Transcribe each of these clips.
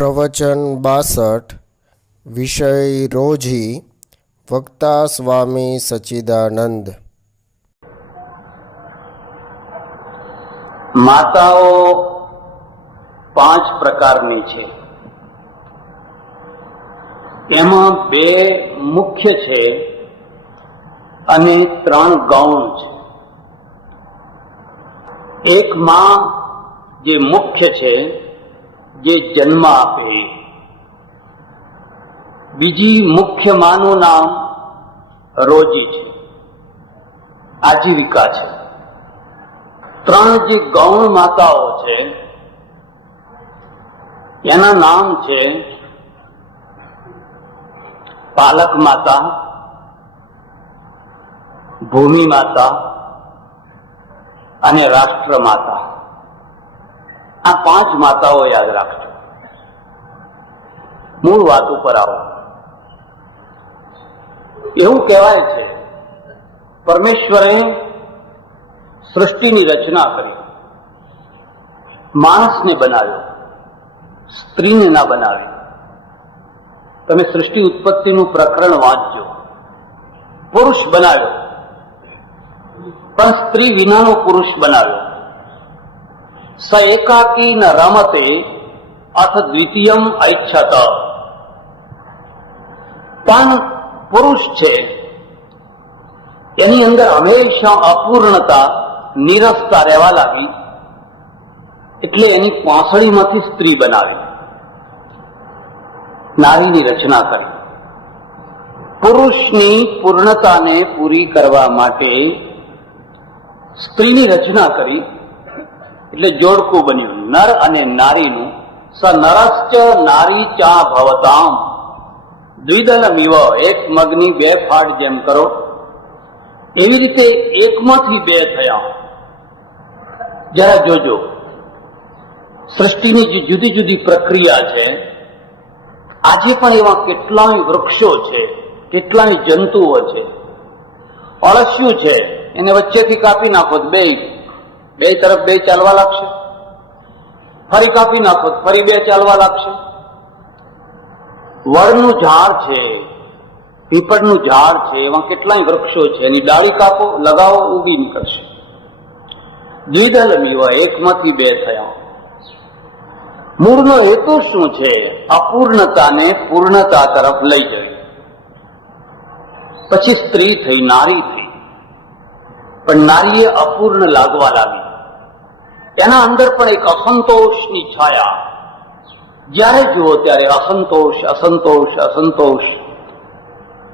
પ્રવચન 62 વિષય રોજી વક્તા સ્વામી સચ્ચિદાનંદ. માતાઓ 5 પ્રકારની છે. એમાં 2 મુખ્ય છે અને 3 ગૌણ છે. એક માં જે મુખ્ય છે, જે જન્મ આપે. બીજી મુખ્ય માનું નામ રોજી છે, આજીવિકા છે. 3 જે ગૌણ માતાઓ છે એના નામ છે પાલક માતા, ભૂમિ માતા અને રાષ્ટ્ર માતા. આ 5 માતાઓ યાદ રાખજો. મૂળ વાત ઉપર આવો. એવું કહેવાય છે પરમેશ્વરે સૃષ્ટિની રચના કરી, માણસને બનાવ્યો, સ્ત્રીને ના બનાવી. તમે સૃષ્ટિ ઉત્પત્તિનું પ્રકરણ વાંચજો. પુરુષ બનાવ્યો પણ સ્ત્રી વિનાનો પુરુષ બનાવ્યો. સ એકાકી ન રમતે અથ દ્વિતીયમ ઐચ્છત. પણ પુરુષ છે એની અંદર હંમેશા અપૂર્ણતા, નીરસતા રહેવા લાગી, એટલે એની પાંસળીમાંથી સ્ત્રી બનાવી, નારીની રચના કરી. પુરુષની પૂર્ણતાને પૂરી કરવા માટે સ્ત્રીની રચના કરી, એટલે જોડકું બન્યું નર અને નારીનું. સ નરશ્ચ નારી ચા ભવતામ દ્વિદલમિવ. એક મગની 2 ફાડ જેમ કરો એવી રીતે એકમાંથી 2 થયા. જરા જોજો, સૃષ્ટિની જે જુદી જુદી પ્રક્રિયા છે, આજે પણ એવા કેટલાય વૃક્ષો છે, કેટલાય જંતુઓ છે. અળસિયું છે, એને વચ્ચેથી કાપી નાખો, બે તરફ 2 ચાલવા લાગશે. ફરી કાપી નાખો, ફરી 2 ચાલવા લાગશે. વડનું ઝાડ છે, પીપળનું ઝાડ છે, એવા કેટલાય વૃક્ષો છે. એની ડાળી કાપો, લગાવો, ઉગી નીકળશે. દ્વિદલમિવ, એકમાંથી 2 થયા. મૂળનો હેતુ શું છે? અપૂર્ણતાને પૂર્ણતા તરફ લઈ જવી. પછી સ્ત્રી થઈ, નારી થઈ. પણ નારીએ અપૂર્ણ લાગવા લાગી. એના અંદર પણ એક અસંતોષની છાયા. જ્યારે જુઓ ત્યારે અસંતોષ, અસંતોષ, અસંતોષ.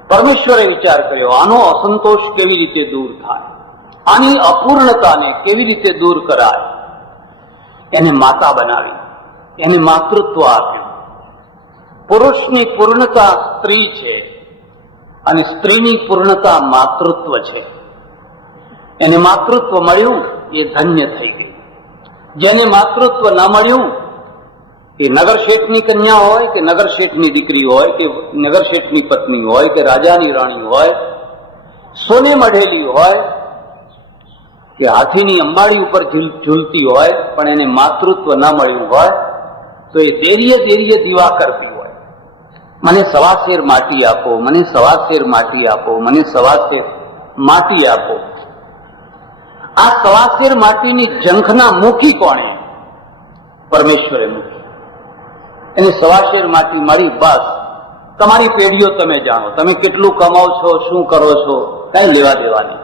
પરમેશ્વરે વિચાર કર્યો, આનો અસંતોષ કેવી રીતે દૂર થાય, આની અપૂર્ણતાને કેવી રીતે દૂર કરાય. એને માતા બનાવી, એને માતૃત્વ આપ્યું. પુરુષની પૂર્ણતા સ્ત્રી છે અને સ્ત્રીની પૂર્ણતા માતૃત્વ છે. એને માતૃત્વ મળ્યું એ ધન્ય થઈ ગઈ. જેને માતૃત્વ ન મળ્યું, એ નગર શેઠની કન્યા હોય કે નગર શેઠની દીકરી હોય કે નગર શેઠની પત્ની હોય કે રાજાની રાણી હોય, સોને મઢેલી હોય કે હાથીની અંબાડી ઉપર ઝૂલતી હોય, પણ એને માતૃત્વ ન મળ્યું હોય તો એ દેરીએ દીવા કરતી હોય. મને સવાશેર માટી આપો, મને સવાશેર માટી આપો, મને સવાશેર માટી આપો. આ સવાશેર માટીની ઝંખના મૂકી કોણે? પરમેશ્વરે મૂકી. એને સવાશેર માટી મળી, બસ તમારી પેઢીઓ તમે જાણો, તમે કેટલું કમાઓ છો, શું કરો છો, કઈ લેવા દેવાની.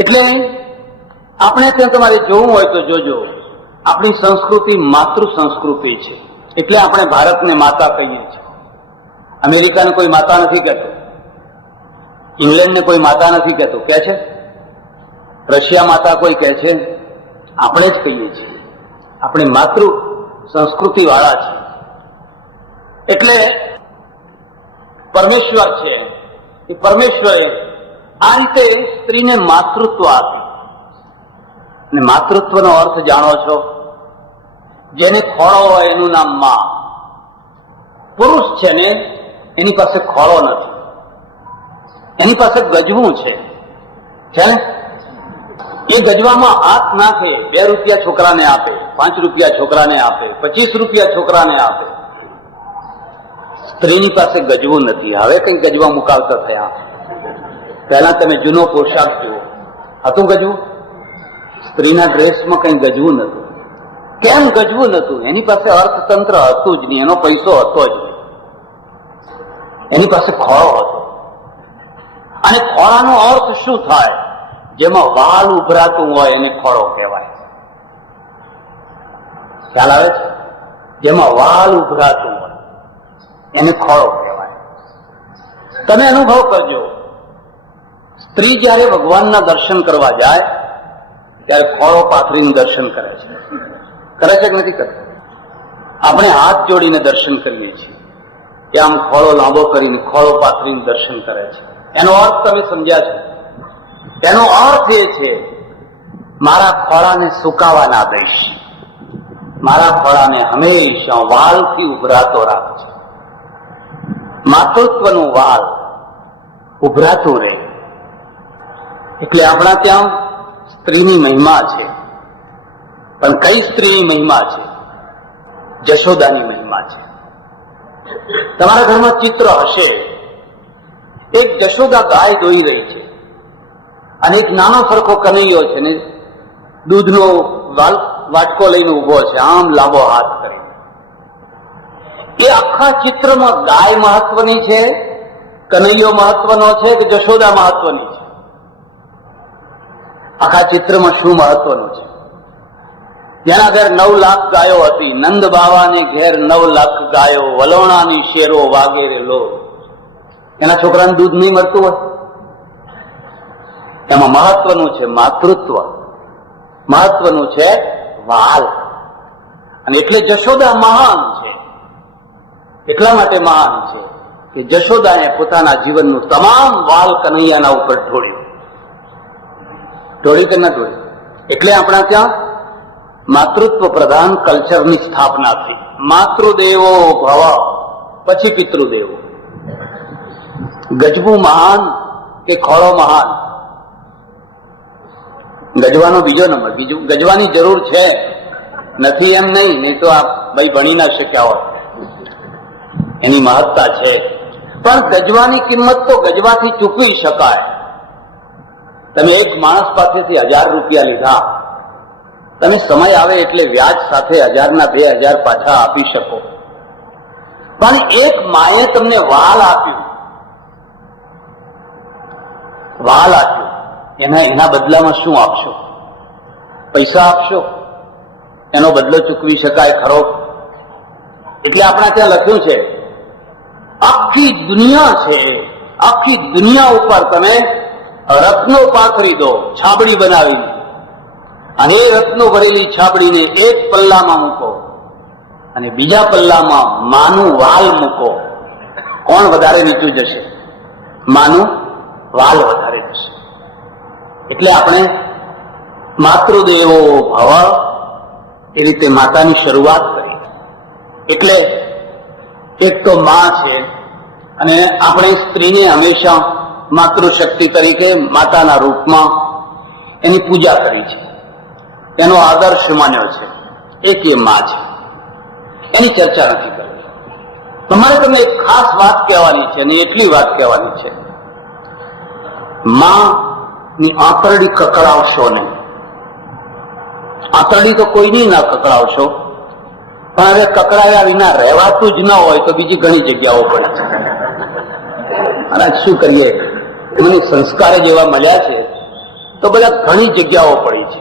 એટલે આપણે ત્યાં તમારે જોવું હોય તો જોજો, આપણી સંસ્કૃતિ માતૃ સંસ્કૃતિ છે. એટલે આપણે ભારતને માતા કહીએ છીએ. અમેરિકાને કોઈ માતા નથી કહેતો, ઇંગ્લેન્ડને કોઈ માતા નથી કહેતો. કે છે રશિયા માતા કોઈ કહે છે? આપણે જ કહીએ છીએ. આપણે માતૃ સંસ્કૃતિ વાળા છીએ. એટલે પરમેશ્વર છે, એ પરમેશ્વરે આ રીતે સ્ત્રીને માતૃત્વ આપ્યું. અને માતૃત્વનો અર્થ જાણો છો? જેને ખોળો હોય એનું નામ માં. પુરુષ છે ને એની પાસે ખોળો નથી, એની પાસે ગજવું છે ને? એ ગજવામાં હાથ નાખે, 2 રૂપિયા છોકરાને આપે, 5 રૂપિયા છોકરાને આપે, 25 રૂપિયા છોકરાને આપે. સ્ત્રીની પાસે ગજવું નથી. હવે કઈ ગજવા મુકાવતા થયા. પહેલા તમે જૂનો પોશાક જુઓ, હતું ગજવું? સ્ત્રીના ડ્રેસમાં કઈ ગજવું નતું. કેમ ગજવું નતું? એની પાસે અર્થતંત્ર હતું જ નહીં, એનો પૈસો હતો જ નહીં. એની પાસે ખોળો હતો. અને ખોળાનો અર્થ શું થાય? જેમાં વાલ ઉભરાતું હોય એને ખોળો કહેવાય. ખ્યાલ આવે છે? જેમાં વાલ ઉભરાતું હોય એને ખોળો કહેવાય. તમે અનુભવ કરજો, સ્ત્રી જયારે ભગવાનના દર્શન કરવા જાય ત્યારે ખોળો પાથરીને દર્શન કરે છે. કરે છે કે નથી કરતા? આપણે હાથ જોડીને દર્શન કરીએ છીએ, એ આમ ખોળો લાંબો કરીને ખોળો પાથરીને દર્શન કરે છે. એનો અર્થ તમે સમજ્યા છો? એનો અર્થ એ છે, મારા ખોળાને સુકાવા ના દઈશ, મારા ખોળાને હંમેશા વાલથી ઉભરાતો રાખજો. માતૃત્વનું વાલ ઉભરાતું રહે. એટલે આપણા ત્યાં સ્ત્રીની મહિમા છે. પણ કઈ સ્ત્રીની મહિમા છે? જશોદાની મહિમા છે. તમારા ઘરમાં ચિત્ર હશે, એક જશોદા ગાય દોઈ રહી છે અને એક નાનો સરખો કનૈયો છે ને દૂધનો વાટકો લઈને ઉભો છે, આમ લાંબો હાથ કરી. એ આખા ચિત્રમાં ગાય મહત્વની છે, કનૈયો મહત્વનો છે કે જશોદા મહત્વની છે? આખા ચિત્રમાં શું મહત્વનું છે? જેના ઘેર 9 લાખ ગાયો હતી, નંદ બાવાને ઘેર 9 લાખ ગાયો, વલોણાની શેરો વાગેરે લો. એના છોકરાને દૂધ નહીં મળતું હોય? એમાં મહત્વનું છે માતૃત્વ, મહત્વનું છે વાલ. અને એટલે જશોદા મહાન છે. એટલા માટે મહાન છે કે જશોદાએ પોતાના જીવનનું તમામ વાલ કનૈયાના ઉપર ઢોળ્યું. ઢોળી કે ન ઢોળી? એટલે આપણા ત્યાં માતૃત્વ પ્રધાન કલ્ચરની સ્થાપના થઈ. માતૃદેવો ભવ, પછી પિતૃદેવો. ગજવું મહાન કે ખોળો મહાન? ગજવાનો બીજો નંબર. બીજું ગજવાની જરૂર છે, નથી એમ નહીં તો આ ભાઈ ભણી ના શક્યા હોય. એની મહત્તા છે, પણ ગજવાની કિંમત તો ગજવાથી ચૂકવી શકાય. તમે એક માણસ પાસેથી 1000 રૂપિયા લીધા, તમે સમય આવે એટલે વ્યાજ સાથે 1000 ના 2000 પાછા આપી શકો. પણ એક માએ તમને વાલ આપ્યું, વાલ આપ્યું, એના બદલામાં શું આપશો? પૈસા આપશો? એનો બદલો ચૂકવી શકાય ખરો? એટલે આપણા ત્યાં લખ્યું છે, આખી દુનિયા છે, આખી દુનિયા ઉપર તમે રત્નો પાથરી દો, છાબડી બનાવીને, અને એ રત્નો ભરેલી છાબડીને એક પલ્લામાં મૂકો અને બીજા પલ્લામાં માનું વાલ મૂકો. કોણ વધારે નીચું જશે? માનું વાલ વધારે જશે. એટલે આપણે માતૃદેવો ભવ એ રીતે માતાની શરૂઆત કરી. એટલે એક તો માં છે, અને આપણે સ્ત્રીને હંમેશા માતૃશક્તિ તરીકે માતાના રૂપમાં એની પૂજા કરી છે, એનો આદર્શ માન્યો છે. એક એ માં છે, એની ચર્ચા નથી કરવી. તમારે તમને એક ખાસ વાત કહેવાની છે, અને એટલી વાત કહેવાની છે, માં ની આંતરડી કકડાવશો નહીં. આંતરડી તો કોઈની ના કકડાવશો, પણ હવે કકડાયા વિના રહેવાતું જ ન હોય તો બીજી ઘણી જગ્યાઓ પડે છે. અને શું કરીએ, મને સંસ્કાર જ એવા મળ્યા છે તો બધા ઘણી જગ્યાઓ પડી છે.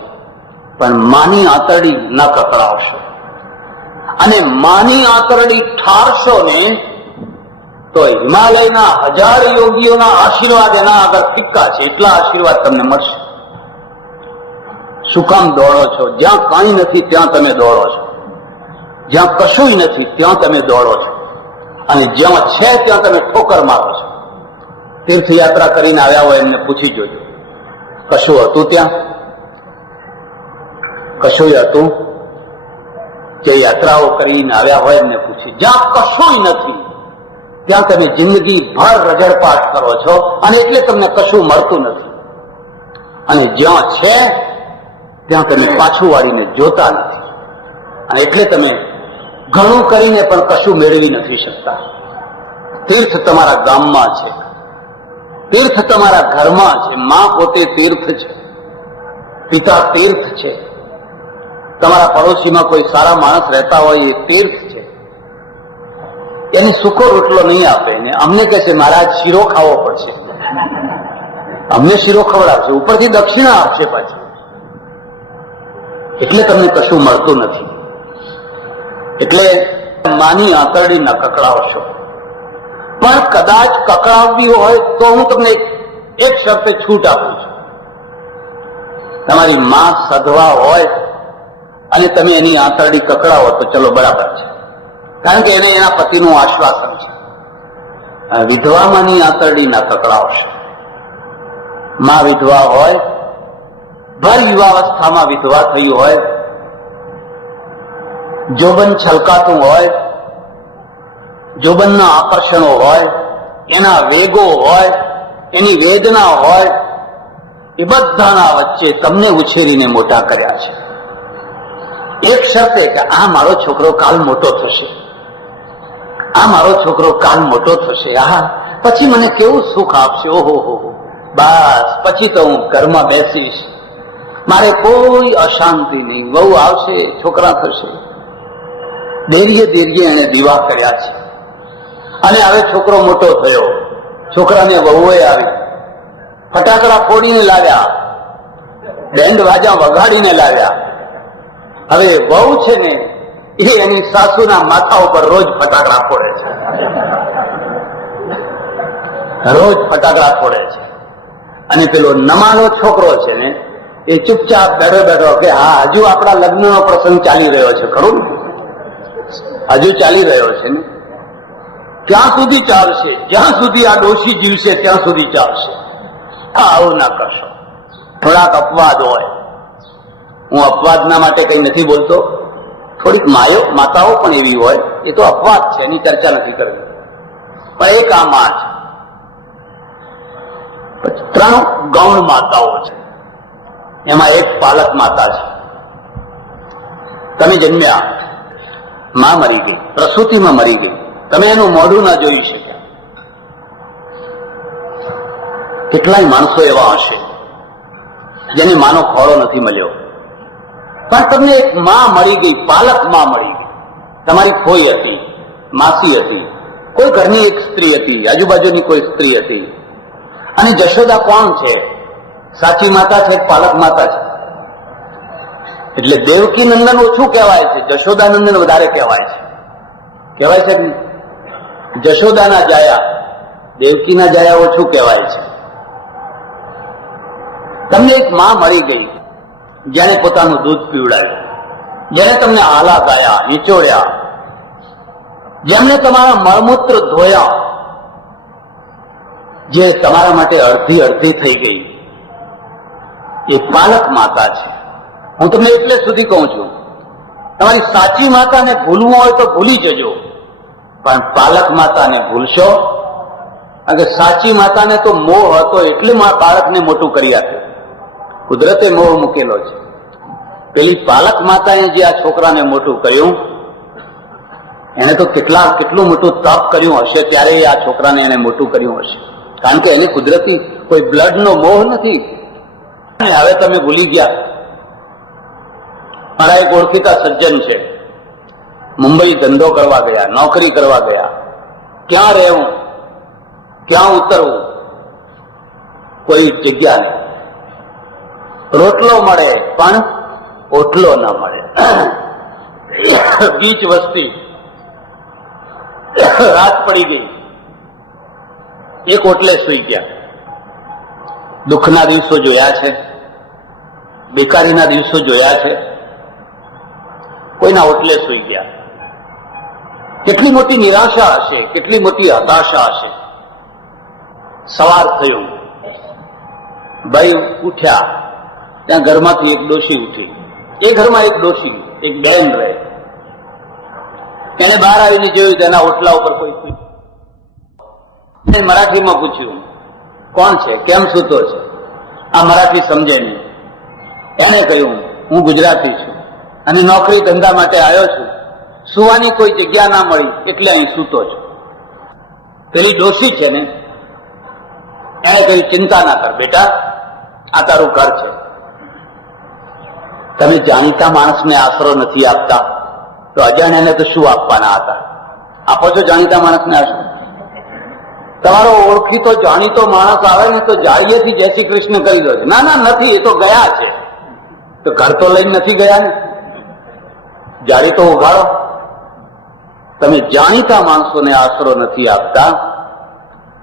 પણ માની આંતરડી ન કકડાવશો, અને માની આંતરડી ઠારશો ને તો હિમાલયના 1000 યોગીઓના આશીર્વાદ એના આગળ ફિક્કા છે. એટલા આશીર્વાદ તમને મળશે. શું કામ દોડો છો? જ્યાં કાંઈ નથી ત્યાં તમે દોડો છો, જ્યાં કશુંય નથી ત્યાં તમે દોડો છો, અને જ્યાં છે ત્યાં તમે ઠોકર મારો છો. તીર્થયાત્રા કરીને આવ્યા હોય એમને પૂછી જોજો, કશું હતું ત્યાં? કશું હતું કે યાત્રાઓ કરીને આવ્યા હોય એમને પૂછી. જ્યાં કશુંય નથી ત્યાં તમે જિંદગી ભર રજળપાટ કરો છો, અને એટલે તમને કશું મળતું નથી. અને જ્યાં છે ત્યાં તમે પાછું વાળીને જોતા નથી. અને એટલે તમે ઘણું કરીને પણ કશું મેળવી નથી શકતા. તીર્થ તમારા ગામમાં છે, તીર્થ તમારા ઘરમાં છે. માં પોતે તીર્થ છે, પિતા તીર્થ છે, તમારા પડોશીમાં કોઈ સારા માણસ રહેતા હોય એ તીર્થ છે. એની સુકો રોટલો નહીં આપે ને અમને કહે છે મહારાજ શીરો ખાવો પડશે, અમને શીરો ખવડાવશે, ઉપરથી દક્ષિણા આપશે પાછી. એટલે તમને કશું મળતું નથી. એટલે માની આંતરડી ન કકડાવશો. પણ કદાચ કકડાવવી હોય તો હું તમને એક શરતે છૂટ આપું છું. તમારી માં સધવા હોય અને તમે એની આંતરડી કકડાવો તો ચલો બરાબર છે, કારણ કે એને એના પતિનું આશ્વાસન છે. વિધવામાંની આંતરડી ના કકડાવશે. માં વિધવા હોય, ભર યુવાવસ્થામાં વિધવા થયું હોય, જોબન છલકાતું હોય, જોબનના આકર્ષણો હોય, એના વેગો હોય, એની વેદના હોય, એ બધાના વચ્ચે તમને ઉછેરીને મોટા કર્યા છે. એક શરતે કે આ મારો છોકરો કાલ મોટો થશે, આ મારો છોકરો કાલ મોટો થશે, આ પછી મને કેવું સુખ આપશે. ઓહો હો, બસ પછી તો હું ઘરમાં બેસીશ, મારે કોઈ અશાંતિ નહીં. વહુ આવશે, છોકરા થશે. દેરીએ દેરીએ એને દીવા કર્યા છે. અને હવે છોકરો મોટો થયો, છોકરાને વહુએ આવી, ફટાકડા ફોડીને લાવ્યા, બેન્ડ વાજા વગાડીને લાવ્યા. હવે વહુ છે ને એ એની સાસુના માથા ઉપર રોજ ફટાકડા ફોડે છે, રોજ ફટાકડા ફોડે છે. અને પેલો નમાનો છોકરો છે ને એ ચૂપચાપ બેઠો બેઠો કે હા હજુ આપણા લગ્નનો પ્રસંગ ચાલી રહ્યો છે, ખરું ને, હજુ ચાલી રહ્યો છે ને, ત્યાં સુધી ચાલશે, જ્યાં સુધી આ ડોશી જીવશે ત્યાં સુધી ચાલશે. આવું ના કરશો. થોડાક અપવાદ હોય, હું અપવાદના માટે કઈ નથી બોલતો, થોડીક માતાઓ પણ એવી હોય, એ તો અપવાદ છે, એની ચર્ચા નથી કરવી. પણ એક આ માં છે. 3 ગૌણ માતાઓ છે, એમાં એક પાલક માતા છે. તમે જન્મ્યા, માં મરી ગઈ, પ્રસૂતિમાં મરી ગઈ, તમે એનું મોઢું ના જોઈ શક્યા. કેટલાય માણસો એવા હશે જેને માનો ખોળો નથી મળ્યો, પણ તમને એક માં મળી ગઈ, પાલક માં મળી ગઈ. તમારી ફોઈ હતી, માસી હતી, કોઈ ઘરની એક સ્ત્રી હતી, આજુબાજુની કોઈ સ્ત્રી હતી. અને જશોદા કોણ છે? સાચી માતા છે, પાલક માતા છે. એટલે દેવકી નંદન ઓછું કહેવાય છે, જશોદાનંદન વધારે કહેવાય છે. કહેવાય છે કે જશોદાના જાયા, દેવકીના જાયા ઓછું કહેવાય છે. તમને એક માં મળી ગઈ જેને પોતાનું દૂધ પીવડાવ્યું, જેને તમને આલા ગાયા, નીચોડ્યા, જેમને તમારા મળમૂત્ર ધોયા, જે તમારા માટે અડધી અડધી થઈ ગઈ, એ પાલક માતા છે. હું તમને એટલે સુધી કહું છું, તમારી સાચી માતાને ભૂલવું હોય તો ભૂલી જજો, પણ પાલક માતાને ભૂલશો. કારણ કે સાચી માતાને તો મોહ હતો એટલે બાળકને મોટું કરી આપ્યું, કુદરતે મોહ મૂકેલો છે. પેલી પાલક માતાએ જે આ છોકરાને મોટું કર્યું, એને તો કેટલું મોટું તપ કર્યું હશે, ત્યારે આ છોકરાને એને મોટું કર્યું હશે. કારણ કે એને કુદરતી કોઈ બ્લડનો મોહ નથી. હવે તમે ભૂલી ગયા. મારા એક ઓળખીતા સજ્જન છે, મુંબઈ ધંધો કરવા ગયા, નોકરી કરવા ગયા. ક્યાં રહેવું, ક્યાં ઉતરવું, કોઈ જગ્યા નહીં. રોટલો મળે પણ ઓટલો ન મળે. ગીચ વસ્તી. રાત પડી ગઈ, એક ઓટલે સુઈ ગયા. દુઃખના દિવસો જોયા છે, બેકારીના દિવસો જોયા છે, કોઈના ઓટલે સુઈ ગયા. કેટલી મોટી નિરાશા હશે, કેટલી મોટી હતાશા હશે. સવાર થયું, ભાઈ ઉઠ્યા, ત્યાં ઘરમાંથી એક ડોશી ઉઠી. એ ઘરમાં એક ડોશી, એક બેન રહે. એને બહાર આવીને જોયું તેના ઓટલા ઉપર કોઈ સુઈ. મરાઠીમાં પૂછ્યું, કોણ છે, કેમ સૂતો છે? આ મરાઠી સમજે નહીં. એને કહ્યું, હું ગુજરાતી છું. અને નોકરી ધંધા માટે આવ્યો છું, સુવાની કોઈ જગ્યા ના મળી એટલે અહીં સૂતો છું. પેલી ડોશી છે ને એને કહ્યું, ચિંતા ના કર બેટા, આ તારું ઘર છે. તમે જાણીતા માણસને આશરો નથી આપતા તો અજાણ્યાને તો શું આપવાના હતા? આપો છો જાણીતા માણસને આશરો? તમારો ઓળખીતો જાણીતો માણસ આવે ને તો જાળીએથી જય શ્રી કૃષ્ણ કરી દો. ના ના નથી, એ તો ગયા છે. તો ઘર તો લઈને નથી ગયા ને, જાળી તો ઉઘાડો. તમે જાણીતા માણસોને આશરો નથી આપતા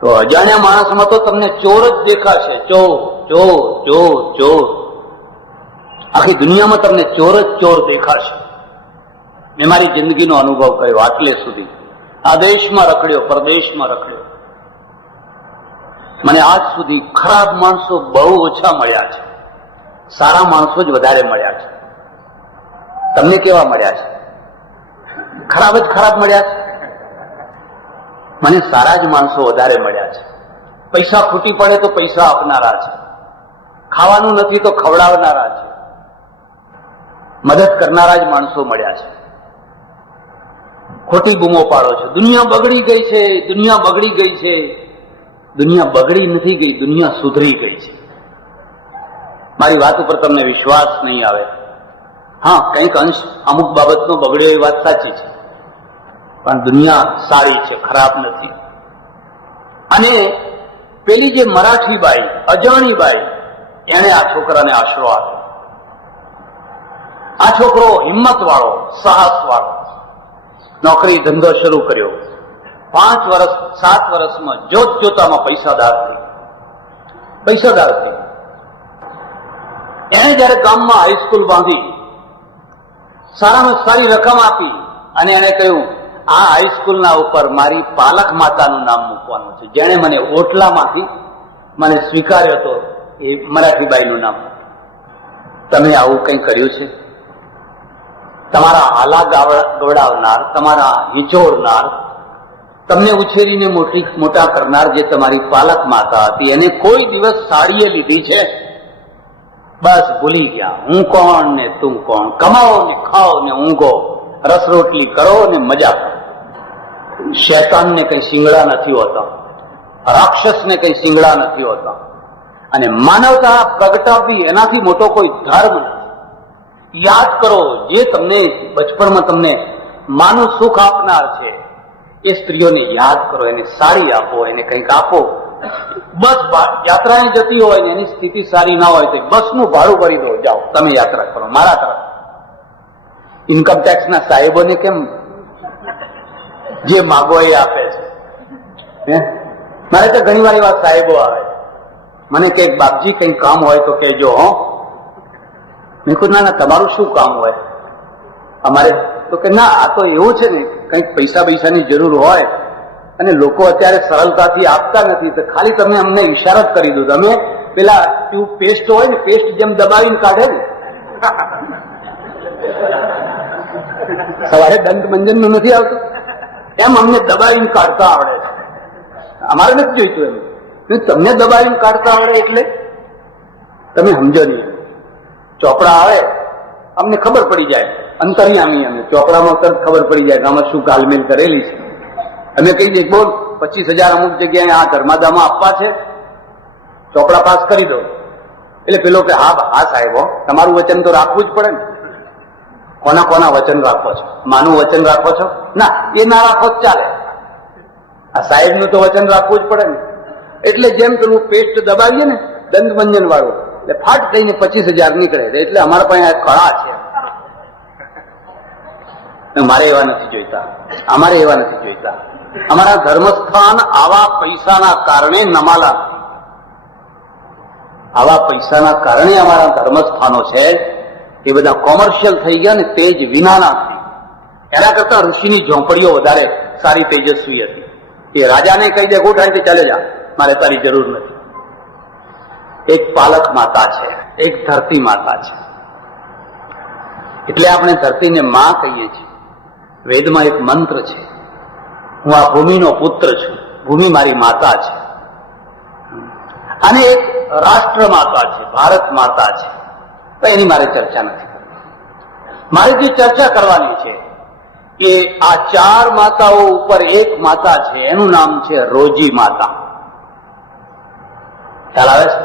તો અજાણ્યા માણસમાં તો તમને ચોર જ દેખાશે. ચોર ચોર ચોર ચોર, આખી દુનિયામાં તમને ચોર જ ચોર દેખાશે. મેં મારી જિંદગીનો અનુભવ કર્યો આટલે સુધી. આ દેશમાં રખડ્યો, પરદેશમાં રખડ્યો. મને આજ સુધી ખરાબ માણસો બહુ ઓછા મળ્યા છે, સારા માણસો જ વધારે મળ્યા છે. તમને કેવા મળ્યા છે? ખરાબ જ ખરાબ મળ્યા છે? મને સારા જ માણસો વધારે મળ્યા છે. પૈસા ખૂટી પડે તો પૈસા આપનારા છે, ખાવાનું નથી તો ખવડાવનારા છે, મદદ કરનારા જ માણસો મળ્યા છે. ખોટી બૂમો પાડો છો, દુનિયા બગડી ગઈ છે, દુનિયા બગડી ગઈ છે. દુનિયા બગડી નથી ગઈ, દુનિયા સુધરી ગઈ છે. મારી વાત ઉપર તમને વિશ્વાસ નહીં આવે. હા, કંઈક અંશ અમુક બાબતનો બગડ્યો એ વાત સાચી છે, પણ દુનિયા સારી છે, ખરાબ નથી. અને પેલી જે મરાઠી બાઈ, અજાણી બાઈ, એને આ છોકરાને આશરો આપ્યો. આ છોકરો હિંમત વાળો, સાહસ વાળો, નોકરી ધંધો શરૂ કર્યો. 5 વર્ષ 7 વર્ષમાં જોત જોતામાં પૈસાદાર થઈ. એને જયારે ગામમાં હાઈસ્કૂલ બાંધી, સારામાં સારી રકમ આપી અને એને કહ્યું, આ હાઈસ્કૂલના ઉપર મારી પાલક માતાનું નામ મૂકવાનું છે. જેણે મને ઓટલામાંથી મને સ્વીકાર્યો હતો એ મરાઠીબાઈનું નામ. તમે આવું કંઈ કર્યું છે? તમારા હાલા ગવડાવનાર, તમારા હિંચોળનાર, તમને ઉછેરીને મોટા કરનાર જે તમારી પાલક માતા હતી, એને કોઈ દિવસ સાડીએ લીધી છે? બસ ભૂલી ગયા. હું કોણ ને તું કોણ. કમાઓ ને ખાઓ ને ઊંઘો, રસ રોટલી કરો ને મજા કરો. શૈતાનને કઈ શિંગડા નથી હોતા, રાક્ષસને કઈ શિંગડા નથી હોતા. અને માનવતા પ્રગટાવવી એનાથી મોટો કોઈ ધર્મ નથી. યાદ કરો, જે તમને બચપણમાં તમને માનું સુખ આપનાર છે એ સ્ત્રીઓને યાદ કરો, એને સાડી આપો, એને કંઈક આપો. બસ યાત્રાએ જતી હોય ને એની સ્થિતિ સારી ના હોય તો બસનું ભાડું ભરી દો, જાઓ તમે યાત્રા કરો. મારા તરફ ઇન્કમટેક્સના સાહેબોને કેમ જે માગો એ આપે છે? મારે તો ઘણી વાર એવા સાહેબો આવે, મને કે બાપજી કંઈ કામ હોય તો કહેજો. હો, મેં કહ્યું ના ના, તમારું શું કામ હોય અમારે? તો કે ના, આ તો એવું છે ને, કંઈક પૈસાની જરૂર હોય અને લોકો અત્યારે સરળતાથી આપતા નથી તો ખાલી તમે અમને ઈશારો કરી દો. તમે પેલા ટ્યુબ પેસ્ટ હોય ને, પેસ્ટ જેમ દબાવીને કાઢે ને, સવારે દંત મંજન નું નથી આવતું એમ અમને દબાવીને કાઢતા આવડે છે. અમારે નથી જોઈતું એમ, તમને દબાવીને કાઢતા આવડે એટલે તમે સમજો નહીં. ચોપડા આવે અમને ખબર પડી જાય, અંતર્યામી અમે ચોપડામાં તરત ખબર પડી જાય કે આમાં શું ગાલમેલ કરેલી છે. અમે કહી દઈએ બોલ 25,000 અમુક જગ્યાએ આ ધર્માદામાં આપવા છે, ચોપડા પાસ કરી દો. એટલે પેલો કે હા સાહેબ, તમારું વચન તો રાખવું જ પડે ને. કોના કોના વચન રાખો છો? માનું વચન રાખો છો? ના, એ ના રાખો જ ચાલે. આ સાહેબનું તો વચન રાખવું જ પડે ને. એટલે જેમ પેલું પેસ્ટ દબાવીએ ને દંતમંજન વાળું, એટલે ફાટ થઈને 25,000 નીકળે. એટલે અમારા પાસે આ કળા છે. મારે એવા નથી જોઈતા, અમારે એવા નથી જોઈતા. અમારા ધર્મસ્થાન આવા પૈસાના કારણે નમાલા, આવા પૈસાના કારણે અમારા ધર્મસ્થાનો છે એ બધા કોમર્શિયલ થઈ ગયા ને તેજ વિનાના થઈ. એના કરતા ઋષિની ઝોંપડીઓ વધારે સારી તેજસ્વી હતી. એ રાજાને કહી દે ગોઠાણીથી ચાલે જા, મારે તારી જરૂર નથી. એક પાલક માતા છે, એક ધરતી માતા છે. એટલે આપણે ધરતીને માં કહીએ છીએ. વેદમાં એક મંત્ર છે, હું આ ભૂમિનો પુત્ર છું, ભૂમિ મારી માતા છે. અને એક રાષ્ટ્ર માતા છે, ભારત માતા છે. એની મારે ચર્ચા નથી કરવી. મારે જે ચર્ચા કરવાની છે એ આ ચાર માતાઓ ઉપર એક માતા છે, એનું નામ છે રોજી માતા. ખ્યાલ આવે છે?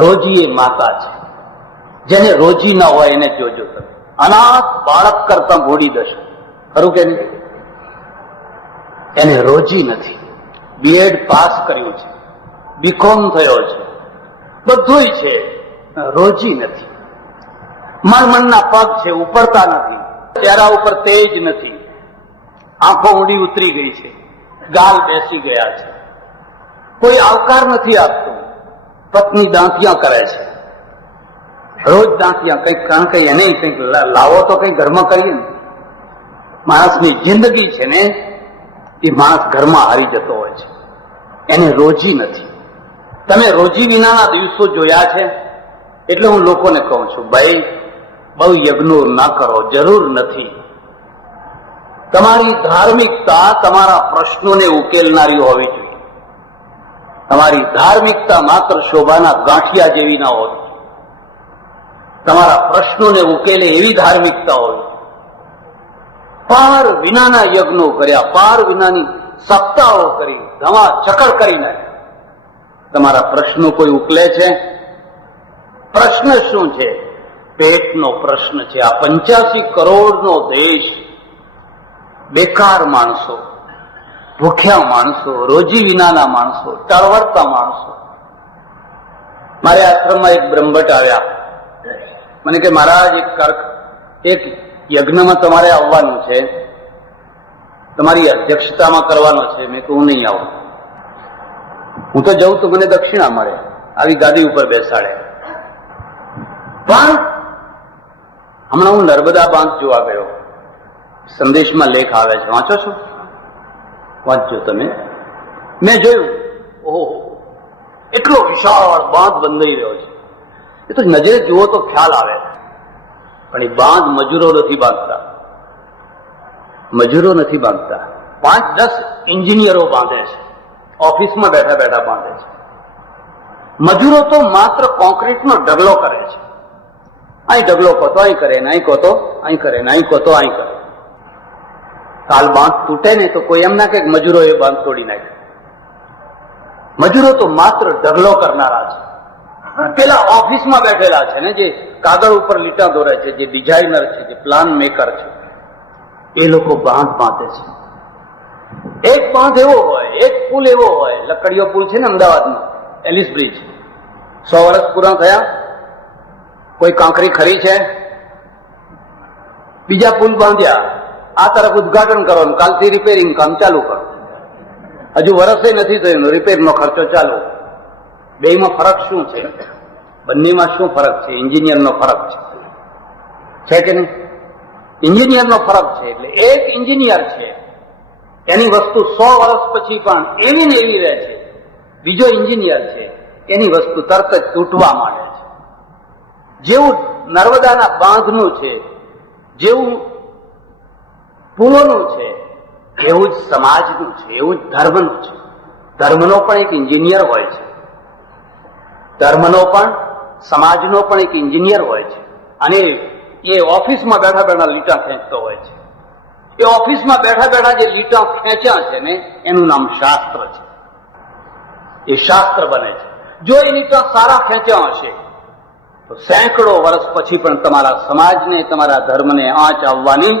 રોજી એ માતા છે. જેને રોજી ના હોય એને જોજો તમે. અનાથ બાળક કરતા ભોળી દશો, ખરું કે નહીં? એને રોજી નથી. બીએડ પાસ કર્યું છે, બીકોમ થયો છે, બધુંય છે, રોજી નથી. મણમણના પગ છે, ઉપડતા નથી. ચહેરા ઉપર તેજ નથી. આંખો ઊંડી ઉતરી ગઈ છે, ગાલ બેસી ગયા છે. કોઈ આવકાર નથી આપતું. પત્ની દાંતિયા કરે છે, રોજ દાંતિયા. કંઈક કારણ કે એને કંઈક લાવો તો કંઈક ઘરમાં કરીએ ને. માણસની જિંદગી છે ને એ માણસ ઘરમાં હારી જતો હોય છે. એને રોજી નથી. તમે રોજી વિનાના દિવસો જોયા છે? એટલે હું લોકોને કહું છું, ભાઈ બહુ યજ્ઞો ના કરો, જરૂર નથી. તમારી ધાર્મિકતા તમારા પ્રશ્નોને ઉકેલનારી હોવી જોઈએ. તમારી ધાર્મિકતા માત્ર શોભાના ગાંઠિયા જેવી ના હોવી જોઈએ. તમારા પ્રશ્નોને ઉકેલે એવી ધાર્મિકતા હોવી. પાર વિનાના યજ્ઞો કર્યા, પાર વિનાની સપ્તાહો કરી, ધમા ચકર કરી નાખ્યા. તમારા પ્રશ્નો કોઈ ઉકેલે છે? પ્રશ્ન શું છે? પેટનો પ્રશ્ન છે. આ 85 કરોડનો દેશ, બેકાર માણસો, ભૂખ્યા માણસો, રોજી વિનાના માણસો, ટળવળતા માણસો. મારે આશ્રમમાં એક બ્રહ્મભટ્ટ આવ્યા. મને કે મહારાજ એક યજ્ઞમાં તમારે આવવાનું છે, તમારી અધ્યક્ષતામાં કરવાનો છે. મેં કહું હું નહીં આવું. હું તો જઉં તો મને દક્ષિણા મળે, આવી ગાદી ઉપર બેસાડે. પણ હમણાં હું નર્મદા બાંધ જોવા ગયો. સંદેશમાં લેખ આવે છે, વાંચો છો? વાંચજો તમે. મેં જોયું, ઓહો, એટલો વિશાળ બાંધ બંધાઈ રહ્યો છે. એ તો નજરે જુઓ તો ખ્યાલ આવે. પણ એ બાંધ મજૂરો નથી બાંધતા. મજૂરો નથી બાંધતા. 5-10 એન્જિનિયરો બાંધે છે, ઓફિસમાં બેઠા બેઠા બાંધે છે. મજૂરો તો માત્ર કોન્ક્રીટનો ઢગલો કરે છે. અહીં ઢગલો કહો તો અહીં કરે, અહીં કહો તો અહીં કરે, અહીં કહો તો અહીં કરે. કાલ બાંધ તૂટે ને તો કોઈ એમ ના કે મજૂરો એ બાંધ તોડી નાખે. મજૂરો તો માત્ર ઢગલો કરનારા છે. પેલા ઓફિસમાં બેઠેલા છે ને, જે કાગળ ઉપર લીટા દોરે છે, જે ડિઝાઇનર છે, જે પ્લાન મેકર છે, એ લોકો બાંધ બાંધે છે. એક બાંધ એવો હોય, એક પુલ એવો હોય, લકડીઓ પુલ છે ને અમદાવાદમાં, એલિસ બ્રિજ, 100 વર્ષ પૂરા થયા. કોઈ કાંકરી ખરી છે? બીજા પુલ બાંધ્યા, આ તરફ ઉદઘાટન કરવાનું, કાલથી રિપેરિંગ કામ ચાલુ કરો. હજુ વર્ષે નથી થયું, રિપેરનો ખર્ચો ચાલુ. બેમાં ફરક શું છે? બંનેમાં શું ફરક છે? એન્જિનિયરનો ફરક છે કે નહીં? એન્જિનિયરનો ફરક છે. એટલે એક એન્જિનિયર છે, એની વસ્તુ 100 વર્ષ પછી પણ એવી ને એવી રહે છે. બીજો એન્જિનિયર છે, એની વસ્તુ તરત જ તૂટવા માંડે છે. જેવું નર્મદાના બાંધનું છે, જેવું પુલોનું છે, એવું જ સમાજનું છે, એવું જ ધર્મનું છે. ધર્મનો પણ એક એન્જિનિયર હોય છે. ધર્મનો પણ, સમાજનો પણ એક એન્જિનિયર હોય છે. અને એ ઓફિસમાં બેઠા બેઠા લીટા ખેંચતો હોય છે. એ ઓફિસમાં બેઠા બેઠા જે લીટા ખેંચ્યા છે ને, એનું નામ શાસ્ત્ર છે. એ શાસ્ત્ર બને છે. જો એ લીટા સારા ખેંચ્યા હશે તો સેંકડો વર્ષ પછી પણ તમારા સમાજને, તમારા ધર્મને આંચ આવવાની.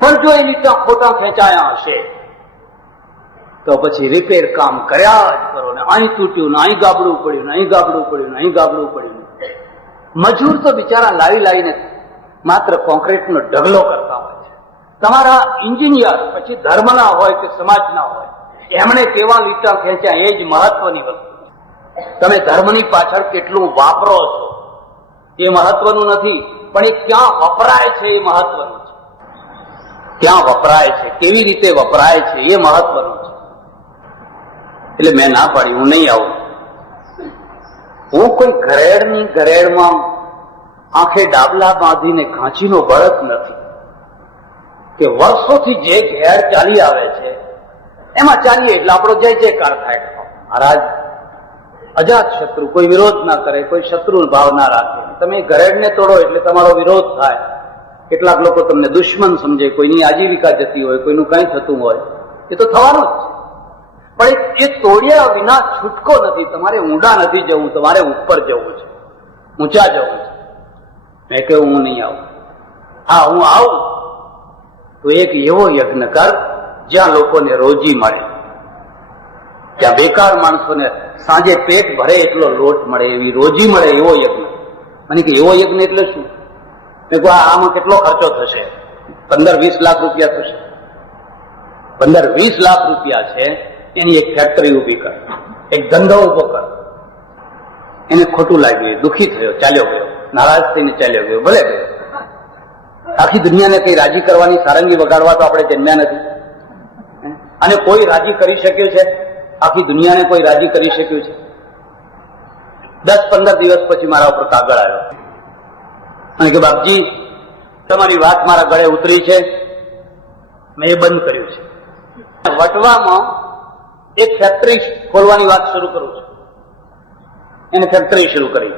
પણ જો એ લીટા ખોટા ખેંચાયા હશે તો પછી રિપેર કામ કર્યા જ કરો ને, અહીં તૂટ્યું ને અહીં ગાબડું પડ્યું ને અહીં ગાબડું પડ્યું ને અહીં ગાબડું પડ્યું. મજૂર તો બિચારા લાવીને માત્ર કોન્ક્રીટનો ઢગલો કરતા હોય છે. તમારા એન્જિનિયર પછી ધર્મના હોય કે સમાજના હોય, એમણે કેવા લીટા ખેંચ્યા એ જ મહત્વની વસ્તુ. તમે ધર્મની પાછળ કેટલું વાપરો છો એ મહત્વનું નથી, પણ એ ક્યાં વપરાય છે એ મહત્વનું છે. ક્યાં વપરાય છે, કેવી રીતે વપરાય છે એ મહત્વનું છે. એટલે મેં ના પાડી, હું નહીં આવું. હું કોઈ ઘરેડમાં આંખે ડાબલા બાંધીને ઘાંચીનો બળદ નથી કે વર્ષોથી જે ઘેર ચાલી આવે છે એમાં ચાલીએ એટલે આપણો જય જયકાર થાય. મહારાજ અજાત શત્રુ, કોઈ વિરોધ ના કરે, કોઈ શત્રુ ભાવ ના રાખે. તમે ઘરેડને તોડો એટલે તમારો વિરોધ થાય. કેટલાક લોકો તમને દુશ્મન સમજે, કોઈની આજીવિકા જતી હોય, કોઈનું કંઈ થતું હોય, એ તો થવાનું જ છે. પણ એ તોડ્યા વિના છૂટકો નથી. તમારે ઊંડા નથી જવું, તમારે ઉપર જવું છે, ઊંચા જવું છે. મેં કહ્યું હું નહીં આવું. હા, હું આવું તો એક એવો યજ્ઞ કર જ્યાં લોકોને રોજી મળે, જ્યાં બેકાર માણસોને સાંજે પેટ ભરે એટલો લોટ મળે, એવી રોજી મળે, એવો યજ્ઞ. મને કે એવો યજ્ઞ એટલે શું? મેં કહું આમાં કેટલો ખર્ચો થશે? 15-20 લાખ રૂપિયા થશે. 15-20 લાખ રૂપિયા છે. એની એક ફેક્ટરી ઉભી કર, એક ધંધો ઉભો કર. એને ખોટું લાગ્યું, દુઃખી થયો, ચાલ્યો ગયો, નારાજ થઈને ચાલ્યો ગયો. ભલે ગયો. આખી દુનિયાને કઈ રાજી કરવાની સારંગી વગાડવા તો આપણે જન્મ્યા નથી. અને કોઈ રાજી કરી શક્યું છે? આખી દુનિયાને કોઈ રાજી કરી શક્યું છે? 10-15 દિવસ પછી મારા ઉપર કાગળ આવ્યો અને કે બાપજી, તમારી વાત મારા ગળે ઉતરી છે, મેં એ બંધ કર્યું છે. વટવામાં એક ફેક્ટરી ખોલવાની વાત શરૂ કરું છું. એને ફેક્ટરી શરૂ કરી.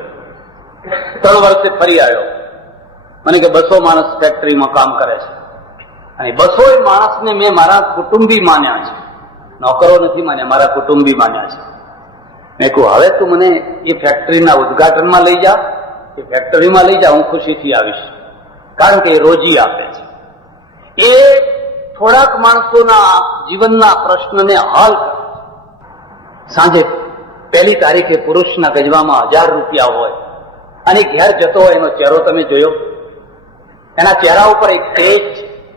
3 વર્ષે ફરી આવ્યો. મને કે 200 માણસ ફેક્ટરીમાં કામ કરે છે અને 200 માણસને મેં મારા કુટુંબી માન્યા છે. નોકરો નથી માન્યા, મારા કુટુંબી માન્યા છે. મેં કહું હવે તું મને એ ફેક્ટરીના ઉદઘાટનમાં લઈ જા, એ ફેક્ટરીમાં લઈ જા, હું ખુશીથી આવીશ. કારણ કે એ રોજી આપે છે. એ થોડાક માણસોના જીવનના પ્રશ્નને હલ કરે. સાંજે 1 તારીખે પુરુષના ગજવામાં 1000 રૂપિયા હોય અને ઘેર જતો હોય, એનો ચહેરો તમે જોયો? એના ચહેરા ઉપર એક તેજ.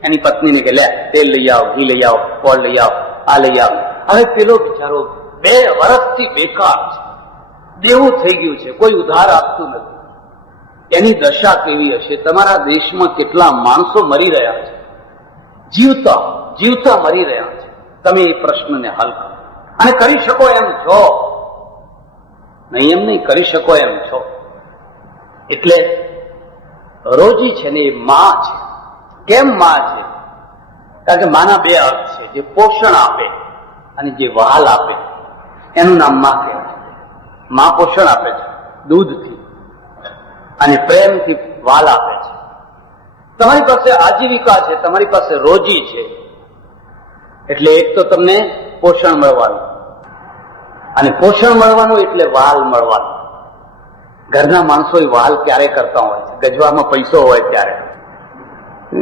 એની પત્નીને કે લે તેલ લઈ આવ, ઘી લઈ આવ, ફળ લઈ આવ, આ લઈ આવ. હવે પેલો બિચારો 2 વર્ષથી બેકાર છે, દેવું થઈ ગયું છે, કોઈ ઉધાર આપતું નથી. એની દશા કેવી હશે? તમારા દેશમાં કેટલા માણસો મરી રહ્યા છે, જીવતા જીવતા મરી રહ્યા છે. તમે એ પ્રશ્નને હલ કરો અને કરી શકો એમ છો. નહીં એમ નહીં, કરી શકો એમ છો. એટલે રોજી છે ને એ માં છે. કેમ માં છે? કારણ કે માના 2 અર્થ છે, જે પોષણ આપે અને જે વહાલ આપે. એનું નામ માં કહેવાય. માં પોષણ આપે છે દૂધથી અને પ્રેમથી વહાલ આપે છે. તમારી પાસે આજીવિકા છે, તમારી પાસે રોજી છે, એટલે એક તો તમને પોષણ મળવાનું, અને પોષણ મળવાનું એટલે વહાલ મળવાનું. ઘરના માણસો વહાલ ક્યારે કરતા હોય છે? ગજવામાં પૈસો હોય ત્યારે.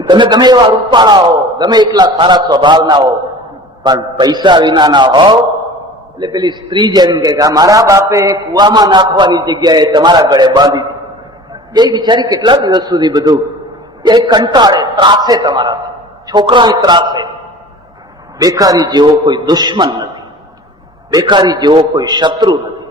તમે ગમે એવા રૂપાળા હો, ગમે એટલા સારા સ્વભાવના હો, પણ પૈસા વિનાના હો એટલે પેલી સ્ત્રી જેમ કે મારા બાપે કુવામાં નાખવાની જગ્યાએ તમારા ગળે બાંધી. એ બિચારી કેટલા દિવસ સુધી બધું એ કંટાળે, ત્રાસે તમારાથી. છોકરા ત્રાસે. બેકારી જેવો કોઈ દુશ્મન નથી, બેકારી જેવો કોઈ શત્રુ નથી,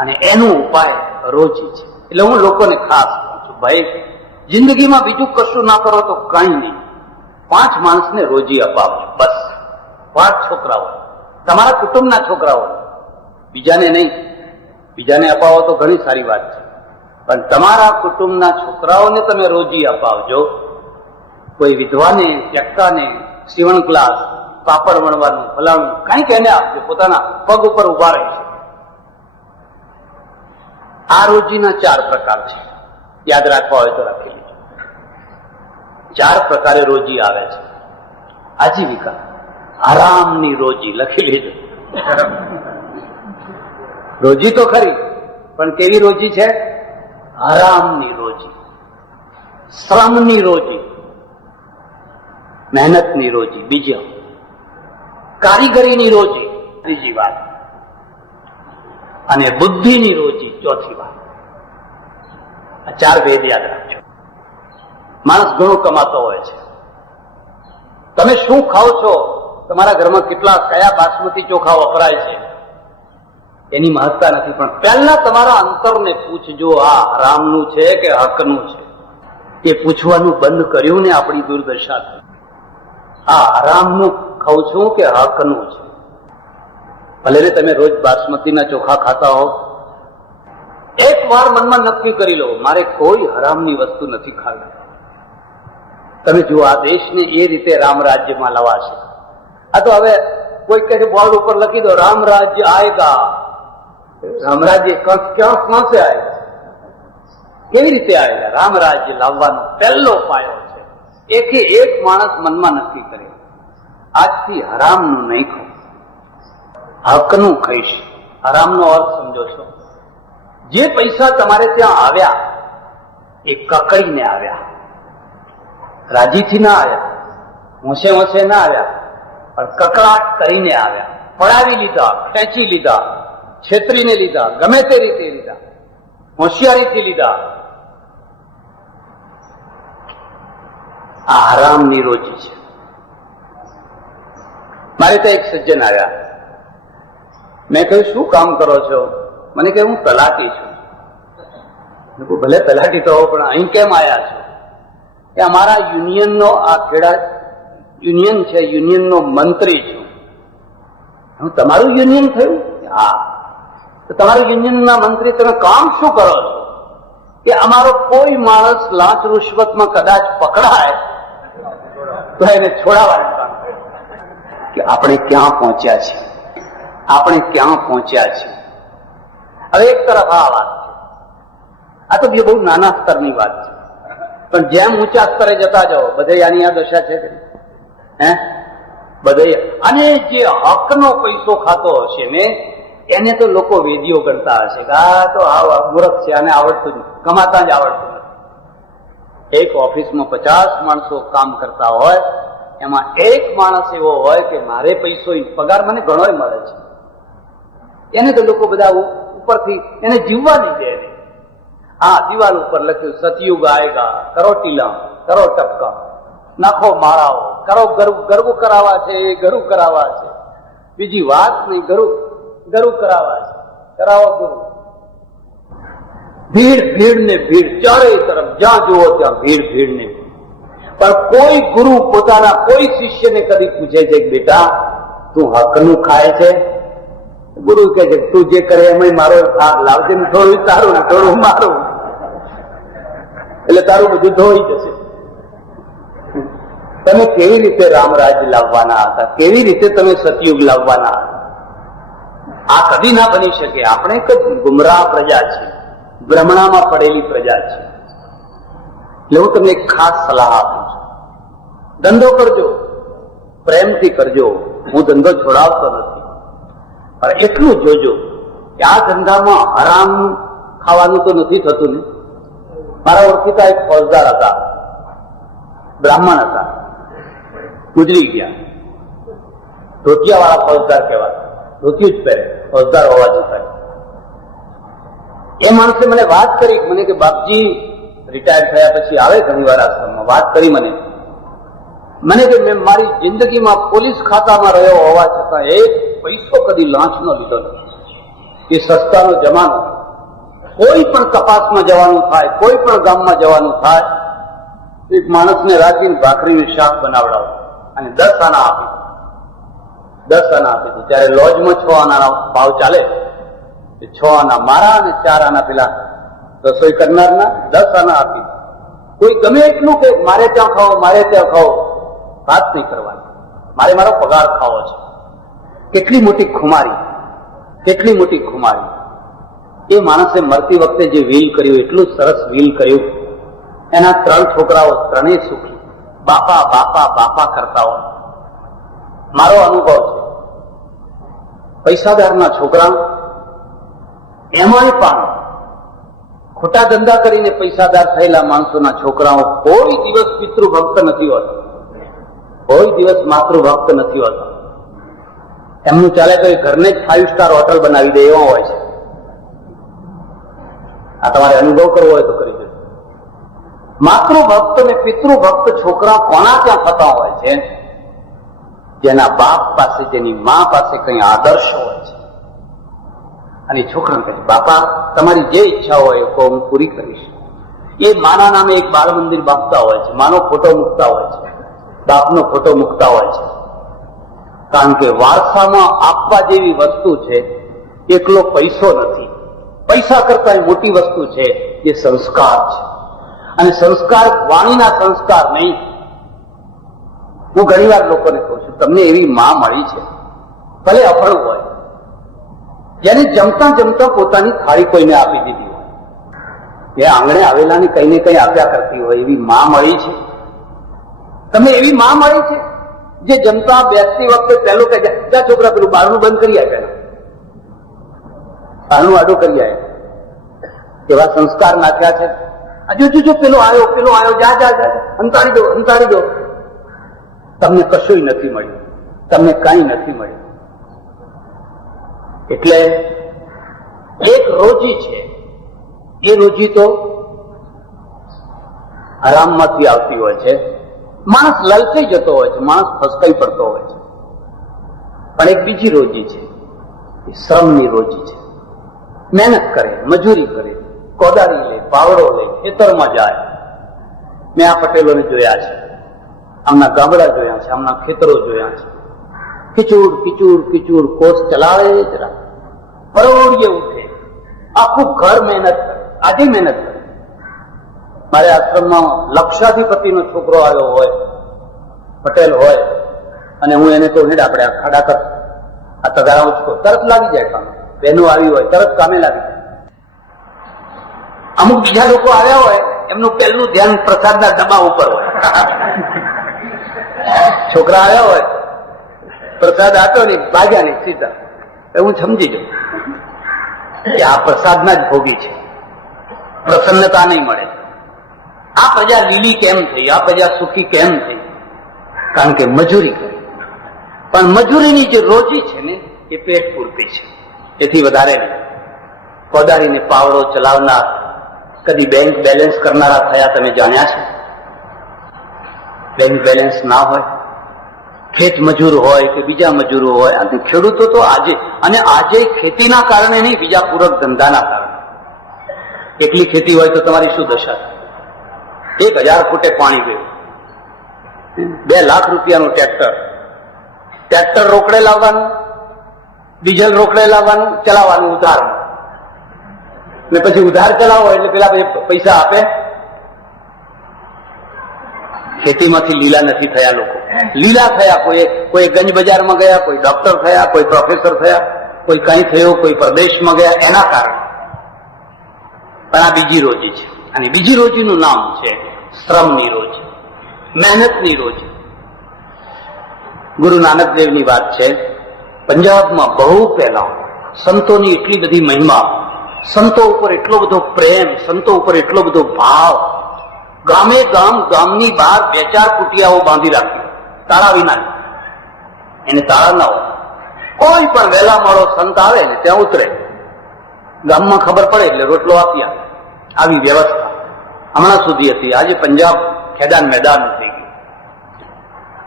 અને એનો ઉપાય રોજી છે. એટલે હું લોકોને ખાસ કહું છું, ભાઈ જિંદગીમાં બીજું કશું ના કરો તો કઈ નહીં, 5 માણસને રોજી અપાવો બસ. 5 છોકરાઓ, તમારા કુટુંબના છોકરાઓ, બીજાને નહીં. બીજાને અપાવો તો ઘણી સારી વાત છે, પણ તમારા કુટુંબના છોકરાઓને તમે રોજી અપાવજો. કોઈ વિધવાને, ત્યક્કાને સીવણ ક્લાસ, પાપડ વણવાનું, ફલાણું કંઈક એને આપજો, પોતાના પગ ઉપર ઉભા રહી છે. આ રોજીના 4 પ્રકાર છે. યાદ રાખવા હોય તો રાખી લીધો. 4 પ્રકારે રોજી આવે છે. આજીવિકા, આરામની રોજી લખી લીધું. રોજી તો ખરી, પણ કેવી રોજી છે? આરામની રોજી, શ્રમની રોજી, મહેનતની રોજી. બીજી કારીગરીની રોજી, ત્રીજી વાત, અને બુદ્ધિની રોજી, ચોથી વાત. આ 4 ભેદ યાદ રાખજો. માણસ ઘણું કમાતો હોય છે. તમે શું ખાઓ છો, તમારા ઘરમાં કયા બાસમતી ચોખા વપરાય છે, એની મહત્તા નથી. પણ પહેલા તમારા અંતરને પૂછજો, આ હરામનું છે કે હકનું છે. એ પૂછવાનું બંધ કર્યું ને આપણી દુર્દશા થઈ. આ હરામનું ખાઉં છું કે હકનું છે? ભલે ને તમે રોજ બાસમતીના ચોખા ખાતા હો, એક વાર મનમાં નક્કી કરી લો, મારે કોઈ હરામની વસ્તુ નથી ખાવી. તમે જુઓ, આ દેશને એ રીતે રામ રાજ્યમાં લવાશે. આ તો હવે કોઈ કહે બોર્ડ ઉપર લખી દો રામ રાજ્ય આયેગા, રામરાજ્ય ક્યાં છે આવેલા, કેવી રીતે આવેલા? રામરાજ્ય લાવવાનો પહેલો પાયો છે એકે એક માણસ મનમાં નક્કી કરે, આજથી હરામનું નહીં ખાઈશ, હકનું ખાઈશ. હરામનો અર્થ સમજો છો? જે પૈસા તમારે ત્યાં આવ્યા એ કકડીને આવ્યા, રાજીથી ના આવ્યા, હોંશે હોંશે ના આવ્યા, પણ કકડાટ કરીને આવ્યા, પડાવી લીધા, ખેંચી લીધા, છેતરીને લીધા, ગમે તે રીતે લીધા, હોશિયારીથી લીધા. આ હરામની રોજી છે. મારે ત્યાં એક સજ્જન આવ્યા, મેં કહ્યું શું કામ કરો છો? મને કહે હું તલાટી છું. ભલે તલાટી તો પણ અહીં કેમ આવ્યા છો? કે અમારા યુનિયનનો, આ ખેડા યુનિયન છે, યુનિયનનો મંત્રી છું. હું તમારું યુનિયન થયું? હા. તો તમારું યુનિયનના મંત્રી તમે કામ શું કરો છો? કે અમારો કોઈ માણસ લાંચ રૂશ્વતમાં કદાચ પકડાય તો એને છોડાવવાનું કામ. કે આપણે ક્યાં પહોંચ્યા છીએ, આપણે ક્યાં પહોંચ્યા છીએ. હવે એક તરફ આ વાત છે, આ તો બહુ નાના સ્તરની વાત છે, પણ જેમ ઊંચા સ્તરે જતા જાઓ બધે આની આ દશા છે હે બધે. અને જે હકનો પૈસો ખાતો હશે ને એને તો લોકો વેદીઓ ગણતા હશે કે આ તો મૂર્ખ છે, આને આવડતું જ કમાતા જ આવડતું નથી. એક ઓફિસમાં 50 માણસો કામ કરતા હોય, એમાં એક માણસ એવો હોય કે મારે પૈસો પગાર મને ઘણોય મળે છે, એને તો લોકો બધા ઉપરથી એને જીવવા નહીં દે. હા, દિવાલ ઉપર લખ્યું સતયુગ આયેગા, કરો ટીલા, કરો ટપકા, નાખો માળાઓ, કરો ગરુ કરાવવા છે, ગરુ કરાવવા છે, બીજી વાત નહીં, ગરુ કરાવવા છે, કરાવો ગુરુ. ભીડ ભીડ ને ભીડ, ચારે તરફ જ્યાં જુઓ ત્યાં ભીડ ભીડ ને. પણ કોઈ ગુરુ પોતાના કોઈ શિષ્યને કદી પૂછે છે કે બેટા તું હકનું ખાય છે? ગુરુ કહે છે તું જે કરે એમાં મારો ભાગ લાવજે, થોડું તારું ને થોડું મારું, એટલે તારું બધું ધોઈ જશે. તમે કેવી રીતે રામરાજ લાવવાના હતા, કેવી રીતે તમે સતયુગ લાવવાના હતા? આ કદી ના બની શકે. આપણે એક ગુમરાહ પ્રજા છે, ભ્રમણામાં પડેલી પ્રજા છે. એટલે હું તમને એક ખાસ સલાહ આપું છું, ધંધો કરજો, પ્રેમથી કરજો. હું ધંધો છોડાવતો નથી, પણ એટલું જોજો કે આ ધંધામાં હરામ ખાવાનું તો નથી થતું ને. મારા ઓળખીતા એક ફોજદાર હતા, બ્રાહ્મણ હતા, ગુજરી ગયા. ધોતિયા વાળા ફોજદાર કહેવાતા, ધોતિયું જ પહેરે, ફોજદાર હોવા છતાં. એ માણસે મને વાત કરી, મને કે બાપજી રિટાયર થયા પછી આવે ઘણી વાર આશ્રમમાં, વાત કરી મને કે મેં મારી જિંદગીમાં પોલીસ ખાતામાં રહ્યો હોવા છતાં એક પૈસો કદી લાંચનો લીધો નથી. એ સસ્તાનો જમાનો, કોઈ પણ તપાસમાં જવાનું થાય, કોઈ પણ ગામમાં જવાનું થાય, એક માણસને રાખીને ભાખરીનું શાક બનાવડાવો અને 10 આના આપી, 10 આના આપી દઉં. ત્યારે લોજમાં 6 આનાના ભાવ ચાલે, 6 આના મારા અને 4 આના પેલા રસોઈ કરનારના, 10 આના આપી. કોઈ ગમે એટલું કે મારે ત્યાં ખાઓ, મારે ત્યાં ખાઓ, વાત નહીં કરવાની, મારે મારો પગાર ખાવો છે. કેટલી મોટી ખુમારી, કેટલી મોટી ખુમારી. એ માણસે મરતી વખતે જે વિલ કર્યું, એટલું સરસ વિલ કર્યું. એના 3 છોકરાઓ, ત્રણેય સુખી, બાપા બાપા બાપા કરતા હોય. મારો અનુભવ છે, પૈસાદારના છોકરા, એમાંય પણ ખોટા ધંધા કરીને પૈસાદાર થયેલા માણસોના છોકરાઓ કોઈ દિવસ પિતૃભક્ત નથી હોતા, કોઈ દિવસ માતૃભક્ત નથી હોતા. એમનું ચાલે તો એ ઘરને જ 5 સ્ટાર હોટલ બનાવી દે એવા હોય છે. આ તમારે અનુભવ કરવો હોય તો કરી દેજો. માતૃભક્ત ને પિતૃભક્ત છોકરા કોના ત્યાં થતા હોય છે? જેના બાપ પાસે, જેની મા પાસે કઈ આદર્શ હોય છે. અને છોકરાને કહે બાપા તમારી જે ઈચ્છા હોય એ હું પૂરી કરીશ. એ માના નામે એક બાળ મંદિર બાંધતા હોય છે, માનો ફોટો મૂકતા હોય છે, બાપનો ફોટો મૂકતા હોય છે. કારણ કે વારસામાં આપવા જેવી વસ્તુ છે એકલો પૈસો નથી, પૈસા કરતા મોટી વસ્તુ છે એ સંસ્કાર છે. અને સંસ્કાર વાણીના સંસ્કાર નહીં. હું ઘણી વાર લોકોને કહું છું તમને એવી માં મળી છે, ભલે અભણ હોય, જેને જમતા જમતા પોતાની થાળી કોઈને આપી દીધી હોય, એ આંગણે આવેલાને કઈ ને કઈ આપ્યા કરતી હોય, એવી માં મળી છે તમને? એવી માં મળી છે જે જમતા બેસતી વખતે પહેલું કહે, જા છોકરા પેલું બારણું બંધ કરી આપ, પેલા બારણું આડું કરી આવે. એવા સંસ્કાર નાખ્યા છે. જો પેલો આવ્યો, જા જા જા, અંતાડી દો અંતાડી દો. તમને કશું નથી મળ્યું, તમને કઈ નથી મળ્યું. એટલે એક રોજી છે, એ રોજી તો આરામમાંથી આવતી હોય છે. માણસ લલચાઈ જતો હોય છે, માણસ ફસકાઈ પડતો હોય છે. પણ એક બીજી રોજી છે, એ શ્રમની રોજી છે. મહેનત કરે, મજૂરી કરે, કોદાળી લે, પાવડો લે, ખેતરમાં જાય. મેં આ પટેલોને જોયા છે, આમના ગામડા જોયા છે, આમના ખેતરો જોયા છે. કિચુડ કિચુડ કિચુડ કોષ ચલાવે જરા, પરોળીએ ઉઠે, આખું ઘર મહેનત કરે, આજે મહેનત કરે. મારે આશ્રમમાં લક્ષાધિપતિનો છોકરો આવ્યો હોય, પટેલ હોય, અને હું એને તો હેડ આપણે આ ખાડા કર, આ તગારા ઉચકો, તરત લાગી જાય કામે. બહેનો આવી હોય તરત કામે લાગી જાય. અમુક બીજા લોકો આવ્યા હોય, એમનું પહેલું ધ્યાન પ્રસાદના ડબ્બા ઉપર હોય. છોકરા આવ્યા હોય, પ્રસાદ આપ્યો ને ભાગ્યા ને સીધા. હું સમજી જાઉં કે આ પ્રસાદના જ ભોગી છે, પ્રસન્નતા નહીં મળે. આ પ્રજા લીલી કેમ થઈ, આ પ્રજા સુખી કેમ થઈ? કારણ કે મજૂરી કરી. પણ મજૂરીની જે રોજી છે ને, એ પેટ પૂરતી છે, એથી વધારે નહીં. કોદાળીને પાવડો ચલાવનાર કદી બેંક બેલેન્સ કરનારા થયા તમે જાણ્યા છે? બેંક બેલેન્સ ના હોય, ખેત મજૂર હોય કે બીજા મજૂરો હોય, અને ખેડૂતો તો આજે, અને આજે ખેતીના કારણે નહીં, બીજા પૂરક ધંધાના કારણે. એટલી ખેતી હોય તો તમારી શું દશા? 1000 ફૂટે પાણી ગયું, 2 લાખ રૂપિયાનું ટ્રેક્ટર રોકડે લાવવાનું, ડીઝલ રોકડે લાવવાનું, ચલાવવાનું ઉધાર, ને પછી ઉધાર ચલાવો એટલે પેલા પૈસા આપે. ખેતીમાંથી લીલા નથી થયા લોકો, લીલા થયા કોઈ ગંજ બજારમાં ગયા, કોઈ ડોક્ટર થયા, કોઈ પ્રોફેસર થયા, કોઈ કઈ થયો, કોઈ પ્રદેશમાં ગયા, એના કારણે. પણ આ બીજી રોજી છે, અને બીજી રોજીનું નામ છે શ્રમની રોજી, મહેનતની રોજી. ગુરુ નાનક દેવની વાત છે, પંજાબમાં બહુ પહેલા સંતોની એટલી બધી મહિમા, સંતો ઉપર એટલો બધો પ્રેમ, સંતો ઉપર એટલો બધો ભાવ. ગામે ગામની બહાર 2-4 કુટિયાઓ બાંધી રાખી, તાળા વિના. એને તાળા ના હોય, કોઈ પણ વહેલા મોડો સંત આવે ને ત્યાં ઉતરે, ગામમાં ખબર પડે એટલે રોટલો આપ્યા. આવી વ્યવસ્થા હમણાં સુધી હતી. આજે પંજાબ ખેદાન મેદાન થઈ ગયું.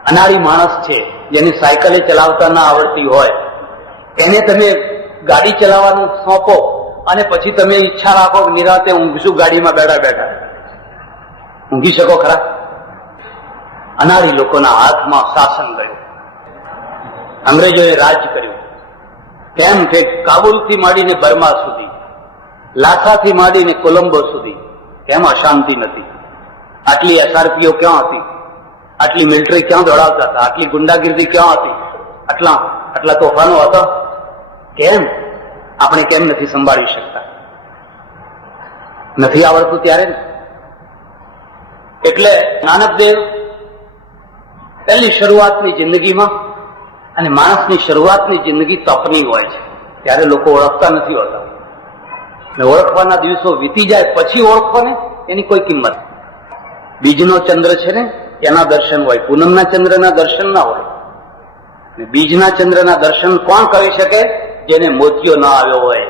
અનાળી માણસ છે, જેને સાયકલે ચલાવતા ના આવડતી હોય, એને તમે ગાડી ચલાવવાનું સોંપો, અને પછી તમે ઈચ્છા રાખો કે નિરાતે ઊંઘશું ગાડીમાં બેઠા બેઠા, ઊંઘી શકો ખરા? અનાળી લોકોના હાથમાં શાસન ગયું, અંગ્રેજોએ રાજ કર્યું. કેમ કે કાબુલથી માંડીને બર્મા સુધી, લાસાથી માંડીને કોલંબો સુધી, કેમ અશાંતિ નથી? આટલી એસઆરપીઓ ક્યાં હતી? આટલી મિલિટરી ક્યાં દોડાવતા હતા? આટલી ગુંડાગીર્દી ક્યાં હતી? આટલા તોફાનો હતા? કેમ? આપણે કેમ નથી સંભાળી શકતા? નથી આવડતું ત્યારે ને. એટલે નાનકદેવ પહેલી શરૂઆતની જિંદગીમાં, અને માણસની શરૂઆતની જિંદગી તપની હોય છે, ત્યારે લોકો ઓળખતા નથી હોતા. ઓળખવાના દિવસો વીતી જાય પછી ઓળખો ને, એની કોઈ કિંમત. બીજનો ચંદ્ર છે ને, એના દર્શન હોય, પૂનમના ચંદ્રના દર્શન ના હોય. બીજના ચંદ્રના દર્શન કોણ કરી શકે? જેને મોતિયો ના આવ્યો હોય.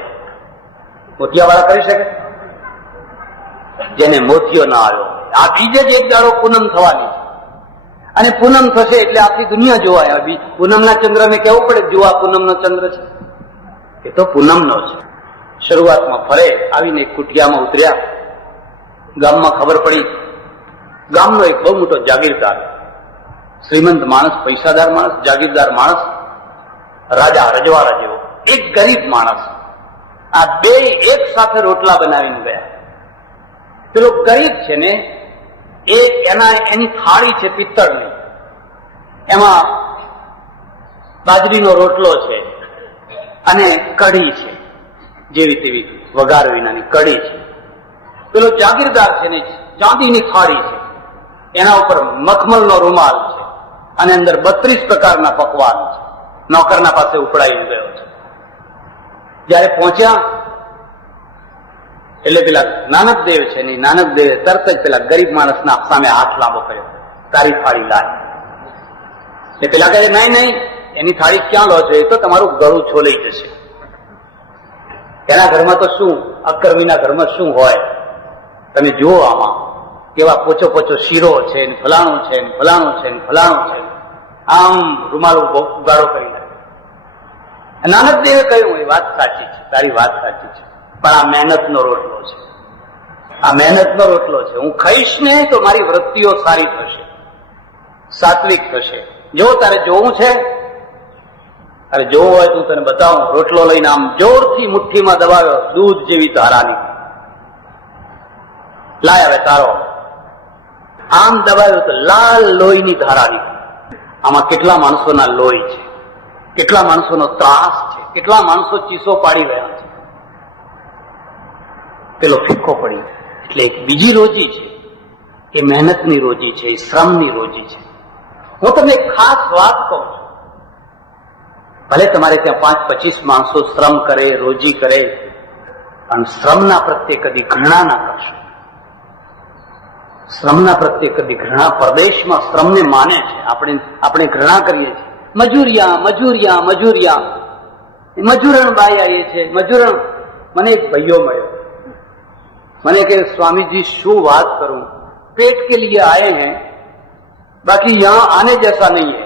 મોતિયાવાળા કરી શકે? જેને મોતિયો ના આવ્યો. આ બીજ જ એક દાડો પૂનમ થવાની છે, અને પૂનમ થશે એટલે આખી દુનિયા જોવાય. પૂનમના ચંદ્રને કેવું પડે, જો આ પૂનમનો ચંદ્ર છે, એ તો પૂનમનો છે. શરૂઆતમાં ફરે આવીને એક કુટિયામાં ઉતર્યા. ગામમાં ખબર પડી, ગામનો એક બહુ મોટો જાગીરદાર, શ્રીમંત માણસ, પૈસાદાર માણસ, જાગીરદાર માણસ, રાજા રજવાડા જેવો, એક ગરીબ માણસ, આ બે એક સાથે રોટલા બનાવીને ગયા. પેલો ગરીબ છે ને, એની થાળી છે પિત્તળની, એમાં બાજરીનો રોટલો છે, અને કઢી છે, જેવી તેવી વઘાર વિનાની કઢી છે. પેલો જાગીરદાર છે ને ચાંદીની થાળી છે, એના ઉપર મખમલનો રૂમાલ છે અને અંદર 32 પ્રકારના પકવાન છે. નોકરના પાસે ઉપડાઈને ગયો છે. જયારે પહોંચ્યા એટલે પેલા નાનકદેવ છે ને નાનકદેવે તરત જ પેલા ગરીબ માણસના સામે હાથ લાંબો કર્યો, તારી થાળી લાય. એટલે પેલા કહે નહીં નહીં, એની થાળી ક્યાં લો છો, એ તો તમારું ગળું છોલાઈ જશે. એના ઘરમાં તો શું, અકર્મીના ઘરમાં શું હોય તમે જુઓ, આમાં કેવા પોચો પોચો શીરો છે ને ફલાણું છે ને ફલાણું છે ને ફલાણું છે. આમ રૂમાલ ઉગાડો કરી નાખે. નાનકદેવે કહ્યું એ વાત સાચી છે, તારી વાત સાચી છે, પણ આ મહેનતનો રોટલો છે, આ મહેનતનો રોટલો છે. હું ખાઈશ ને તો મારી વૃત્તિઓ સારી થશે, સાત્વિક થશે. જો તારે જોવું છે, અરે જોવું હોય તું તને બતાવું. રોટલો લઈને આમ જોરથી મુઠ્ઠીમાં દબાવ્યો, દૂધ જેવી ધારા નીકળી. લાય હવે તારો. આમ દબાવ્યો તો લાલ લોહીની ધારા નીકળી. આમાં કેટલા માણસોના લોહી છે, કેટલા માણસોનો ત્રાસ છે, કેટલા માણસો ચીસો પાડી રહ્યા છે. પેલો ફિક્કો પડી. એટલે એક બીજી રોજી છે, એ મહેનતની રોજી છે, એ શ્રમની રોજી છે. હું તમને ખાસ વાત કહું છું, ભલે તમારે ત્યાં 5-25 માણસો શ્રમ કરે, રોજી કરે, પણ શ્રમના પ્રત્યે કદી ઘૃણા ના કરશો. શ્રમના પ્રત્યે કદી ઘૃણા, પરદેશમાં શ્રમને માને છે, આપણે ઘૃણા કરીએ છીએ. મજૂરિયા મજૂરિયા મજૂરિયા, મજૂરણ બાઈ આવીએ છે, મજૂરણ. મને એક ભાઈઓ મળ્યો, મને કે स्वामी શું વાત કરું, पेट के लिए आए हैं, बाकी यहां आने जैसा नहीं है.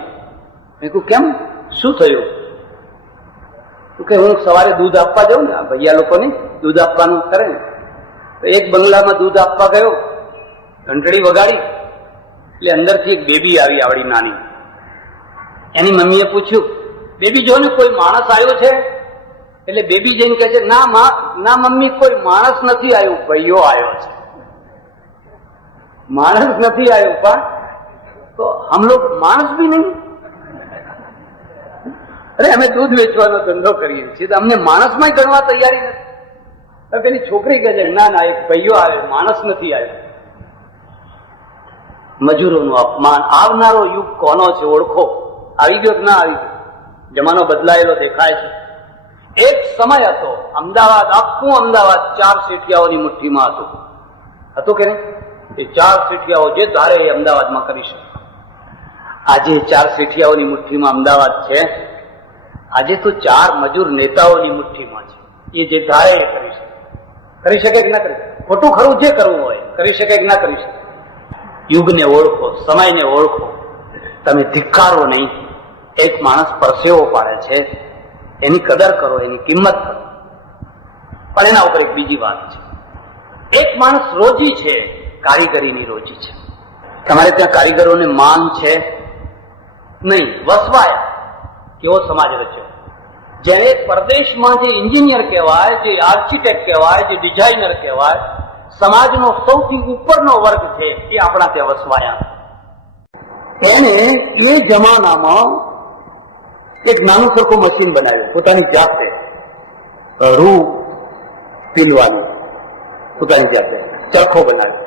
મેં કહ્યું કેમ, શું થયું? તો કે હું સવારે દૂધ આપવા જાઉં ને, આ ભૈયા લોકોને દૂધ આપવાનું કરે ને, તો એક બંગલામાં દૂધ આપવા ગયો, ઘંટડી વગાડી, એટલે અંદરથી એક બેબી આવી, આવડી નાની. એની મમ્મીએ પૂછ્યું, બેબી જો ને કોઈ માણસ આવ્યો છે? એટલે બેબી જઈને કહે છે, ના મમ્મી, કોઈ માણસ નથી આવ્યું, ભાઈઓ આવ્યો છે. માણસ નથી આવ્યું, પણ તો હમ લોગ માણસ ભી નહીં. અરે અમે દૂધ વેચવાનો ધંધો કરીએ છીએ, તો અમને માણસમાં ગણવા તૈયારી નથી. પેલી છોકરી કહે છે, ના એક ભાઈઓ આવે, માણસ નથી આવ્યો. મજૂરોનું અપમાન. આવનારો યુગ કોનો છે ઓળખો. આવી ગયો કે ના આવી ગયો? જમાનો બદલાયેલો દેખાય છે. એક સમય હતો, અમદાવાદ, આખું અમદાવાદ 4 શેઠિયાઓની મુઠ્ઠીમાં હતું કે નહીં? એ 4 શેઠિયાઓ જે ધારે એ અમદાવાદમાં કરી શકે. આજે 4 શેઠિયાઓની મુઠ્ઠીમાં અમદાવાદ છે. આજે તો 4 મજૂર નેતાઓની મુઠ્ઠીમાં છે. એ જે ધારે એ કરી શકે. કરી શકે કે ના કરી શકે? ખોટું ખરું જે કરવું હોય કરી શકે કે ના કરી શકે? યુગને ઓળખો, સમયને ઓળખો, તમે ધિક્કારો નહીં. એક માણસ પરસેવો પાડે છે, એની કદર કરો, એની કિંમત કરો. પણ એના ઉપર એક બીજી વાત છે. એક માણસ રોજી છે, કારીગરીની રોજી છે. તમારે ત્યાં કારીગરોને માન છે નહીં, વસવાયા. કેવો સમાજ રચ્યો. જ્યારે પરદેશમાં જે એન્જિનિયર કહેવાય, જે આર્કિટેક્ટ કહેવાય, જે ડિઝાઇનર કહેવાય, સમાજનો સૌથી ઉપરનો વર્ગ છે, એ આપણા ત્યાં વસવાયા. એને એ જમાનામાં એક નાનું સરખું મશીન બનાવ્યું પોતાની જાતે, રૂ પીલવાની પોતાની જાતે, ચરખો બનાવ્યો.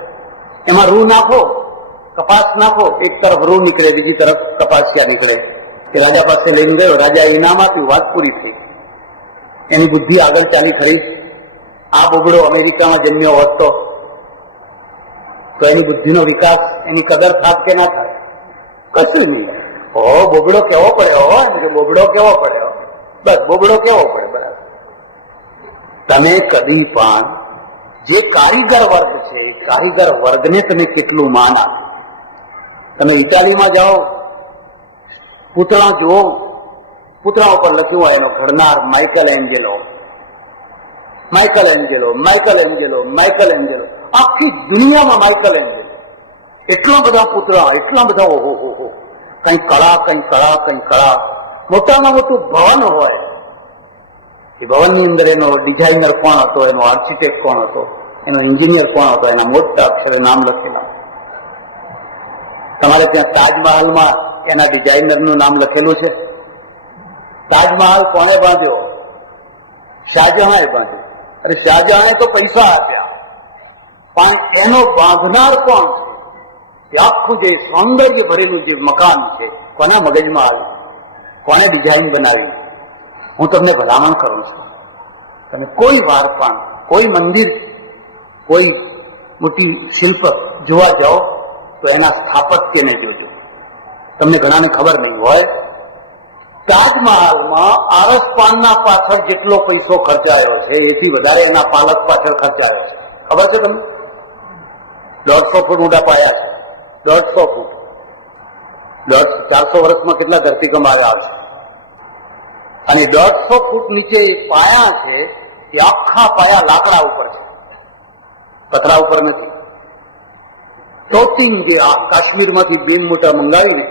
એમાં રૂ નાખો, કપાસ નાખો, એક તરફ રૂ નીકળે, બીજી તરફ કપાસિયા નીકળે. કે રાજા પાસે લઈને ગયો, રાજા ઇનામ આપ્યું, વાત પૂરી થઈ. એની બુદ્ધિ આગળ ચાલી ખરી. આ બોગડો અમેરિકામાં જન્મ્યો હોત તો એની બુદ્ધિનો વિકાસ, એની કદર થાત કે ના થાય? કશું નહીં. બોગડો કેવો પડ્યો, બોગડો કેવો પડ્યો, બસ બોગડો કેવો પડે, બરાબર. તમે કદી પણ જે કારીગર વર્ગ છે, કારીગર વર્ગને તમે કેટલું માન આપો. તમે ઇટાલીમાં જાઓ, પૂતળા જુઓ, પૂતળા ઉપર લખ્યું હોય એનો ઘડનાર Michelangelo, Michelangelo, Michelangelo, Michelangelo. આખી દુનિયામાં માઇકલ એન્જેલો. એટલા બધા પૂતળા, એટલા બધા, ઓહો, કઈ કળા, કઈ કળા, કઈ કળા. મોટામાં મોટું ભવન હોય, એ ભવનની અંદર એનો ડિઝાઇનર કોણ હતો, એનો આર્કિટેક્ટ કોણ હતો, એનો એન્જિનિયર કોણ હતો, એના મોટા અક્ષરે નામ લખેલા. તમારે ત્યાં તાજમહાલમાં એના ડિઝાઇનરનું નામ લખેલું છે. તાજમહાલ કોણે બાંધ્યો? શાહજહાંએ બાંધ્યું. અરે શાહજહાંએ તો પૈસા આપ્યા, પણ એનો બાંધનાર કોણ છે? એ આખું જે સૌંદર્ય ભરેલું જે મકાન છે, કોના મગજમાં આવ્યું, કોને ડિઝાઇન બનાવી? હું તમને ભલામણ કરું છું, તમે કોઈ વાર પણ કોઈ મંદિર, કોઈ મોટી શિલ્પ જોવા જાઓ તો એના સ્થાપત્યને જોજો. તમને ઘણાને ખબર નહીં હોય, તાજમહાલમાં આરસપાનના પાછળ જેટલો પૈસો ખર્ચાયો છે એથી વધારે એના પાલક પાછળ ખર્ચાયો છે. ખબર છે તમને? 150 ફૂટ ઊંડા પાયા છે, 150 ફૂટ. 400 વર્ષમાં કેટલા ધરતીકંપ આવ્યા હશે? અને 150 ફૂટ નીચે પાયા છે, એ આખા પાયા લાકડા ઉપર છે, પતરા ઉપર નથી. ચોથીન જે આ કાશ્મીરમાંથી બીમ મોટા મંગાવીને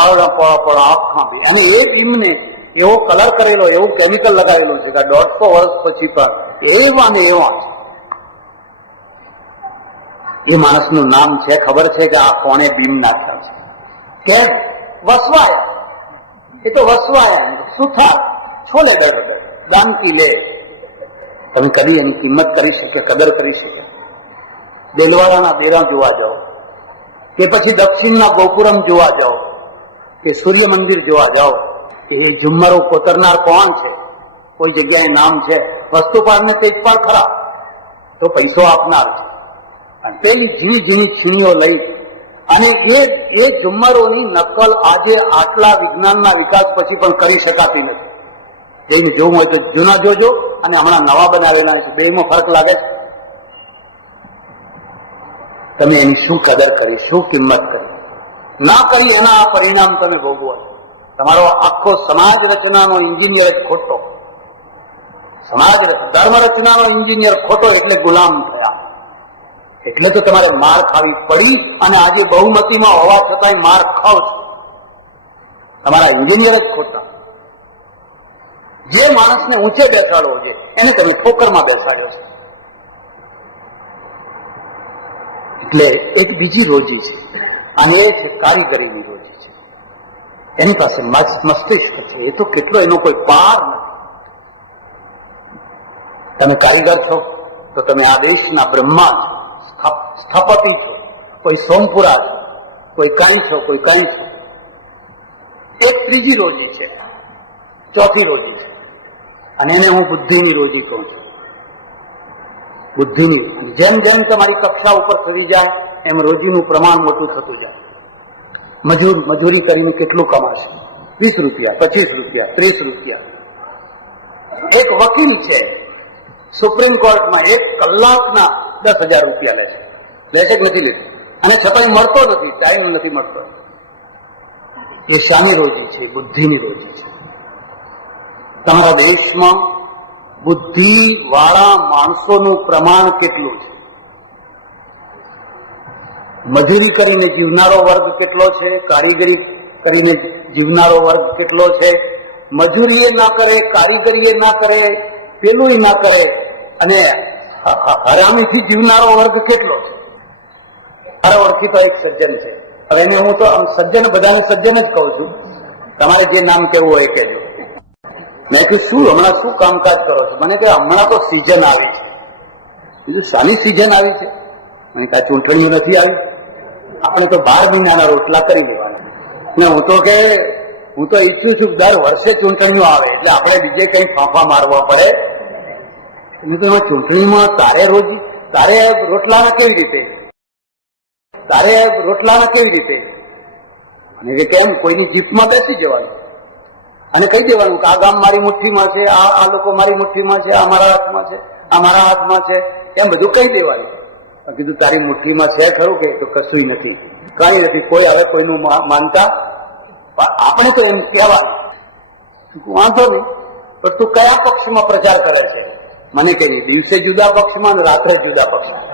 આખા બી, અને એ બીમને એવો કલર કરેલો, એવું કેમિકલ લગાવેલું છે કે 150 વર્ષ પછી પણ એવા ને એવા છે. એ માણસનું નામ છે, ખબર છે કે આ કોણે બીમ નાખ્યા છે? કેમ? વસવાયા. એ તો વસવાયા, સુથાર, છોલે દામકી લે. તમે કદી એની કિંમત કરી શકે, કદર કરી શકે? દેલવાડાના બેરા જોવા જાઓ, કે પછી દક્ષિણના ગોપુરમ જોવા જાઓ, કે સૂર્ય મંદિર જોવા જાઓ, એ ઝુમ્મરો કોતરનાર કોણ છે? કોઈ જગ્યાએ નામ છે? વસ્તુપાળને કંઈક પણ ખરા તો પૈસો આપનાર છે. અને પેલી ઝીણી ઝીણી છીણીઓ લઈ અને એ ઝુમ્મરોની નકલ આજે આટલા વિજ્ઞાનના વિકાસ પછી પણ કરી શકાતી નથી. જઈને જોવું હોય તો જૂના જોજો, અને હમણાં નવા બનાવેલા છે, બેમાં ફરક લાગે છે. તમે એની શું કદર કરી, શું કિંમત કરી? ના કરી એના આ પરિણામ તમે ભોગવો. તમારો આખો સમાજ રચનાનો એન્જિનિયર ખોટો, સમાજ ધર્મ રચનાનો એન્જિનિયર ખોટો, એટલે ગુલામ થયા. એટલે તો તમારે માર ખાવી પડી, અને આજે બહુમતીમાં હોવા છતાંય માર ખાવ છો. તમારા એન્જિનિયર જ ખોટા. જે માણસને ઊંચે બેસાડવો છે એને તમે ઠોકરમાં બેસાડ્યો છે. એટલે એક બીજી રોજી છે, અને એ છે કારીગરીની રોજી છે. એની પાસે મસ્તિષ્ક છે, એ તો કેટલો, એનો કોઈ પાર નથી. તમે કારીગર છો તો તમે આ દેશના બ્રહ્મા છો, સ્થપતિ છો, કોઈ સોમપુરા છો, કોઈ કાંઈ છો, કોઈ કાંઈ છો. એક ત્રીજી રોજી છે, ચોથી રોજી છે, અને એને હું બુદ્ધિની રોજી કહું છું. બુદ્ધિની જેમ જેમ તમારી કક્ષા ઉપર ચડી જાય એમ રોજીનું પ્રમાણ મોટું થતું જાય. મજૂરી કરીને કેટલું કમાશે? 20 રૂપિયા, 25 રૂપિયા, 30 રૂપિયા. એક વકીલ છે સુપ્રીમ કોર્ટમાં, 1 કલાકના 10,000 રૂપિયા લે છે. લે છે કે નથી લેતું? અને છતાંય મળતો નથી, ટાઈમ નથી મળતો. એ શાની રોજી છે? બુદ્ધિની રોજી છે. તમારા દેશમાં બુદ્ધિ વાળા માણસોનું પ્રમાણ કેટલું છે? મજૂરી કરીને જીવનારો વર્ગ કેટલો છે? કારીગરી કરીને જીવનારો વર્ગ કેટલો છે? મજૂરી ના કરે, કારીગરી ના કરે, પેલું ના કરે, અને હરામીથી જીવનારો વર્ગ કેટલો છે? મારા ઓળખીતો એક સજ્જન છે. હવે એને હું તો સજ્જન, બધાને સજ્જન જ કહું છું. તમારે જે નામ કેવું હોય કહેજો. મેં કહ્યું શું હમણાં શું કામકાજ કરો છો? મને કે હમણાં તો સિઝન આવી છે. બીજું શાની સિઝન આવી છે? મને કાંઈ ચૂંટણીઓ નથી આવી, આપણે તો 12 મહિનાના રોટલા કરી લેવાના. ને હું તો ઈચ્છું છું દર વર્ષે ચૂંટણીઓ આવે એટલે આપણે બીજે કઈ ફાંફા મારવા પડે. એટલે એમાં ચૂંટણીમાં તારે રોટલાના કેવી રીતે? અને કે કેમ? કોઈની જીપમાં બેસી જવાનું અને કહી દેવાનું કે આ ગામ મારી મુઠ્ઠીમાં છે, આ લોકો મારી મુઠ્ઠીમાં છે, આ મારા હાથમાં છે, આ મારા હાથમાં છે, એમ બધું કહી દેવાનું. કીધું તારી મુઠ્ઠીમાં છે ખરું? કે તો કશું નથી, કઈ નથી. કોઈ હવે કોઈનું માનતા, આપણે તો એમ કહેવાનું. વાંધો નહીં, પણ તું કયા પક્ષમાં પ્રચાર કરે છે? મને કે દિવસે જુદા પક્ષમાં અને રાત્રે જુદા પક્ષમાં.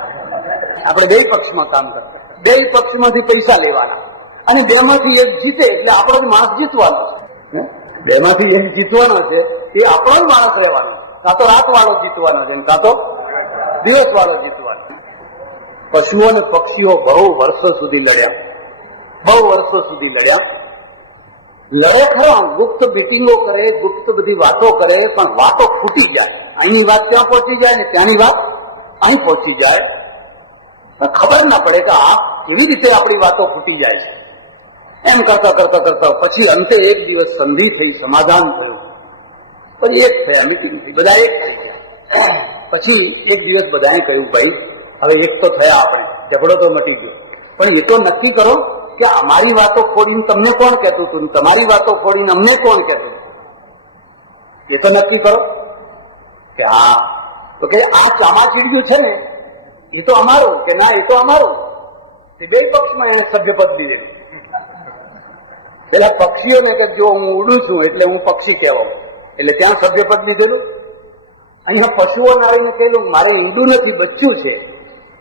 આપણે 2 પક્ષમાં કામ કરતા, 2 પક્ષમાંથી પૈસા લેવાના, અને 2માંથી એક જીતે એટલે આપણો જ માણસ જીતવાનો છે. 2માંથી એક જીતવાનો છે, એ આપણો જ માણસ રહેવાનો. કાં તો રાત વાળો જીતવાનો છે, કાં તો દિવસ વાળો જીતવાનો. પશુઓ અને પક્ષીઓ બહુ વર્ષો સુધી લડ્યા. લડે ખરો, ગુપ્ત મિટિંગો કરે, ગુપ્ત બધી વાતો કરે, પણ વાતો ફૂટી જાય. અહીંની વાત ત્યાં પહોંચી જાય ને ત્યાંની વાત અહીં પહોંચી જાય. ખબર ના પડે કે આ કેવી રીતે આપણી વાતો ફૂટી જાય છે. એમ કરતા કરતા કરતા પછી અંતે એક દિવસ સંધિ થઈ, સમાધાન થયું, પછી એક થયા, મિટિંગ થઈ, બધા એક થઈ ગયા. પછી એક દિવસ બધાએ કહ્યું, ભાઈ હવે એક તો થયા આપણે, ઝઘડો તો મટી ગયો, પણ એ તો નક્કી કરો કે અમારી વાતો ખોડીને તમને કોણ કહેતું હતું, તમારી વાતો ખોડીને અમને કોણ કહેતું, એ તો નક્કી કરો. કે હા, તો કે આ ચામાચીડિયું છે ને એ તો અમારું, કે ના એ તો અમારું. એ બે પક્ષમાં એને સભ્યપદ દીધેલું. પેલા પક્ષીઓને કે જો હું ઉડું છું એટલે હું પક્ષી કહેવાઉં, એટલે ત્યાં સભ્યપદ દીધેલું. અહીંયા પશુઓ નારીને કહેલું મારે ઈંડું નથી, બચ્ચું છે,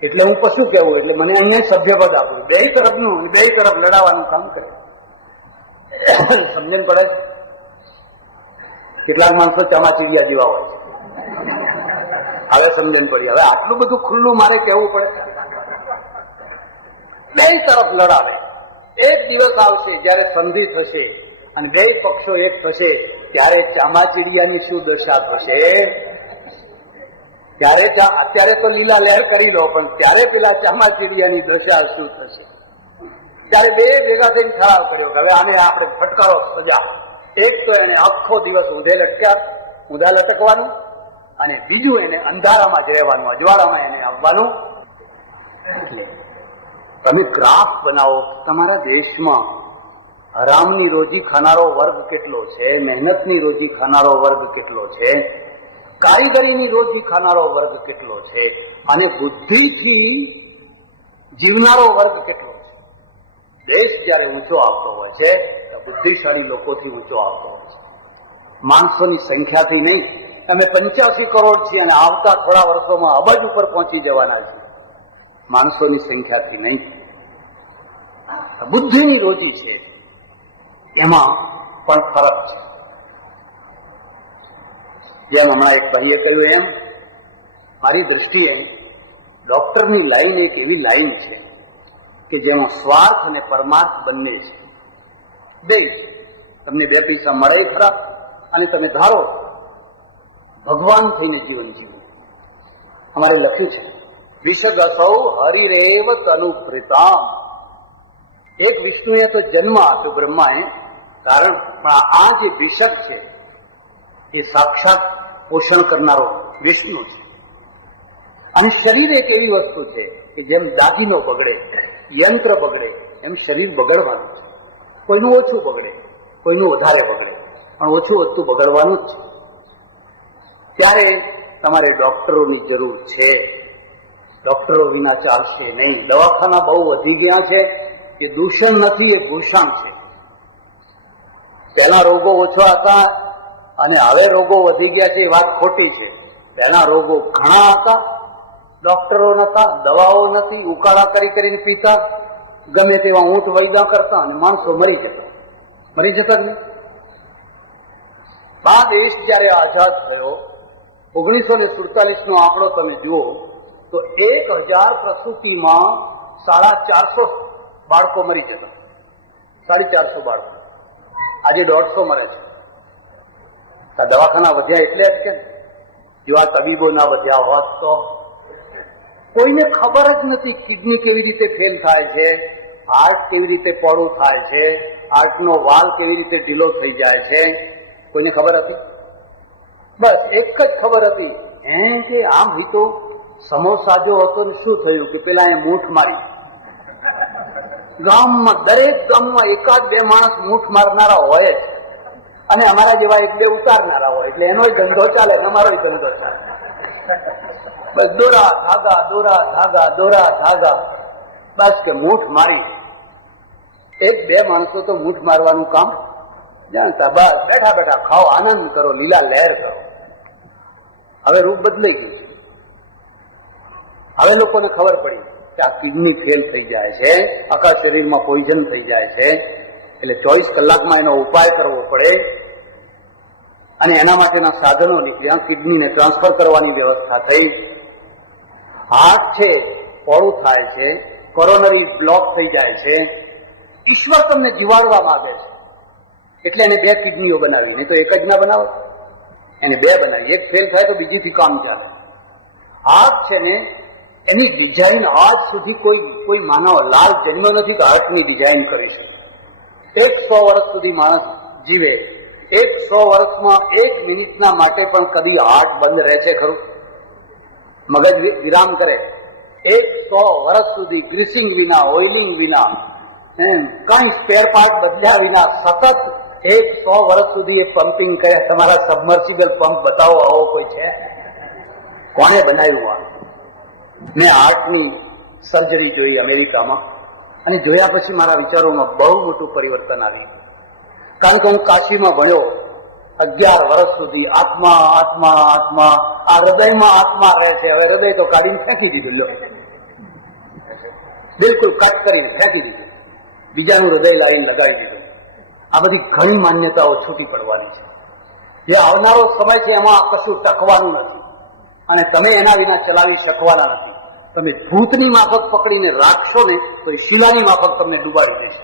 એટલે હું પશુ કહેવું, એટલે મને અહીંયા સભ્યપદ આપવું. બે તરફનું, બે તરફ લડાવવાનું કામ કરે. સમજણ પડે? કેટલાક માણસો ચામાચીડિયા જેવા હોય છે. હવે સમજણ પડી. હવે આટલું બધું ખુલ્લું મારે કહેવું પડે? બે તરફ લડાવે. એક દિવસ આવશે જયારે સંધિ થશે અને બે પક્ષો એક થશે, ત્યારે ચામાચીડિયાની શું દશા થશે? ત્યારે અત્યારે તો લીલા લહેર કરી લો, પણ ત્યારે પેલા ચામાચીડિયાની દશા શું થશે? ત્યારે બે ભેગા થઈને ઠરાવ કર્યો કે હવે આને આપણે ફટકારો સજા. એક તો એને આખો દિવસ ઊંધા લટકવાનું, અને બીજું એને અંધારામાં જ રહેવાનું, અજવાળામાં એને આવવાનું. તમે ગ્રાફ બનાવો, તમારા દેશમાં હરામની રોજી ખાનારો વર્ગ કેટલો છે, મહેનતની રોજી ખાનારો વર્ગ કેટલો છે, કારીગરીની રોજી ખાનારો વર્ગ કેટલો છે, અને બુદ્ધિથી જીવનારો વર્ગ કેટલો છે. દેશ જયારે ઊંચો આવતો હોય છે, બુદ્ધિશાળી લોકોથી ઊંચો આવતો હોય છે, માણસોની સંખ્યાથી નહીં. તમે 85 કરોડ છીએ અને આવતા થોડા વર્ષોમાં અબજ ઉપર પહોંચી જવાના છે, માણસોની સંખ્યાથી નહીં. બુદ્ધિની રોજી છે, એમાં પણ ફરક છે. જેમ હમણાં એક ભાઈએ કહ્યું એમ, મારી દ્રષ્ટિએ ડોક્ટરની લાઈન એક એવી લાઈન છે કે જેમાં સ્વાર્થ અને પરમાર્થ બંને છે. બે તમને 2 પૈસા મળે ખરા, અને તમે ધારો ભગવાન થઈને જીવન જીવો. અમારે લખ્યું છે વિષદસૌ હરિરેવ તનુપ્રીતામ. એક વિષ્ણુએ તો જન્મ આપ્યો, બ્રહ્માએ કારણ, પણ આ જે વિષદ છે એ સાક્ષાત પોષણ કરનારો વિષ્ણુ છે. અને શરીર એક એવી વસ્તુ છે કે જેમ દાગીનો બગડે, યંત્ર બગડે, એમ શરીર બગડવાનું છે. કોઈનું ઓછું બગડે, કોઈનું વધારે બગડે, પણ ઓછું વસ્તુ બગડવાનું જ છે. ત્યારે તમારે ડોક્ટરોની જરૂર છે. ડોક્ટરો વિના ચાલશે નહીં. દવાખાના બહુ વધી ગયા છે. એ દૂષણ નથી, એ ભૂષણ છે. પહેલા રોગો ઓછા હતા અને હવે રોગો વધી ગયા છે, એ વાત ખોટી છે. પહેલા રોગો ઘણા હતા, ડોક્ટરો નતા, દવાઓ નથી, ઉકાળા કરીને પીતા, ગમે તેવા ઊંટ વૈદા કરતા અને માણસો મરી જતા જ નહીં. આ દેશ જયારે આઝાદ થયો, 1947 નો આંકડો તમે જુઓ તો 1000 પ્રસૂતિમાં 450 બાળકો મરી જતા. 450 બાળકો. આજે 150 મરે છે. આ દવાખાના વધ્યા એટલે જ કેમ? જો આ તબીબો ના વધ્યા હોત તો કોઈને ખબર જ નથી કિડની કેવી રીતે ફેલ થાય છે, હાર્ટ કેવી રીતે પોળું થાય છે, હાર્ટનો વાલ કેવી રીતે ઢીલો થઈ જાય છે. કોઈને ખબર હતી? બસ એક જ ખબર હતી, એમ કે આમ ही તો સમોસા જો હતો ને શું થયું કે પેલા એ મૂઠ મારી. ગામમાં, દરેક ગામમાં 1-2 માણસ મૂઠ મારનારા હોય જ, અને અમારા જેવા 1-2 ઉતારનારા હોય, એટલે એનો ધંધો ચાલે, અમારો ધંધો ચાલે. બસ દોરા ધાગા, દોરા ધાગા, દોરા ધાગા, બસ કે મૂઠ મારી. 1-2 માણસો તો મૂઠ મારવાનું કામ જાણતા. બસ બેઠા બેઠા ખાઓ, આનંદ કરો, લીલા લહેર કરો. હવે રૂપ બદલાઈ ગયું છે. હવે લોકોને ખબર પડી કે આ કિડની ફેલ થઈ જાય છે, આખા શરીરમાં પોઈઝન થઈ જાય છે, એટલે 24 કલાકમાં એનો ઉપાય કરવો પડે. અને એના માટેના સાધનો નીકળ્યા. કિડનીને ટ્રાન્સફર કરવાની વ્યવસ્થા થઈ. હાર્ટ છે પોળું થાય છે, કોરોનરી બ્લોક થઈ જાય છે. ઈશ્વર તમને જીવાડવા માંગે છે. એટલે એને 2 કિડનીઓ બનાવી, નહીં તો એક જ ના બનાવો, એને 2 બનાવી. એક ફેલ થાય તો બીજીથી કામ ચાલે. હાર્ટ છે ને એની ડિઝાઇન આજ સુધી કોઈ માનવ લાલ જન્મ નથી કે હાર્ટની ડિઝાઇન કરી શકે. 100 વર્ષ સુધી માણસ જીવે, 100 વર્ષમાં 1 મિનિટના માટે પણ કદી હાર્ટ બંધ રહે છે ખરું? મગજ વિરામ કરે 100 વર્ષ સુધી ગ્રીસિંગ વિના, ઓઇલિંગ વિના, કઈ સ્પેર પાર્ટ બદલ્યા વિના સતત 100 વર્ષ સુધી એ પમ્પિંગ કરે. તમારા સબમર્સિબલ પંપ બતાવો, આવો કોઈ છે? કોને બનાવ્યું આ? મેં હાર્ટની સર્જરી જોઈ અમેરિકામાં, અને જોયા પછી મારા વિચારોમાં બહુ મોટું પરિવર્તન આવ્યું. કારણ કે હું કાશીમાં ભણ્યો 11 વર્ષ સુધી. આત્મા આત્મા આત્મા, આ હૃદયમાં આત્મા રહે છે. હવે હૃદય તો કાઢીને ફેંકી દીધું, લો, બિલકુલ કટ કરીને ફેંકી દીધું, બીજાનું હૃદય લાઈન લગાવી દીધું. આ બધી ઘણી માન્યતાઓ છૂટી પડવાની છે. જે આવનારો સમય છે એમાં કશું ટકવાનું નથી, અને તમે એના વિના ચલાવી શકવાના નથી. તમે ભૂતની માફક પકડીને રાખશો ને તો એ શિલાની માફક તમને ડૂબાડી દેશે,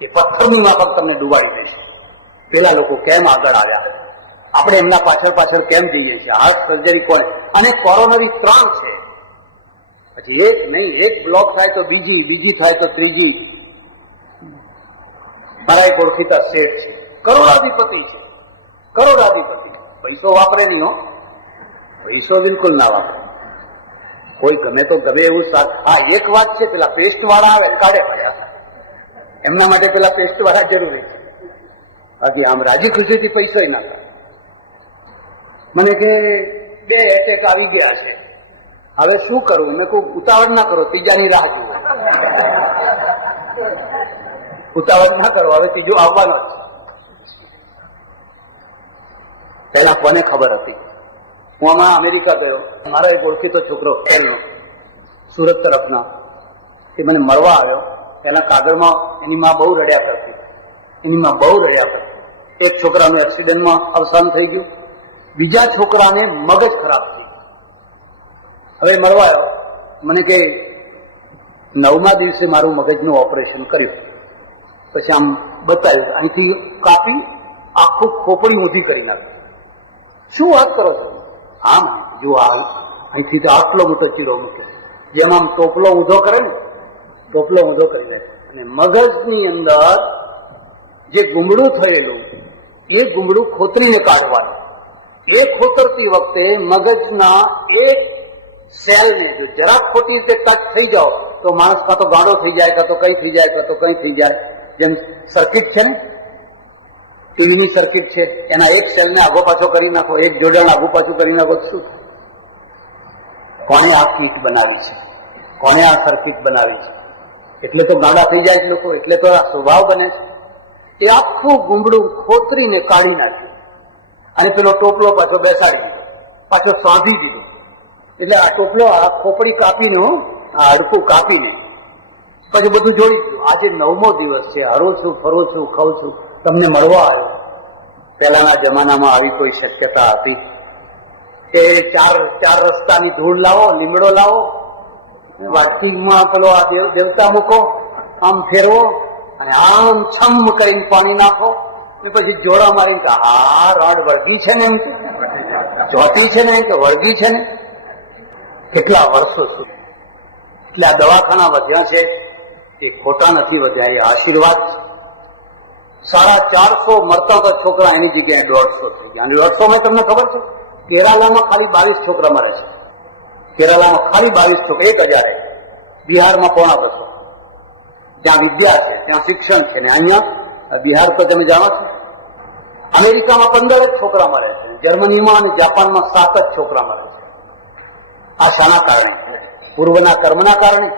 એ પથ્થરની માફક તમને ડૂબાડી દેશે. પેલા લોકો કેમ આગળ આવ્યા, આપણે એમના પાછળ પાછળ કેમ જઈએ છીએ? હાર્ટ સર્જરી કોને? અને કોરોનરી 3 છે, પછી એક નહીં, એક બ્લોક થાય તો બીજી થાય તો ત્રીજી. મારા એક ઓળખીતા શેઠ છે, કરોડાધિપતિ છે, કરોડાધિપતિ. પૈસો વાપરે નહીં હો, પૈસો બિલકુલ ના વાપરે. કોઈ ગમે તો ગમે એવું. હા, એક વાત છે, પેલા પેસ્ટ વાળા આવે કાઢે પડ્યા, એમના માટે પેલા પેસ્ટ વાળા જરૂરી છે. બાકી આમ રાજી ખુશીથી પૈસો ના થાય. મને કે 2 એટેક આવી ગયા છે, હવે શું કરવું? મેં કહું ઉતાવળ ના કરો, ત્રીજાની રાહ જુઓ. ઉતાવળ ના કરો, હવે ત્રીજો આવવાનો જ. પહેલા કોને ખબર હતી? હું હમણાં અમેરિકા ગયો, મારો એક ઓળખીતો છોકરો સુરત તરફના, તે મને મળવા આવ્યો. એના કાગળમાં એની માં બહુ રડ્યા કરતી, એની માં બહુ રડ્યા કરતી. એક છોકરાનું એક્સિડન્ટમાં અવસાન થઈ ગયું, બીજા છોકરાને મગજ ખરાબ થઈ. હવે મળવા આવ્યો, મને કે 9મા દિવસે મારું મગજનું ઓપરેશન કર્યું. પછી આમ બતાવ્યું, અહીંથી કાપી આખું ખોપડી ઊંધી કરી નાખી. શું વાત કરો છો? આમ જો અહીંથી તો આટલો મોટો ચીરો મૂક્યો, જેમ આમ ટોપલો ઊંધો કરે ને, ટોપલો ઊંધો કરી દે. અને મગજની અંદર જે ગુમડું થયેલું, એ ગુમડું ખોતરીને કાઢવાનું. એ ખોતરતી વખતે મગજના એક સેલને જો જરાક ખોટી રીતે ટચ થઈ જાઓ તો માણસ કાં તો ગાંડો થઈ જાય, કાં તો કઈ થઈ જાય, કાં તો કઈ થઈ જાય. જેમ સર્કિટ છે ને, ટીવીની સર્કિટ છે, એના એક સેલને આગો પાછો કરી નાખો, એક જોડાણ આગુ પાછું કરી નાખો, શું? કોને આ કીટ બનાવી છે? કોને આ સર્કિટ બનાવી છે? એટલે તો ગાંડા થઈ જાય લોકો, એટલે તો આ સ્વભાવ બને છે. એ આખું ગુમડું ખોતરીને કાઢી નાખ્યું, અને પેલો ટોપલો પાછો બેસાડી દીધો, પાછો સાંધી દીધો. એટલે આ ટોપલો, આ ખોપડી કાપીને, આ હડકું કાપીને પછી બધું જોડી દીધું. આજે 9મો દિવસ છે, હરું છું, ફરું છું, ખાઉં છું, તમને મળવા આવ્યો. પહેલાના જમાનામાં આવી કોઈ શક્યતા હતી કે ચાર રસ્તાની ધૂળ લાવો, લીમડો લાવો, વાટકીમાં પેલો આ દેવતા મૂકો, આમ ફેરવો, અને આમ છમ કરીને પાણી નાખો, ને પછી જોડા મારીને કે હા રોડ વળગી છે ને, એમ કે ચોટી છે ને, કે વળગી છે ને. કેટલા વર્ષો સુધી. એટલે આ દવાખાના વધ્યા છે એ ખોટા નથી વધ્યા, એ આશીર્વાદ છે. 450 મળતા હતા છોકરા, એની જગ્યાએ 150 થઈ ગયા. અને 150 તમને ખબર છે, કેરાલામાં ખાલી 22 છોકરા મરે છે. કેરાલામાં ખાલી 22 છોકરા, 1000. બિહારમાં 250. ત્યાં વિદ્યા છે, ત્યાં શિક્ષણ છે. ને અહીંયા બિહાર તો તમે જાણો છો. અમેરિકામાં 15 જ છોકરા મરે છે, જર્મનીમાં અને જાપાનમાં 7 જ છોકરા મરે છે. આ શાના કારણે? પૂર્વના કર્મના કારણે,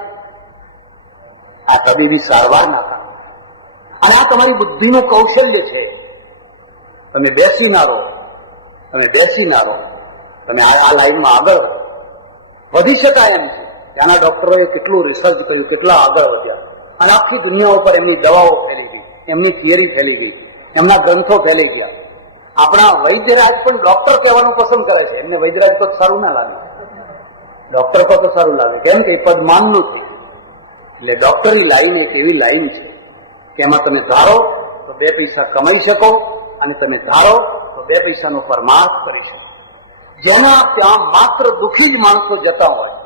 આ તબીબી સારવારના કારણે. અને આ તમારી બુદ્ધિનું કૌશલ્ય છે. તમે બેસી ના રહો, તમે આ લાઈનમાં આગળ વધી શકાય એમ છે. ત્યાંના ડોક્ટરોએ કેટલું રિસર્ચ કર્યું, કેટલા આગળ વધ્યા, અને આખી દુનિયા ઉપર એમની દવાઓ ફેલી ગઈ, એમની થિયરી ફેલી ગઈ, એમના ગ્રંથો ફેલી ગયા. આપણા વૈદ્યરાજ પણ ડોક્ટર કહેવાનું પસંદ કરે છે. એમને વૈદ્યરાજ પદ સારું ના લાગે, ડોક્ટર પદ તો સારું લાગે. કેમ કે પદ માનનું છે. એટલે ડોક્ટરી લાઈન એક એવી લાઈન છે કે એમાં તમે ધારો તો તો 2 પૈસા કમાઈ શકો, અને તમે ધારો તો 2 પૈસાનો પરમાર્થ કરી શકો. જેના ત્યાં માત્ર દુઃખી જ માણસો જતા હોય,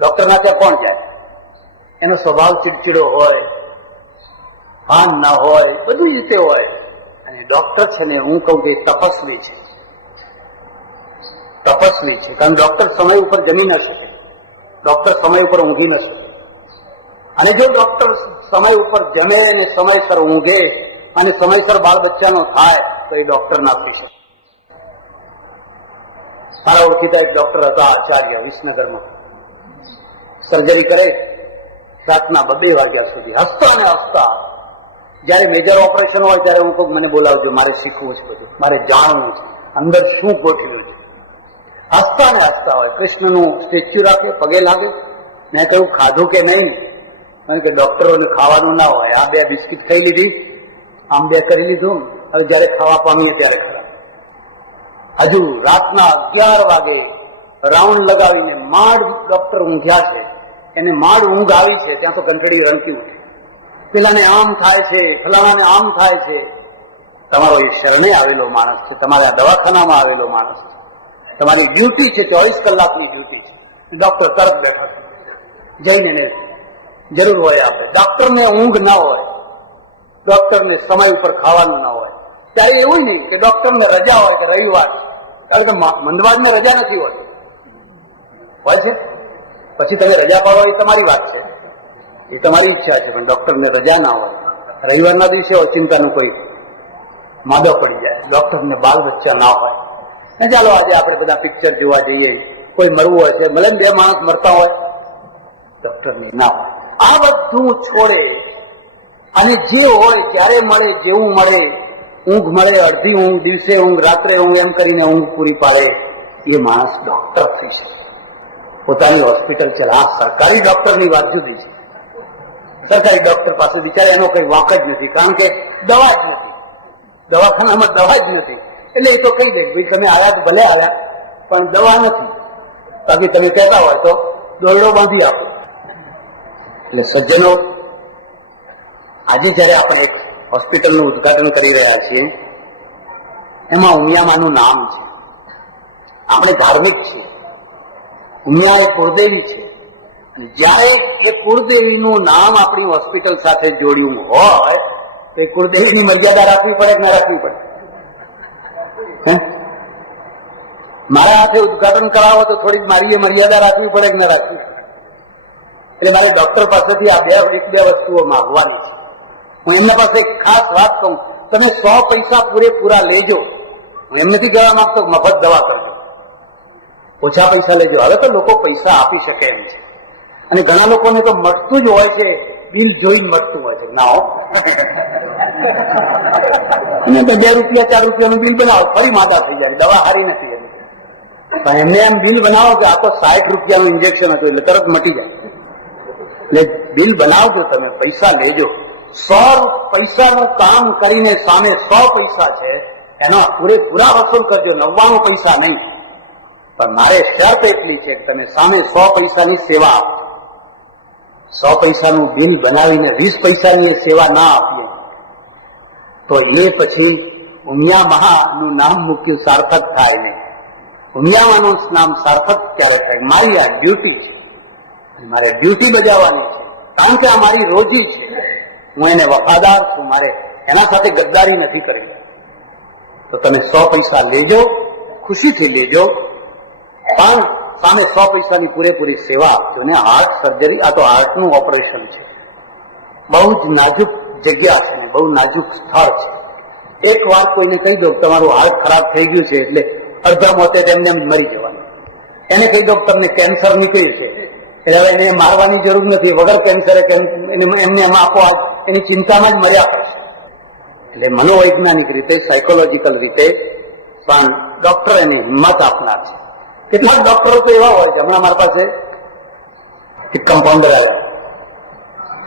ડોક્ટરના ત્યાં કોણ જાય? એનો સ્વભાવ ચીડચીડો હોય, ભાન ના હોય, બધું રીતે હોય. અને ડોક્ટર છે ને, હું કહું કે તપસ્વી છે, તપસ્વી છે. કારણ ડોક્ટર સમય ઉપર જમી ન શકે, ડોક્ટર સમય ઉપર ઊંઘી ન શકે. અને જો ડોક્ટર સમય ઉપર જમે અને સમયસર ઊંઘે અને સમયસર બાળ બચ્ચાનો થાય તો એ ડોક્ટર ના થઈ શકે. મારા ઓળખીતા એક ડોક્ટર હતા આચાર્ય, વિસનગરમાં. સર્જરી કરે રાતના 2 વાગ્યા સુધી, હસતા અને હસતા. જયારે મેજર ઓપરેશન હોય ત્યારે હું કહું મને બોલાવજો, મારે શીખવું છે, બધું મારે જાણવું છે, અંદર શું ગોઠવ્યું છે. હસતા ને હસતા હોય. કૃષ્ણનું સ્ટેચ્યુ રાખે, પગે લાગે. મેં કહ્યું ખાધું કે નહીં? કારણ કે ડોક્ટરોને ખાવાનું ના હોય. આ 2 બિસ્કીટ ખાઈ લીધી, આમ 2 કરી લીધું, હવે જયારે ખાવા પામીએ ત્યારે ખરા. હજુ રાતના 11 વાગે રાઉન્ડ લગાવીને માંડ ડોક્ટર ઊંઘ્યા છે, એને માંડ ઊંઘ આવી છે, ત્યાં તો ઘંટડી રણકી ઉઠે. પેલાને આમ થાય છે, ફલાણાને આમ થાય છે. તમારો એ શરણે આવેલો માણસ છે, તમારા દવાખાનામાં આવેલો માણસ છે, તમારી ડ્યુટી છે, 24 કલાકની ડ્યુટી છે. ડોક્ટર તરત બેઠા છે, જઈને એને જરૂર હોય આપે. ડોક્ટરને ઊંઘ ના હોય, ડોક્ટરને સમય ઉપર ખાવાનું ના હોય. ત્યારે એવું નહીં કે ડોક્ટરને રજા હોય કે રવિવાર, કારણ કે મંદવાજને રજા નથી હોય. હોય છે, પછી તમે રજા પાડો એ તમારી વાત છે, એ તમારી ઈચ્છા છે, પણ ડોક્ટરને રજા ના હોય. રવિવારના દિવસે હોય ચિંતાનું કોઈ માદો પડી જાય, ડોક્ટરને બાળ બચ્ચા ના હોય. ને ચાલો આજે આપણે બધા પિક્ચર જોવા જઈએ, કોઈ મરવું હોય છે, ભલે 2 માણસ મરતા હોય, ડોક્ટરની ના હોય. આ બધું છોડે અને જે હોય જ્યારે મળે, જેવું મળે, ઊંઘ મળે, અડધી ઊંઘ, દિવસે ઊંઘ, રાત્રે ઊંઘ, એમ કરીને ઊંઘ પૂરી પાડે, એ માણસ ડોક્ટર થઈ શકે. પોતાની હોસ્પિટલ છે. આ સરકારી ડોક્ટરની વાત જુદી છે. સરકારી ડોક્ટર પાસે બિચારા એનો કઈ વાંક જ નથી, કારણ કે દવા જ નથી, દવાખાનામાં દવા જ નથી. એટલે એ તો કહી દે ભાઈ તમે આયા તો ભલે આવ્યા, પણ દવા નથી. બાકી તમે કહેતા હોય તો દોરડો બાંધી આપો. એટલે સજ્જનો, આજે જયારે આપણે એક હોસ્પિટલનું ઉદઘાટન કરી રહ્યા છીએ, એમાં ઉમિયામાનું નામ છે. આપણે ધાર્મિક છીએ, ઉમિયા એ કુળદેવી છે. જયારે એ કુળદેવીનું નામ આપણી હોસ્પિટલ સાથે જોડ્યું હોય તો એ કુળદેવીની મર્યાદા રાખવી પડે કે ના રાખવી પડે? મારા હાથે ઉદઘાટન કરાવો તો થોડીક મારી એ મર્યાદા રાખવી પડે કે ના રાખવી? એટલે મારે ડોક્ટર પાસેથી આ 2 વસ્તુઓ માંગવાની છે. હું એમના પાસે ખાસ વાત કહું, તમે 100 પૈસા પૂરેપૂરા લેજો. હું એમ નથી કહેવા માંગતો મફત દવા કરજો, ઓછા પૈસા લેજો. હવે તો લોકો પૈસા આપી શકે એમ છે, અને ઘણા લોકોને તો મળતું જ હોય છે, બિલ જોઈને મળતું હોય છે. ના હો, અને 2 રૂપિયા 4 રૂપિયાનું બિલ બનાવો, ફરી માદા થઈ જાય, દવા હારી નથી એમ. પણ એમને એમ બિલ બનાવો કે આ તો 60 રૂપિયાનું ઇન્જેક્શન હતું એટલે તરત મટી જાય. એટલે બિલ બનાવજો, તમે પૈસા લેજો. 100 પૈસાનું કામ કરીને સામે 100 પૈસા છે, એનો પૂરેપૂરા વસૂલ કરજો, 99 પૈસા નહીં. પણ મારે શરત એટલી છે કે તમે સામે 100 પૈસાની સેવા આપો. 100 પૈસાનું બિલ બનાવીને 20 પૈસાની સેવા ના આપીએ તો એ પછી ઉમિયામાનું નામ મૂક્યું સાર્થક થાય નહીં. ઉમિયામાનું નામ સાર્થક ક્યારે થાય? મારી આ ડ્યુટી છે, મારે ડ્યુટી બજાવવાની છે, કારણ કે આ મારી રોજી છે. હું એને વફાદાર છું, મારે એના સાથે ગદ્દારી નથી કરી. તો તમે 100 પૈસા લેજો, ખુશીથી લેજો, પણ સામે 100 પૈસાની પૂરેપૂરી સેવા આપજો. ને હાર્ટ સર્જરી, આ તો હાર્ટનું ઓપરેશન છે, બહુ જ નાજુક જગ્યા છે ને બહુ નાજુક સ્થળ છે. એક વાર કોઈને કહી દો તમારું હાર્ટ ખરાબ થઈ ગયું છે એટલે અડધા મોતે તેમને મરી જવાનું. એને કહી દો તમને કેન્સર નીકળ્યું છે એટલે હવે એને મારવાની જરૂર નથી, વગર કેન્સરે એમને એમાં આપો, એની ચિંતામાં જ મર્યા પડશે. એટલે મનોવૈજ્ઞાનિક રીતે, સાયકોલોજીકલ રીતે પણ ડોક્ટર એને હિંમત આપનાર છે. કેટલાક ડોક્ટરો તો એવા હોય છે, હમણાં મારી પાસે એક કમ્પાઉન્ડર આવ્યા,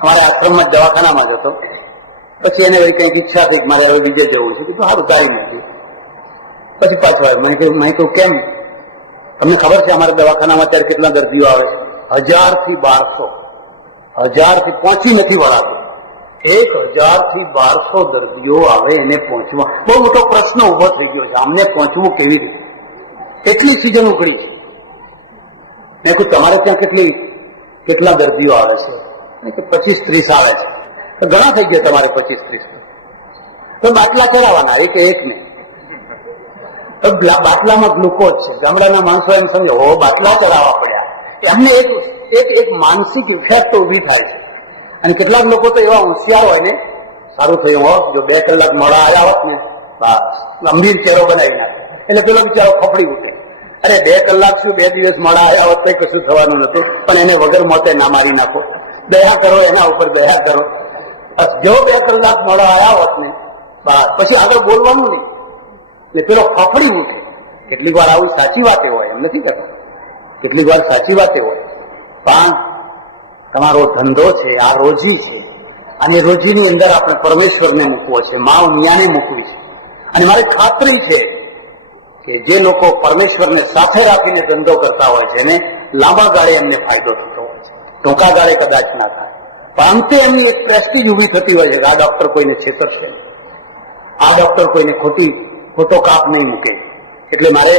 અમારા આશ્રમમાં દવાખાનામાં જ હતો. પછી એને વળી કંઈક ઈચ્છા થઈ મારે હવે બીજે જવું છે, કીધું સારું તારી નથી. પછી પાછું આવ્યું, મને કહ્યું કેમ? તમને ખબર છે અમારા દવાખાનામાં અત્યારે કેટલા દર્દીઓ આવે છે? 1000 થી 1200, 1000 થી પહોંચી નથી વળાતું. 1000 થી 1200 દર્દીઓ આવે એને પહોંચવા બહુ મોટો પ્રશ્ન ઉભો થઈ ગયો છે. આમને પહોંચવું કેવી રીતે? એટલી સિઝન ઉઘડી છે. મેં કહ્યું તમારે ત્યાં કેટલા દર્દીઓ આવે છે? 25-30 આવે છે. તો ઘણા થઈ ગયા તમારે 25-30. તો બાટલા ચડાવવાના એકને. તો બાટલામાં ગ્લુકોઝ છે. ગામડાના માણસો એમ સમજો હો બાટલા ચડાવવા પડ્યા. એમને એક માનસિક ઇફેક્ટ ઉભી થાય છે. અને કેટલાક લોકો તો એવા હોશિયાર હોય ને, સારું થયું હો જો 2 કલાક મોડા આવ્યા હોત ને બસ ગંભીર ચહેરો બનાવી નાખે. એટલે પેલો બિચારો ફફડી ઉઠે. અરે 2 કલાક શું 2 દિવસ મોડા આવ્યા હોત તો કશું થવાનું નતું, પણ એને વગર મોતે ના મારી નાખો. દયા કરો, એના ઉપર દયા કરો. જો 2 કલાક મોડા આવ્યા હોત ને બસ પછી આગળ બોલવાનું નહીં. એટલે પેલો ફફડી ઉઠે. કેટલીક વાર આવું સાચી વાતે હોય, એમ નથી કહેતો, કેટલીક વાર સાચી વાતે હોય. પણ તમારો ધંધો છે, આ રોજી છે, અને રોજીની અંદર આપણે પરમેશ્વરને મૂકવો છે, મા ઉમિયાને મૂકવી છે. અને મારી ખાતરી છે કે જે લોકો પરમેશ્વરને સાથે રાખીને ધંધો કરતા હોય છે એને લાંબા ગાળે એમને ફાયદો થતો હોય છે. ટૂંકા ગાળે કદાચ ના થાય, પણ અંતે એમની એક પ્રેસ્ટીજ ઉભી થતી હોય છે કે આ ડોક્ટર કોઈને છેતરશે, આ ડોક્ટર કોઈને ખોટો કાપ નહીં મૂકે. એટલે મારે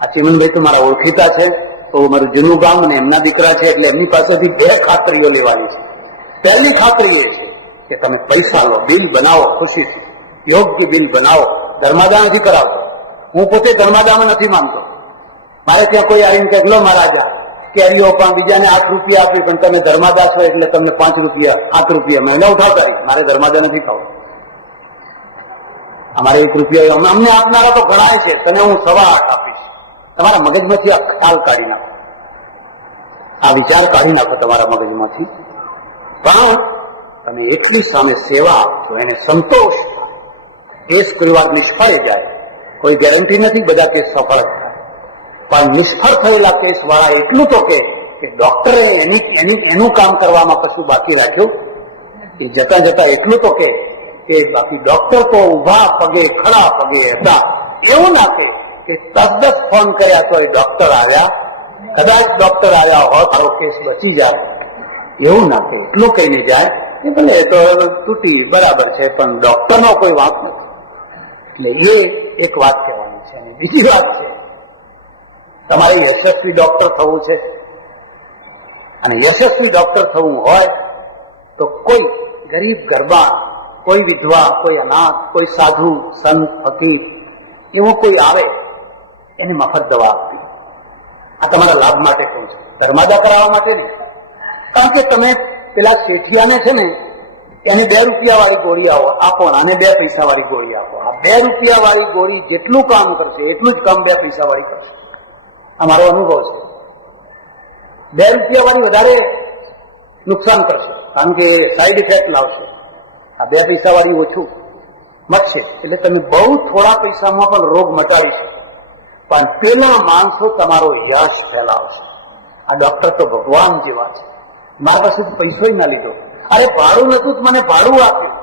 આ ચીમનભાઈ તો મારા ઓળખીતા છે, તો મારું જૂનું ગામ અને એમના દીકરા છે, એટલે એમની પાસેથી 2 ખાતરીઓ લેવાની છે. પહેલી ખાતરી એ છે કે તમે પૈસા લો, બિલ બનાવો, ખુશીથી યોગ્ય બિલ બનાવો. ધર્માદા નથી કરાવતો. હું પોતે ધર્માદામાં નથી માનતો. મારે ત્યાં કોઈ આવીને કહે લો મહારાજા કેરીઓ પણ બીજાને 8 રૂપિયા આપી, પણ તમે ધર્માદા છો એટલે તમને 5 રૂપિયા 8 રૂપિયા મહિના ઉઠાવતા રહી. મારે ધર્માદા નથી ખાવું. અમારે 1 રૂપિયા અમને આપનારા તો ઘણા છે, તને હું 8.25 આપીશ. તમારા મગજમાંથી આ ખ્યાલ કાઢી નાખો, આ વિચાર કાઢી નાખો તમારા મગજમાંથી. પણ તમે એટલી સામે સેવા આપશો, એને સંતોષ, કેસ કોઈ વાર નિષ્ફળ જાય, કોઈ ગેરંટી નથી બધા કેસ સફળ થાય, પણ નિષ્ફળ થયેલા કેસ વાળા એટલું તો કે ડોક્ટરે એનું કામ કરવામાં કશું બાકી રાખ્યું, એ જતા જતા એટલું તો કે બાકી ડોક્ટર તો ઉભા પગે ખડા પગે હતા. એવું ના કે 10 ફોન કર્યા તો ડોક્ટર આવ્યા, કદાચ ડોક્ટર આવ્યા હોત તો કેસ બચી જાય. એવું ના કે એટલું કહીને જાય કે ભલે એ તો તૂટી બરાબર છે, પણ ડોક્ટરનો કોઈ વાત નથી. એટલે એ એક વાત કહેવાની છે. અને બીજી વાત છે, તમારે યશસ્વી ડોક્ટર થવું છે, અને યશસ્વી ડોક્ટર થવું હોય તો કોઈ ગરીબ ગરબા, કોઈ વિધવા, કોઈ અનાથ, કોઈ સાધુ, સંત, ફકીર એવું કોઈ આવે એને મફત દવા આપવી. આ તમારા લાભ માટે કહું છું, ધર્માદા કરાવવા માટે નહીં. કારણ કે તમે પેલા શેઠિયાને છે ને એને 2 રૂપિયા વાળી ગોળી આપો, આને 2 પૈસા વાળી ગોળી આપો. આ 2 રૂપિયા વાળી ગોળી જેટલું કામ કરશે એટલું જ કામ 2 પૈસા વાળી કરશે. આ મારો અનુભવ છે. 2 રૂપિયા વાળી વધારે નુકસાન કરશે, કારણ કે સાઈડ ઇફેક્ટ લાવશે. આ 2 પૈસા વાળી ઓછું મટશે. એટલે તમે બહુ થોડા પૈસામાં પણ રોગ મટાડી શકો, પણ પેલા માણસો તમારો યશ ફેલાવશે. આ ડોક્ટર તો ભગવાન જેવા છે. મારા પાસેથી પૈસો ના લીધો, અરે ભાડું નતું મને ભાડું આપ્યું.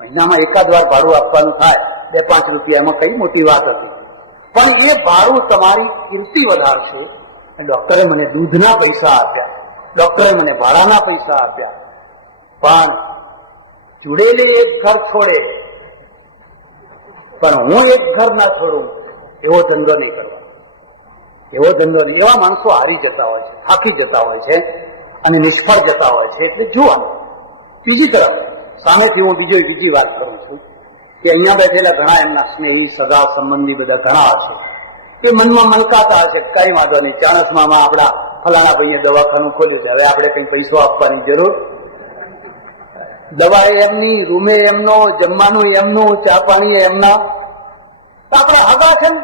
મહિનામાં 1 વાર ભાડું આપવાનું થાય, 2-5 રૂપિયા, એમાં કઈ મોટી વાત હતી. પણ એ ભાડું તમારી કીર્તિ વધારશે. ડોક્ટરે મને દૂધના પૈસા આપ્યા, ડોક્ટરે મને ભાડાના પૈસા આપ્યા, પણ જુડેલી એક ઘર છોડે, પણ હું એક ઘર ના છોડું એવો ધંધો નહીં કરવાનો. એવો ધંધો નહીં. એવા માણસો હારી જતા હોય છે, થાકી જતા હોય છે અને નિષ્ફળ જતા હોય છે. એટલે જોવાનું. બીજી તરફ સામેથી હું બીજી વાત કરું છું કે અહીંયા બેઠેલા ઘણા એમના સ્નેહી, સગા સંબંધી બધા ઘણા હશે, તે મનમાં મનકાતા હશે કઈ વાંધો નહીં, ચાણસમાં આપણા ફલાણા ભાઈએ દવાખાનું ખોલ્યું છે, હવે આપણે કઈ પૈસો આપવાની જરૂર, દવા એમની, રૂમે એમનો, જમવાનું એમનું, ચા પાણી એમના, આપણે હગા છે ને.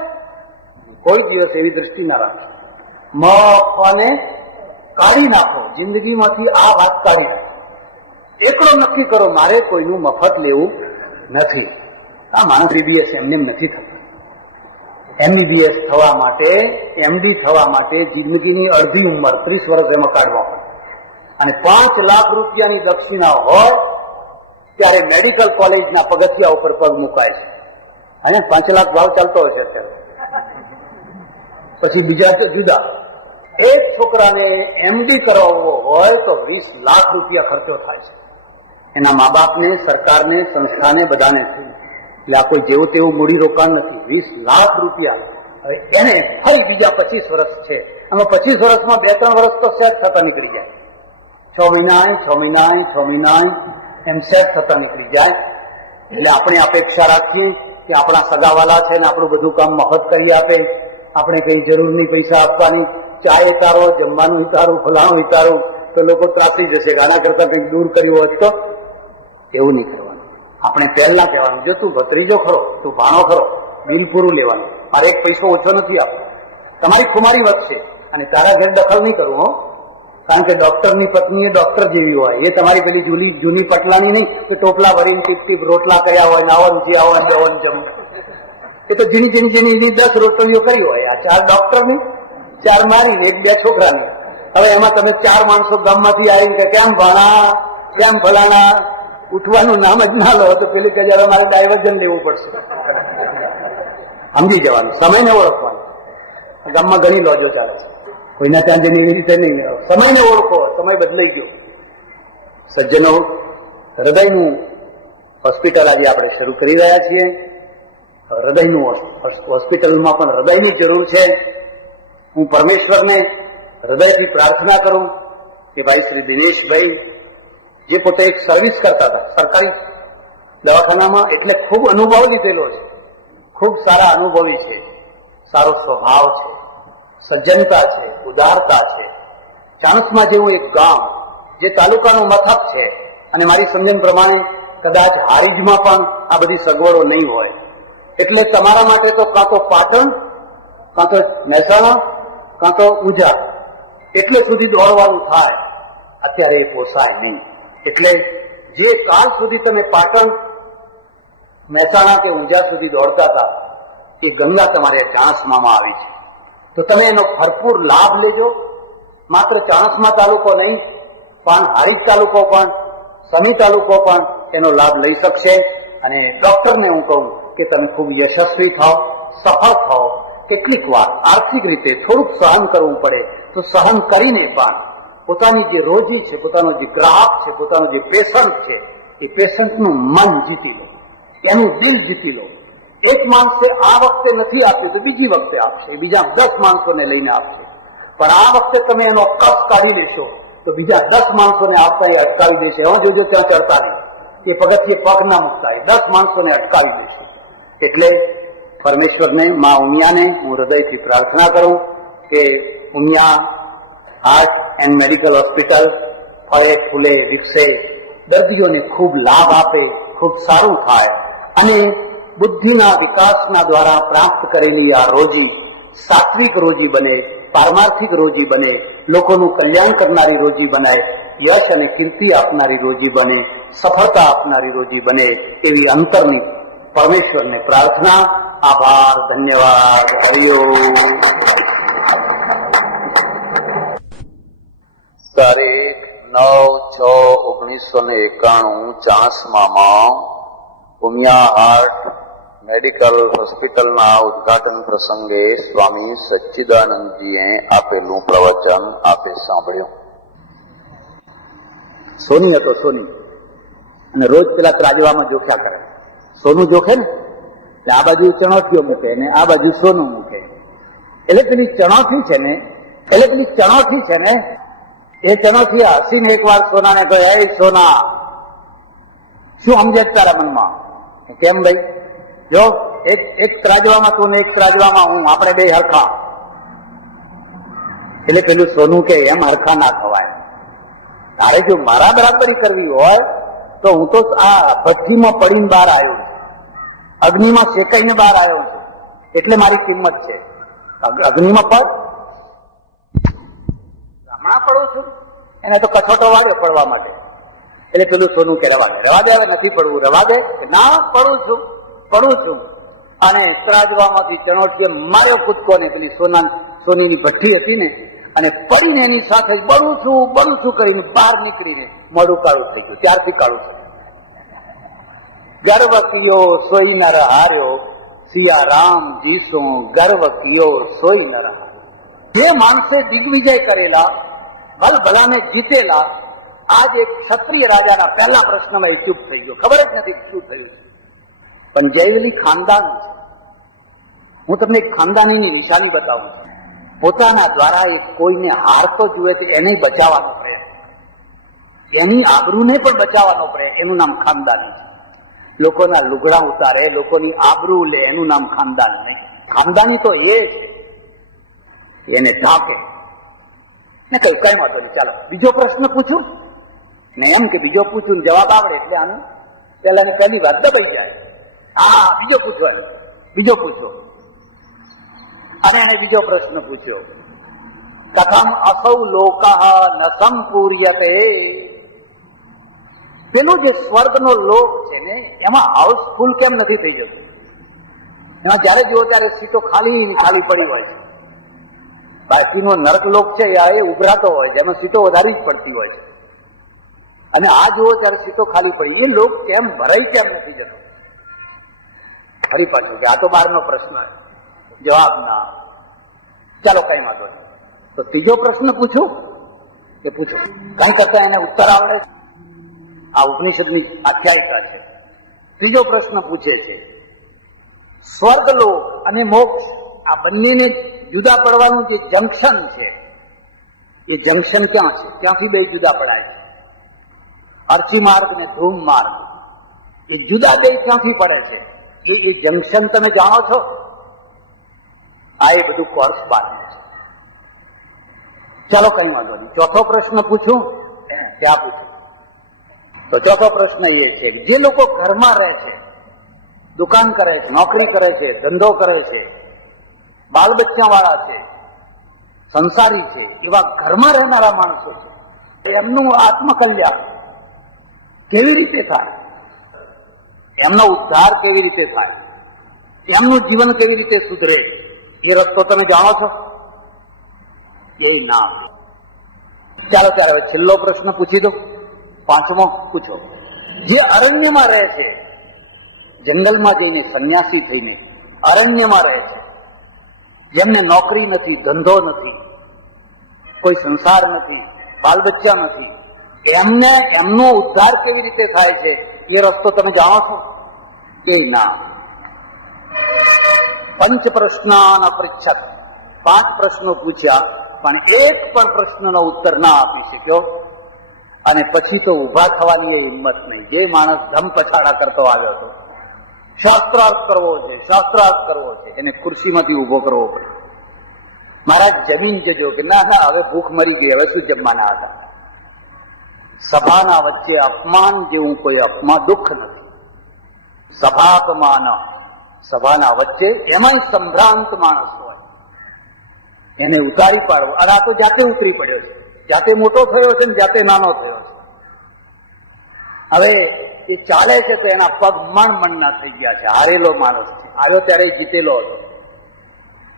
કોઈ દિવસ એવી દ્રષ્ટિ ના રાખે. મફાને કાઢી નાખો જિંદગીમાંથી, આ વાત કાઢી નાખો. એકલો નક્કી કરો મારે કોઈનું મફત લેવું નથી. આ માણસ MBBS એમને નથી થતું. MBBS થવા માટે, MD થવા માટે જિંદગીની અડધી ઉંમર 30 વર્ષ એમાં કાઢવા પડે, અને 5 લાખ રૂપિયાની દક્ષિણા હોય ત્યારે મેડિકલ કોલેજના પગથિયા ઉપર પગ મુકાય છે. અહીંયા 5 લાખ ભાવ ચાલતો હશે અત્યારે. પછી બીજા તો જુદા. એક છોકરાને MD કરાવવો હોય તો 20 લાખ રૂપિયા ખર્ચો થાય છે. એના મા બાપને, સરકારને, સંસ્થાને, બધાને થયું. એટલે આ કોઈ જેવું તેવું મૂડી રોકાણ નથી. 20 લાખ રૂપિયા. હવે એને ફરી બીજા 25 વર્ષ છે. આમાં 25 વર્ષમાં 2-3 વર્ષ તો સેટ થતા નીકળી જાય. 6 મહિના એમ સેટ થતા નીકળી જાય. એટલે આપણે અપેક્ષા રાખીએ કે આપણા સગાવાલા છે ને આપણું બધું કામ મફત કરી આપે. આપણે કઈ જરૂર નહીં પૈસા આપવાની. ચાય ઉતારો, જમવાનું ઉતારું, ફલાણું ઉતારું તો લોકો ત્રાસી જશે. આના કરતા કંઈક દૂર કર્યું હોત તો. એવું નહીં કરવાનું. આપણે પહેલા કહેવાનું, જો તું ભત્રીજો ખરો, તું ભાણો ખરો, બિલ પૂરું લેવાનું. મારે એક પૈસો ઓછો નથી આપવો. તમારી ખુમારી વધશે અને તારા ઘેર દખલ નહીં કરવું હો. કારણ કે ડોક્ટરની પત્ની એ ડોક્ટર જેવી હોય. એ તમારી પેલી જૂની પટલાની નહીં કે ટોપલા ભરીને ટીપ રોટલા કર્યા હોય, નાવન જ્યાં હોય, જવન જમ. એ તો જેની 10 રોટલીઓ કરી હોય. આ 4 ડોક્ટરની, 4 મારી, 1-2 છોકરાની. હવે એમાં તમે 4 માણસો ગામમાંથી આવીને કે કેમ ભાણા, કેમ ફલાણા, ઉઠવાનું નામ જ ના લો તો પેલી કે જયારે મારે ડાયવર્જન લેવું પડશે. સમજી જવાનું, સમયને ઓળખવાનું. ગામમાં ઘણી લોજો ચાલે છે. કોઈના ત્યાં જઈને એવી રીતે નહીં. સમયને ઓળખો. સમય બદલાઈ ગયો. સજ્જનો, હૃદયનું હોસ્પિટલ આજે આપણે શરૂ કરી રહ્યા છીએ. હૃદયનું હોસ્પિટલમાં પણ હૃદયની જરૂર છે. હું પરમેશ્વરને હૃદયથી પ્રાર્થના કરું કે ભાઈ શ્રી દિનેશભાઈ, જે પોતે એક સર્વિસ કરતા હતા સરકારી દવાખાનામાં, એટલે ખૂબ અનુભવ લીધેલો છે, ખૂબ સારા અનુભવી છે, સારો સ્વભાવ છે, સજ્જનતા છે, ઉદારતા છે. ચાણસ્મા જેવું એક ગામ જે તાલુકાનું મથક છે અને મારી સમજણ પ્રમાણે કદાચ હારીજમાં પણ આ બધી સગવડો નહીં હોય. એટલે તમારા માટે તો કાં તો પાટણ, કાં તો મહેસાણા, કાં તો ઊંઝા એટલે સુધી દોડવાનું થાય. અત્યારે એ પોસાય નહીં. એટલે જે કાળ સુધી તમે પાટણ, મહેસાણા કે ઊંઝા સુધી દોડતા હતા એ ગંગા તમારે ચાણસ્મામાં આવી છે. તો તમે એનો ભરપૂર લાભ લેજો. માત્ર ચાણસ્મા તાલુકો નહીં પણ હારીજ તાલુકો પણ, સમી તાલુકો પણ એનો લાભ લઈ શકશે. અને ડોક્ટરને હું કહું કે તમે ખૂબ યશસ્વી થાઓ, સફળ થાઓ. કેટલીક વાર આર્થિક રીતે થોડુંક સહન કરવું પડે તો સહન કરીને પણ પોતાની જે રોજી છે, પોતાનો જે ગ્રાહક છે, પોતાનો જે પેશન્ટ છે, એ પેશન્ટનું મન જીતી લો, એનું દિલ જીતી લો. એક માણસે આ વખતે નથી આપ્યું તો બીજી વખતે આપશે, બીજા 10 માણસોને લઈને આપશે. પણ આ વખતે તમે એનો કસ કાઢી લેશો તો બીજા 10 માણસોને આપતા એ અટકાવી દેશે. હવે જોજો ત્યાં ચડતા નહીં, એ પગથિયે પગ ના મૂકતા, એ 10 માણસોને અટકાવી દેશે. એટલે પરમેશ્વરને, મા ઉમિયાને હું હૃદયથી પ્રાર્થના કરું કે Umiya heart and medical hospital ફળે ફૂલે વિકસે, દર્દીઓને ખૂબ લાભ આપે, ખૂબ સારું થાય અને બુદ્ધિના વિકાસના દ્વારા પ્રાપ્ત કરેલી આ રોજી સાત્વિક રોજી બને, પારમાર્થિક રોજી બને, લોકોનું કલ્યાણ કરનારી રોજી બને, યશ અને કીર્તિ આપનારી રોજી બને, સફળતા આપનારી રોજી બને, એવી અંતરની પરમેશ્વરને પ્રાર્થના. આભાર, ધન્યવાદ, હરિઓમ. તારીખ 9/6/1991 ચાણસ્મામાં ઉમિયા હાર્ટ મેડિકલ હોસ્પિટલના ઉદ્ઘાટન પ્રસંગે સ્વામી સચ્ચિદાનંદજીએ આપેલું પ્રવચન આપે સાંભળ્યું. સોની હતો, સોની, અને રોજ પેલા ત્રાજવામાં જોખ્યા કરે. સોનું જોખે ને એટલે આ બાજુ ચણોથીઓ મૂકે ને આ બાજુ સોનું મૂકે. એટલે પેલી ચણોથી છે ને એ ચણોથી હસીને એક વાર સોનાને કહે, એ સોના, શું સમજે તારા મનમાં? કેમ ભાઈ? જો એક ત્રાજવામાં તું ને એક ત્રાજવામાં હું, આપણે બે હરખા. એટલે પેલું સોનું કે એમ હરખા ના ખવાય. તારે જો મારા બરાબરી કરવી હોય તો હું તો આ ભઠ્ઠીમાં પડીને બહાર આવ્યો છું, અગ્નિમાં શેકાઈને બહાર આવ્યો છું, એટલે મારી કિંમત છે. અગ્નિમાં પડ, હમણાં પડું છું, એને તો કછોટો વાગ્યો પડવા માટે. એટલે પેલું સોનું કે રવા દે, હવે નથી પડવું, રવા દે. ના, પડું છું. અને ત્રાજવામાંથી ચણોટીએ માર્યો કૂદકો ને પેલી સોનીની ભઠ્ઠી હતી ને, અને પડીને એની સાથે બળું છું કરીને બહાર નીકળીને મોઢું કાળું થઈ ગયું. ત્યારથી કાળું છે. ગર્વ કિયો સોઈ નર હાર્યો, સિયા રામજી શું ગર્વ કિયો સોઈ નર હાર્યો. જે માણસે દિગ્વિજય કરેલા, ભલભલાને જીતેલા, આજ એક ક્ષત્રિય રાજાના પહેલા પ્રશ્નમાં એ ચૂપ થઈ ગયો, ખબર જ નથી શું થયું. પણ જયવલી ખાનદાન છે. હું તમને એક ખાનદાનીની નિશાની બતાવું છું. પોતાના દ્વારા એક કોઈને હારતો જુએ તો એને બચાવવાનો પ્રયત્ન, એની આબરૂને પણ બચાવવાનો પ્રયત્ન, એનું નામ ખાનદાની છે. લોકોના લુગડા ઉતારે, લોકોની આબરૂ લે, એનું નામ ખાનદાન નહીં. ખાનદાની તો એ છે એને ઢાંકે ને કઈ કઈ વાંધો નહીં, ચાલો બીજો પ્રશ્ન પૂછું ને. એમ કે બીજો પૂછું જવાબ આવડે એટલે આનું પેલાની પહેલી વાત દબાઈ જાય. હા, બીજો પૂછવાનું, બીજો પૂછો. અને એને બીજો પ્રશ્ન પૂછ્યો, કથમ અસૌ લોકઃ ન સંપૂર્યતે. પેલું જે સ્વર્ગનો લોક છે ને, એમાં હાઉસફુલ કેમ નથી થઈ જતું? એમાં જયારે જુઓ ત્યારે સીટો ખાલી ખાલી પડી હોય છે. બાકીનો નરક લોક છે એ ઉભરાતો હોય છે, એમાં સીટો વધારી જ પડતી હોય છે. અને આ જુઓ ત્યારે સીટો ખાલી પડી, એ લોક કેમ ભરાઈ કેમ નથી જતો? ફરી પાછું કે આ તો બહારનો પ્રશ્ન, જવાબ ના. ચાલો કઈ વાંધો નહીં, તો ત્રીજો પ્રશ્ન પૂછું કે પૂછો. કઈ કરતા એને ઉત્તર આવડે. આ ઉપનિષદની આખ્યાયિકા છે. ત્રીજો પ્રશ્ન પૂછે છે, સ્વર્ગલોક અને મોક્ષ આ બંનેને જુદા પડવાનું જે જંકશન છે, એ જંકશન ક્યાં છે? ક્યાંથી બે જુદા પડાય છે? અર્થી માર્ગ ને ધૂમ માર્ગ, એ જુદા બે ક્યાંથી પડે છે? એ જંકશન તમે જાણો છો? આ એ બધું કોર્સ બાકી છે. ચાલો કઈ વાંધો નહીં, ચોથો પ્રશ્ન પૂછું. ક્યાં પૂછું? તો ચોથો પ્રશ્ન એ છે, જે લોકો ઘરમાં રહે છે, દુકાન કરે છે, નોકરી કરે છે, ધંધો કરે છે, બાળ બચ્ચા વાળા છે, સંસારી છે, એવા ઘરમાં રહેનારા માણસો છે, એમનું આત્મકલ્યાણ કેવી રીતે થાય? એમનો ઉદ્ધાર કેવી રીતે થાય? એમનું જીવન કેવી રીતે સુધરે? એ રસ્તો તમે જાણો છો? એ ના. ચાલો ત્યારે છેલ્લો પ્રશ્ન પૂછી દો, પાંચમો પૂછો. જે અરણ્યમાં રહે છે, જંગલમાં જઈને સંન્યાસી થઈને અરણ્યમાં રહે છે, જેમને નોકરી નથી, ધંધો નથી, કોઈ સંસાર નથી, બાલ બચ્ચા નથી, એમને એમનો ઉદ્ધાર કેવી રીતે થાય છે? એ રસ્તો તમે જાણો છો? એ ના. પંચ પ્રશ્નાન પૃચ્છત, 5 પ્રશ્નો પૂછ્યા, પણ એક પણ પ્રશ્નનો ઉત્તર ના આપી શક્યો. અને પછી તો ઉભા થવાની એ હિંમત નહીં. જે માણસ ધમ પછાડા કરતો આવ્યો હતો, શાસ્ત્રાર્થ કરવો છે, શાસ્ત્રાર્થ કરવો છે, એને ખુરશીમાંથી ઉભો કરવો પડે. મહારાજ જમીન જજો કે ના ના, હવે ભૂખ મરી ગઈ, હવે શું જમવાના હતા? સભાના વચ્ચે અપમાન જેવું કોઈ દુઃખ નથી. સભાપમાન, સભાના વચ્ચે એમાં સંભ્રાંત માણસ હોય, એને ઉતારી પાડવો. અને આ તો જાતે ઉતરી પડ્યો છે, જાતે મોટો થયો છે ને જાતે નાનો થયો છે. હવે એ ચાલે છે તો એના પગ મણમણના થઈ ગયા છે. હારેલો માણસ છે, આવ્યો ત્યારે જીતેલો હતો,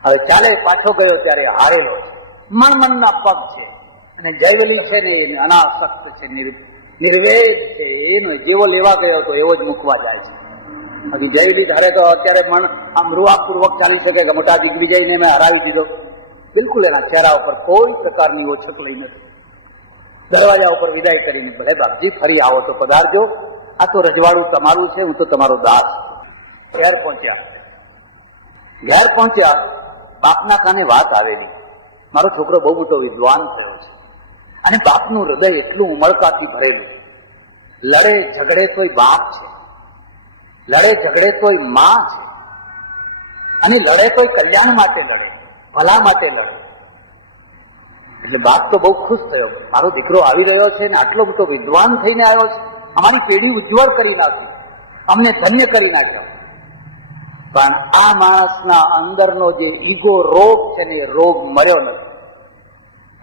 હવે ચાલે પાછો ગયો ત્યારે હારેલો છે, મણમણના પગ છે. અને જયવલી છે ને એને અનાસક્ત છે, નિર્વેદ છે, એનો જેવો લેવા ગયો હતો એવો જ મૂકવા જાય છે. હજી જયવલી ધારે તો અત્યારે મન આમ રૂઆપૂર્વક ચાલી શકે કે મોટા દિગ્વિજયને મેં હરાવી દીધો. બિલકુલ એના ચહેરા ઉપર કોઈ પ્રકારની ઓછક લઈ નથી. દરવાજા ઉપર વિદાય કરીને, ભલે બાપજી ફરી આવો તો પધારજો, આ તો રજવાડું તમારું છે, હું તો તમારો દાસ. ઘેર પહોંચ્યા, બાપના કાને વાત આવેલી, મારો છોકરો બહુ મોટો વિદ્વાન થયો છે. અને બાપનું હૃદય એટલું ઉમળકાથી ભરેલું, લડે ઝઘડે તોય બાપ છે, લડે ઝઘડે તોય માં છે, અને લડે તોય કલ્યાણ માટે લડે, ભલા માટે લડે. એટલે બાપ તો બહુ ખુશ થયો, મારો દીકરો આવી રહ્યો છે ને આટલો મોટો વિદ્વાન થઈને આવ્યો છે, અમારી પેઢી ઉજ્જવળ કરી નાખી, અમને ધન્ય કરી નાખ્યો. પણ આ માણસના અંદરનો જે ઈગો રોગ છે ને, એ રોગ મર્યો નથી.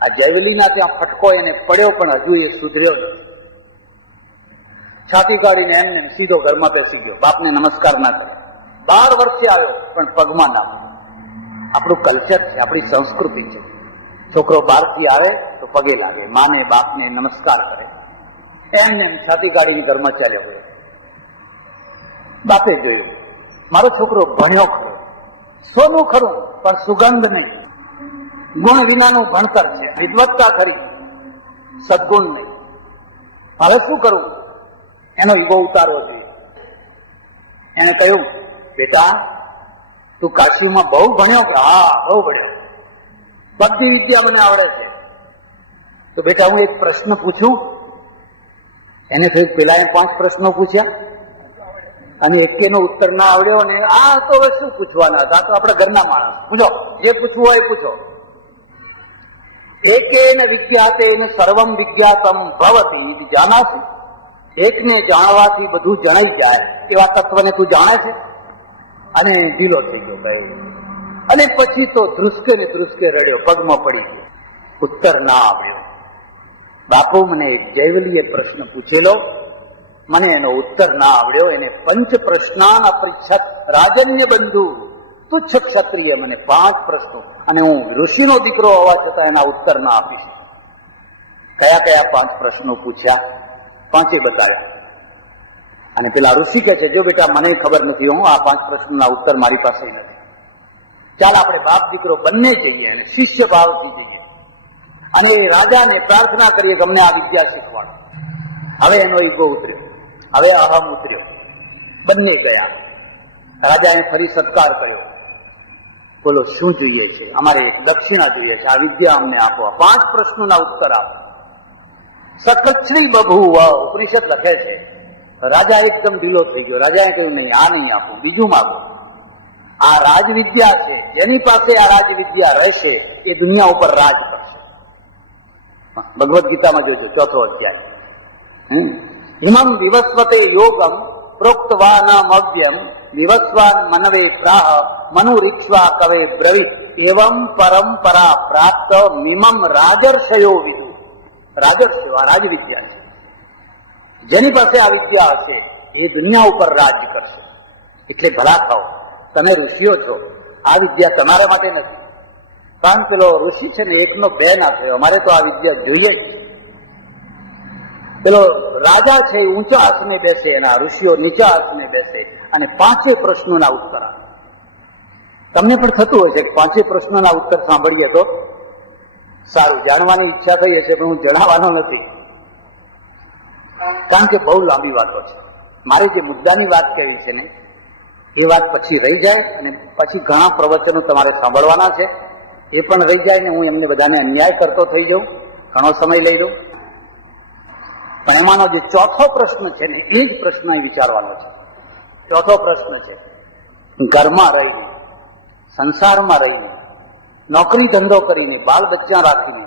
આ જયવલીના ત્યાં ફટકો એને પડ્યો, પણ હજુ એ સુધર્યો નથી. છાતી કાઢીને એમને સીધો ઘરમાં બેસી ગયો, બાપને નમસ્કાર ના કર્યો. 12 વર્ષે આવ્યો પણ પગમાં ના પડ્યો. આપણું કલ્ચર છે, આપણી સંસ્કૃતિ છે. છોકરો બહારથી આવે તો પગે લાગે, માને બાપને નમસ્કાર કરે. એમને છાતી કાઢીને ઘરમાં ચાલ્યો ગયો. બાપે જોયું, મારો છોકરો ભણ્યો ખરો, સોનું ખરું પણ સુગંધ નહીં, ગુણ વિનાનું ભણતર છે, વિદ્વત્તા ખરી, સદગુણ નહીં. હવે શું કરવું? એનો ઈગો ઉતારવો જોઈએ. એને કહ્યું, બેટા તું કાશીમાં બહુ ભણ્યો? કે હા, બહુ ભણ્યો, બધી વિદ્યા મને આવડે છે. તો બેટા હું એક પ્રશ્ન પૂછું? એને થયું પેલા 5 પ્રશ્નો પૂછ્યા અને એકેનો ઉત્તર ના આવડ્યો, અને આ તો હવે શું પૂછવાના હતા, તો આપણા ઘરના માણસ, પૂછો જે પૂછવું હોય પૂછો. એકેન વિદ્યાતેન સર્વમ વિદ્યાતમ ભવતી ઇતિ જાનાસી. એકને જાણવાથી બધું જણાઈ જાય એવા તત્વને તું જાણે છે? અને ઢીલો થઈ ગયો ભાઈ, અને પછી તો ધ્રુસકે ને ધ્રુસકે રડ્યો, પગમાં પડી ગયો, ઉત્તર ના આવ્યો. બાપુ મને જૈવલીએ પ્રશ્ન પૂછેલો, મને એનો ઉત્તર ના આવડ્યો. એને 5 પ્રશ્નાન અપૃચ્છત રાજન્ય બંધુ તુચ્છ ક્ષત્રિય, મને 5 પ્રશ્નો, અને હું ઋષિનો દીકરો હોવા છતાં એના ઉત્તર ના આપીશ. કયા કયા 5 પ્રશ્નો પૂછ્યા? 5 બતાવ્યા. અને પેલા ઋષિ કહે છે, જો બેટા મને ખબર નથી, હું આ 5 પ્રશ્નોના ઉત્તર મારી પાસે નથી. ચાલ આપણે બાપ દીકરો બંને જઈએ અને શિષ્ય ભાવથી જઈએ અને રાજાને પ્રાર્થના કરીએ કે અમને આ વિદ્યા શીખવાડો. હવે એનો ઈગો ઉતર્યો, હવે અહમ ઉતર્યો. બંને ગયા. રાજાએ ફરી સત્કાર કર્યો. બોલો શું જોઈએ છે? અમારે દક્ષિણા જોઈએ છે, આ વિદ્યા અમને આપો, 5 પ્રશ્નોના ઉત્તર આપો. સકચ્છરી બભૂવ, ઉપનિષદ લખે છે. રાજા એકદમ ઢીલો થઈ ગયો. રાજાએ કહ્યું, નહીં, આ નહીં આપું, બીજું માગો. આ રાજવિદ્યા છે, જેની પાસે આ રાજવિદ્યા રહેશે એ દુનિયા ઉપર રાજ કરશે. ભગવદ્ ગીતામાં જોજો 4થો અધ્યાય. ઇમમ વિવસ્વતે યોગમ પ્રોક્તવાનમવ્યમ વિવસ્વાન મનવે પ્રાહ મનુરીક્ષ્વા કવે બ્રવીત એવમ પરંપરા પ્રાપ્ત મિમમ રાજર્ષયો વિદુ. રાજર્ષયો આ રાજવિદ્યા છે. જેની પાસે આ વિદ્યા હશે એ દુનિયા ઉપર રાજ કરશે. એટલે ભલા થાઓ, તમે ઋષિઓ છો, આ વિદ્યા તમારા માટે નથી. કારણ પેલો ઋષિ છે ને, એકનો 2 ના થયો, અમારે તો આ વિદ્યા જોઈએ જ. પેલો રાજા છે એ ઊંચા આસને બેસે, એના ઋષિઓ નીચા આસને બેસે અને 5 પ્રશ્નોના ઉત્તર આપે. તમને પણ થતું હોય છે કે 5 પ્રશ્નોના ઉત્તર સાંભળીએ તો સારું, જાણવાની ઈચ્છા થઈ હશે, પણ હું જણાવવાનો નથી, કારણ કે બહુ લાંબી વાતો છે. મારે જે મુદ્દાની વાત કરી છે ને, એ વાત પછી રહી જાય, અને પછી ઘણા પ્રવચનો તમારે સાંભળવાના છે, એ પણ રહી જાય ને હું એમને બધાને અન્યાય કરતો થઈ જાઉં, ઘણો સમય લઈ લઉં. પણ એમાંનો જે 4થો પ્રશ્ન છે ને, એ જ પ્રશ્ન વિચારવાનો છે. 4થો પ્રશ્ન છે, ઘરમાં રહીને, સંસારમાં રહીને, નોકરી ધંધો કરીને, બાળ બચ્ચા રાખીને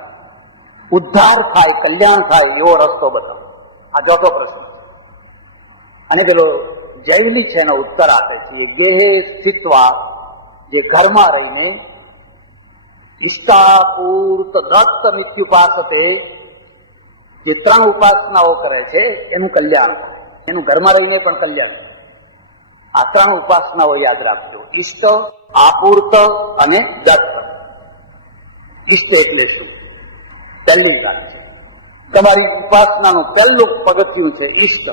ઉદ્ધાર થાય, કલ્યાણ થાય એવો રસ્તો બતાવો. આ 4થો પ્રશ્ન છે. અને પેલો જૈવલી છે એનો ઉત્તર આપે છે, ગેહે સ્થિત્વા, જે ઘરમાં રહીને ઇષ્ટાપૂર્ત દત્ત નિત્યુપાસતે, જે 3 ઉપાસનાઓ કરે છે એનું કલ્યાણ થાય, એનું ઘરમાં રહીને પણ કલ્યાણ થાય. આ 3 ઉપાસનાઓ યાદ રાખજો, ઇષ્ટ, આપૂર્ત અને દત્ત. ઇષ્ટ એટલે શું? પહેલી વાત છે, તમારી ઉપાસનાનું પહેલું પગથિયું છે ઇષ્ટ.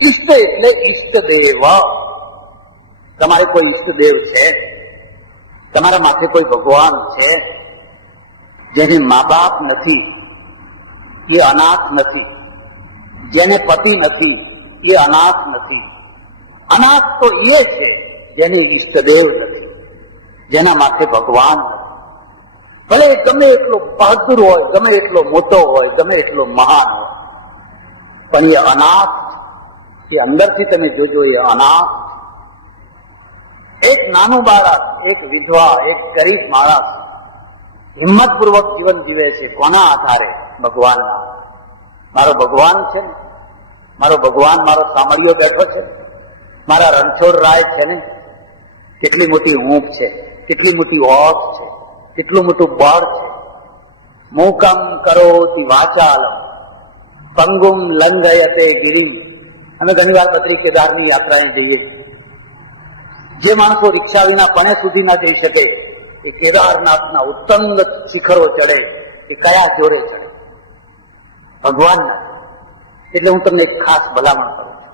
ઇષ્ટ એટલે ઇષ્ટદેવ. તમારે કોઈ ઇષ્ટદેવ છે? તમારા માથે કોઈ ભગવાન છે? જેને મા બાપ નથી એ અનાથ નથી, જેને પતિ નથી એ અનાથ નથી. અનાથ તો એ છે જેને ઇષ્ટદેવ નથી, જેના માથે ભગવાન નથી. ભલે ગમે એટલો બહાદુર હોય, ગમે એટલો મોટો હોય, ગમે એટલો મહાન હોય, પણ એ અનાથ, એ અંદરથી તમે જોજો, એ અનાથ. એક નાનું બાળક, એક વિધવા, એક ગરીબ માણસ હિંમતપૂર્વક જીવન જીવે છે. કોના આધારે? ભગવાનના. મારો ભગવાન છે ને, મારો ભગવાન મારો સામળિયો બેઠો છે, મારા રણછોડ રાય છે ને, કેટલી મોટી ઊંઘ છે, કેટલી મોટી ઓઠ છે, કેટલું મોટું બળ છે. મૂકમ કરોતિ વાચાલમ પંગુમ લંઘયતે ગિરિમ. અમે ઘણી વાર બદ્રી કેદારની યાત્રાએ જઈએ, જે માણસો રિક્ષા વિના પણે સુધી ના જઈ શકે, એ કેદારનાથના ઉત્તંગ શિખરો ચડે, એ કયા જોરે ચડે? ભગવાનના. એટલે હું તમને ખાસ ભલામણ કરું છું,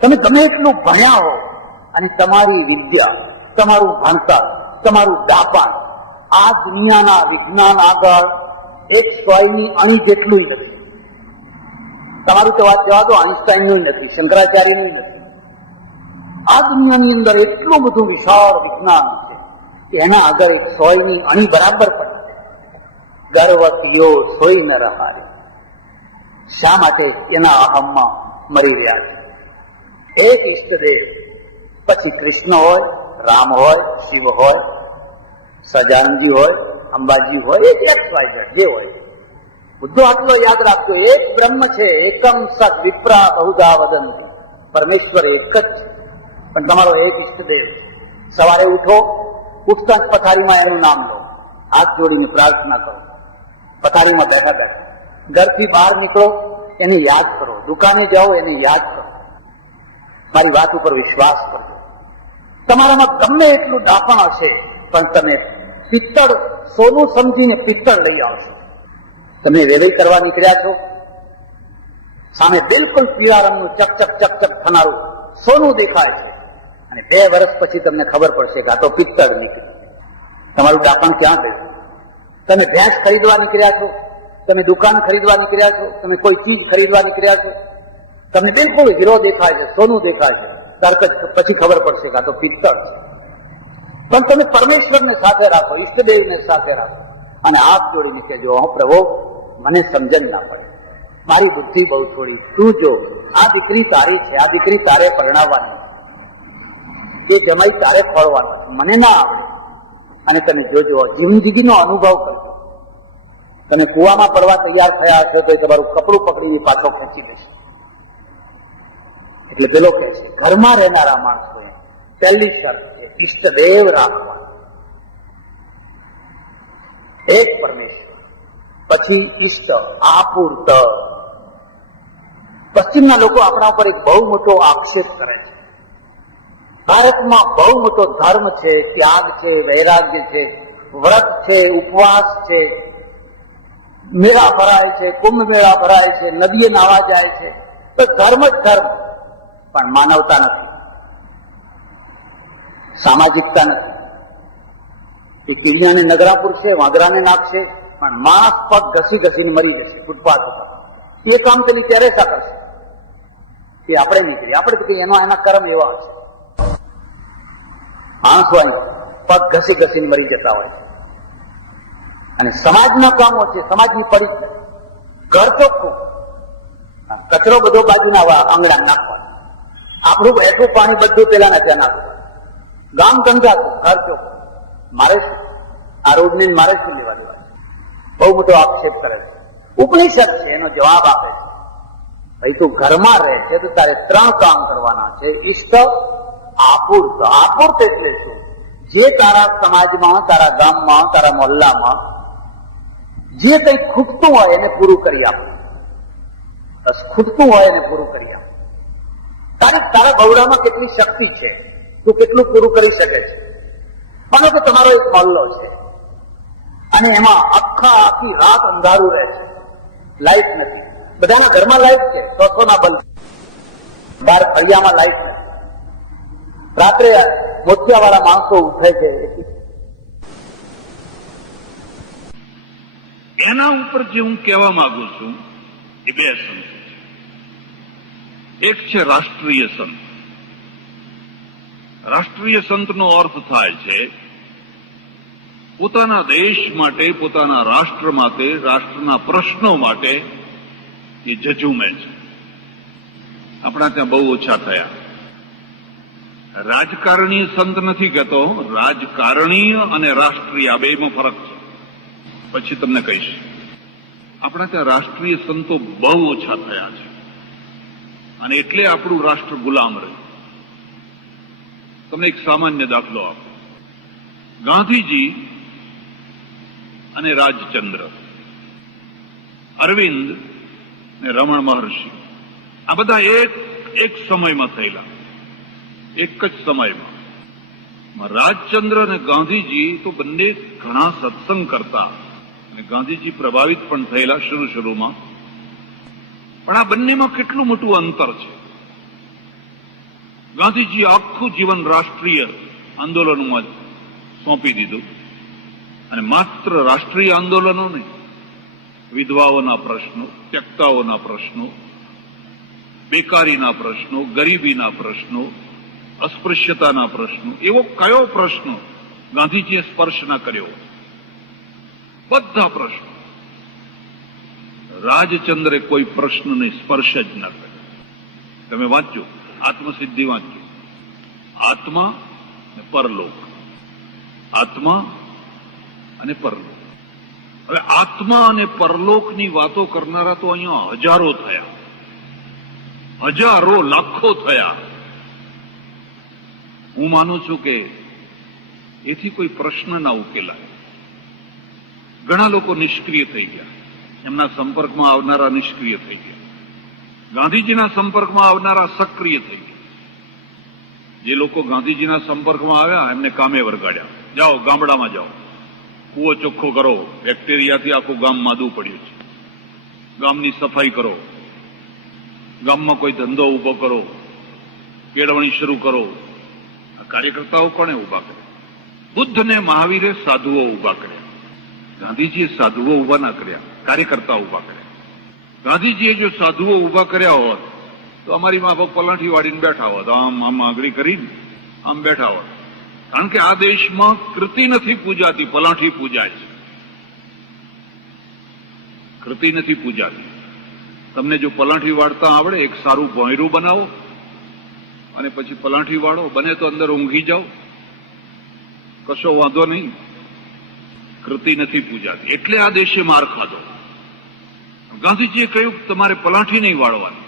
તમે ગમે એટલું ભણ્યા હો અને તમારી વિદ્યા, તમારું ભણતર, તમારું દાપાન આ દુનિયાના વિજ્ઞાન આગળ એક સોયની અણી જેટલું નથી. તમારું તો વાત જવા દો, આઈન્સ્ટાઈનનું નથી, શંકરાચાર્યનું નથી. આ દુનિયાની અંદર એટલું બધું વિશાળ વિજ્ઞાન છે કે એના આગળ એક સોયની અણી બરાબર પણ છે. ગર્વતીઓ સોઈ ન રહારે. શા માટે? એના અહમમાં મરી રહ્યા છે. એક ઈષ્ટદેવ, પછી કૃષ્ણ હોય, રામ હોય, શિવ હોય, સજાનજી હોય, અંબાજી હોય, એક જે હોય. મુદ્દો આટલો યાદ રાખજો, એક બ્રહ્મ છે, એકમ સત વિપ્રા બહુધા વદંતી. પરમેશ્વર એક જ છે, પણ તમારો એક ઈષ્ટદેવ. સવારે ઉઠો, ઉઠતા જ પથારીમાં એનું નામ લો, હાથ જોડીને પ્રાર્થના કરો. પથારીમાં બેઠા બેઠા ઘરથી બહાર નીકળો, એને યાદ કરો. દુકાને જાઓ, એને યાદ કરો. મારી વાત ઉપર વિશ્વાસ કરજો. તમારામાં ગમે એટલું ડાપણ હશે, પણ તમે પિત્તળ, સોનું સમજીને પિત્તળ લઈ આવશો. તમે વેલઈ કરવા નીકળ્યા છો, સામે બિલકુલ પીળા રંગનું ચકચક ચકચક થનારું સોનું દેખાય છે, અને 2 વર્ષ પછી તમને ખબર પડશે કે આ તો પિત્તળ નીકળ્યું. તમારું ડાપણ ક્યાં ગયું? તમે ભેંસ ખરીદવા નીકળ્યા છો, તમે દુકાન ખરીદવા નીકળ્યા છો, તમે કોઈ ચીજ ખરીદવા નીકળ્યા છો, તમને બિલકુલ હીરો દેખાય છે, સોનું દેખાય છે, તરત પછી ખબર પડશે કે આ તો પિત્તળ છે. પણ તમે પરમેશ્વરને સાથે રાખો, ઈષ્ટદેવને સાથે રાખો, અને હાથ જોડીને કહેજો, હું પ્રભુ, મને સમજણ ના પડે, મારી બુદ્ધિ બહુ થોડી, તું જો, આ દીકરી તારી છે, આ દીકરી તારે પરણાવવાની છે, એ જમાઈ તારે ફળવાનો છે, મને ના આવડે. અને તમે જોજો, જિંદગીનો અનુભવ કરજો. તમે કુવામાં પડવા તૈયાર થયા હશો તો તમારું કપડું પકડીને પાછો ખેંચી દેશે. એટલે પેલો કહે છે, ઘરમાં રહેનારા માણસો પહેલી શરત છે ઈષ્ટદેવ રાખવા. એક પરમેશ્વર, પછી ઈષ્ટ આપૂર્ત. પશ્ચિમના લોકો આપણા ઉપર એક બહુ મોટો આક્ષેપ કરે છે. ભારતમાં બહુ મોટો ધર્મ છે, ત્યાગ છે, વૈરાગ્ય છે, વ્રત છે, ઉપવાસ છે, મેળા ભરાય છે, કુંભ મેળા ભરાય છે, નદીએ નાવા જાય છે, તો ધર્મ જ ધર્મ, પણ માનવતા નથી, સામાજિકતા નથી. એ કિલ્યાને નગરાપુર છે, વાંદરાને નાખશે, પણ માણસ પગ ઘસી ઘસીને મરી જશે ફૂટપાથ ઉપર. એ કામ તેની તેરેસા કરશે, એ આપણે નહીં કરીએ. આપણે તો એના કર્મ એવા છે. માણસ હોય પગ ઘસી ઘસીને મરી જતા હોય છે. અને સમાજના કામો છે, સમાજની પડી ઘર ચોખ્ખું, કચરો બધો બાજુના આંગણા નાખવા, આપણું એટલું પાણી બધું પેલાના ત્યાં નાખવા, ગામ ગંગાતું, ઘર ચોખ્ખું. મારે શું આ રોડની મારે શું લેવા દેવા? બહુ મોટો આક્ષેપ કરે છે. ઉપનિષદ છે એનો જવાબ આપે છે, ભાઈ તું ઘરમાં રહે છે તો તારે 3 કામ કરવાના છે. ઈષ્ટ, આપૂર્ત. આપૂર્ત એટલે શું? જે તારા સમાજમાં, તારા ગામમાં, તારા મોહલ્લામાં જે કંઈ ખૂટતું હોય એને પૂરું કરી આપવું. બસ ખૂટતું હોય એને પૂરું કરી આપવું. તારા ગૌડામાં કેટલી શક્તિ છે, તું કેટલું પૂરું કરી શકે છે. માનો કે તમારો એક મોહલ્લો છે અને એમાં આખી રાત અંધારું રહે છે, લાઈટ નથી. બધાના ઘરમાં લાઈટ છે, 100 ના બલ્બ, બહાર ફળિયામાં લાઈટ નથી. રાત્રે મોતિયાવાળા માણસો ઉઠે છે. એના ઉપર જે હું કહેવા માંગુ છું એ 2 સંત છે. એક છે રાષ્ટ્રીય સંત. રાષ્ટ્રીય સંતનો અર્થ થાય છે પોતાના દેશ માટે, પોતાના રાષ્ટ્ર માટે, રાષ્ટ્રના પ્રશ્નો માટે એ ઝઝૂમે છે. આપણા ત્યાં બહુ ઓછા થયા. રાજકારણીય સંત નથી કહેતો, રાજકારણીય અને રાષ્ટ્રીય આ બેમાં ફરક છે, પછી તમને કહીશ. આપણા ત્યાં રાષ્ટ્રીય સંતો બહુ ઓછા થયા છે અને એટલે આપણું રાષ્ટ્ર ગુલામ રહ્યું. તમને એક સામાન્ય દાખલો આપો. ગાંધીજી અને રાજચંદ્ર, અરવિંદ ને રમણ મહર્ષિ, આ બધા એક સમયમાં થયેલા, એક જ સમયમાં. રાજચંદ્ર અને ગાંધીજી તો બંને ઘણા સત્સંગ કરતા અને ગાંધીજી પ્રભાવિત પણ થયેલા શરૂમાં. પણ આ બંનેમાં કેટલું મોટું અંતર છે. ગાંધીજી આખું જીવન રાષ્ટ્રીય આંદોલનોમાં સોંપી દીધું અને માત્ર રાષ્ટ્રીય આંદોલનો નહીં, વિધવાઓના પ્રશ્નો, ત્યક્તાઓના પ્રશ્નો, બેકારીના પ્રશ્નો, ગરીબીના પ્રશ્નો, અસ્પૃશ્યતાના પ્રશ્નો, એવો કયો પ્રશ્ન ગાંધીજીએ સ્પર્શ ન કર્યો? બધા પ્રશ્નો. રાજચંદ્રે કોઈ પ્રશ્નને સ્પર્શ જ ન કર્યો. તમે વાંચજો, આત્મસિદ્ધિ વાંચજો. આત્મા અને પરલોક, આત્મા અને પરલોક. હવે આત્મા અને પરલોકની વાતો કરનારા તો અહીંયા હજારો થયા, હજારો લાખો થયા. હું માનું છું કે એથી કોઈ પ્રશ્ન ના ઉકેલાય. ઘણા લોકો નિષ્ક્રિય થઈ ગયા, એમના સંપર્કમાં આવનારા નિષ્ક્રિય થઈ ગયા. ગાંધીજીના સંપર્કમાં આવનારા સક્રિય થઈ ગયા. જે લોકો ગાંધીજીના સંપર્કમાં આવ્યા એમને કામે વરગાડ્યા. જાઓ ગામડામાં જાઓ, કૂવો ચોખ્ખો કરો, બેક્ટેરિયાથી આખું ગામ માદું પડ્યું છે, ગામની સફાઈ કરો, ગામમાં કોઈ ધંધો ઉભો કરો, કેળવણી શરૂ કરો. આ કાર્યકર્તાઓ કોણે ઉભા કર્યા? બુદ્ધ ને મહાવીરે સાધુઓ ઉભા કર્યા. ગાંધીજીએ સાધુઓ ઉભા ના કર્યા, કાર્યકર્તા ઉભા કર્યા. ગાંધીજીએ જો સાધુઓ ઉભા કર્યા હોત તો અમારી માફક પલાઠી વાળીને બેઠા હોત, આમ આંગળી કરીને આમ બેઠા હોત. કારણ કે આ દેશમાં કૃતિ નથી પૂજાતી, પલાઠી પૂજાય છે. કૃતિ નથી પૂજાતી. તમને જો પલાઠી વાળતા આવડે, એક સારું ભોંયરું બનાવો અને પછી પલાઠી વાળો, બને તો અંદર ઊંઘી જાઓ, કશો વાંધો નહીં. કૃતિ નથી પૂજાતી, એટલે આ દેશે માર ખાધો. ગાંધીજીએ કહ્યું તમારે પલાઠી નહીં વાળવાની,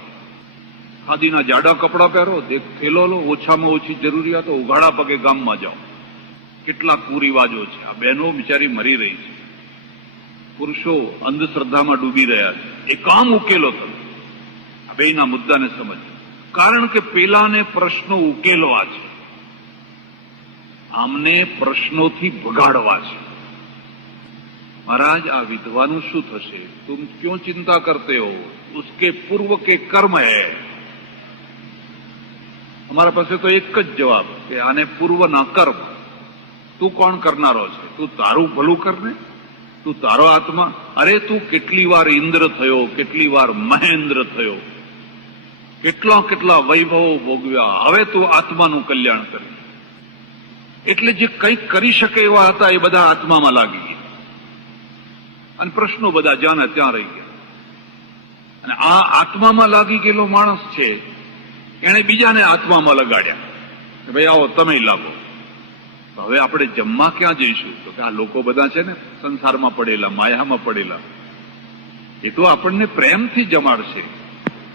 ખાદીના જાડા કપડા પહેરો, થેલો લો, ઓછામાં ઓછી જરૂરિયાતો, ઉઘાડા પગે ગામમાં જાઓ. કેટલા કુરિવાજો છે. આ બહેનો બિચારી મરી રહી છે, પુરુષો અંધશ્રદ્ધામાં ડૂબી રહ્યા છે. એ કામ ઉકેલો તમે. આ બેયના મુદ્દાને સમજો. કારણ કે પેલાને પ્રશ્નો ઉકેલવા છે, આમને પ્રશ્નોથી ભગાડવા છે. महाराज आ विधवानु शू थशे? तुम क्यों चिंता करते हो? उसके पूर्व के कर्म है. हमारा पास तो एक ज जवाब कि आने पूर्व ना कर्म. तू कौन करनारो छे? तू तारू भलू करने, तू तारो आत्मा. अरे तू केटली वार इंद्र थयो, केटली वार महेंद्र थयो, કેટલા કેટલા વૈભવો ભોગવ્યા. હવે તું આત્માનું કલ્યાણ કરે. એટલે જે કંઈક કરી શકે એવા હતા એ બધા આત્મામાં લાગી ગયા અને પ્રશ્નો બધા જ્યાં ને ત્યાં રહી ગયા. અને આ આત્મામાં લાગી ગયેલો માણસ છે, એને બીજાને આત્મામાં લગાડ્યા કે ભાઈ આવો તમે લાગો. તો હવે આપણે જમવા ક્યાં જઈશું? તો કે આ લોકો બધા છે ને સંસારમાં પડેલા, માયામાં પડેલા, એ તો આપણને પ્રેમથી જમાડશે,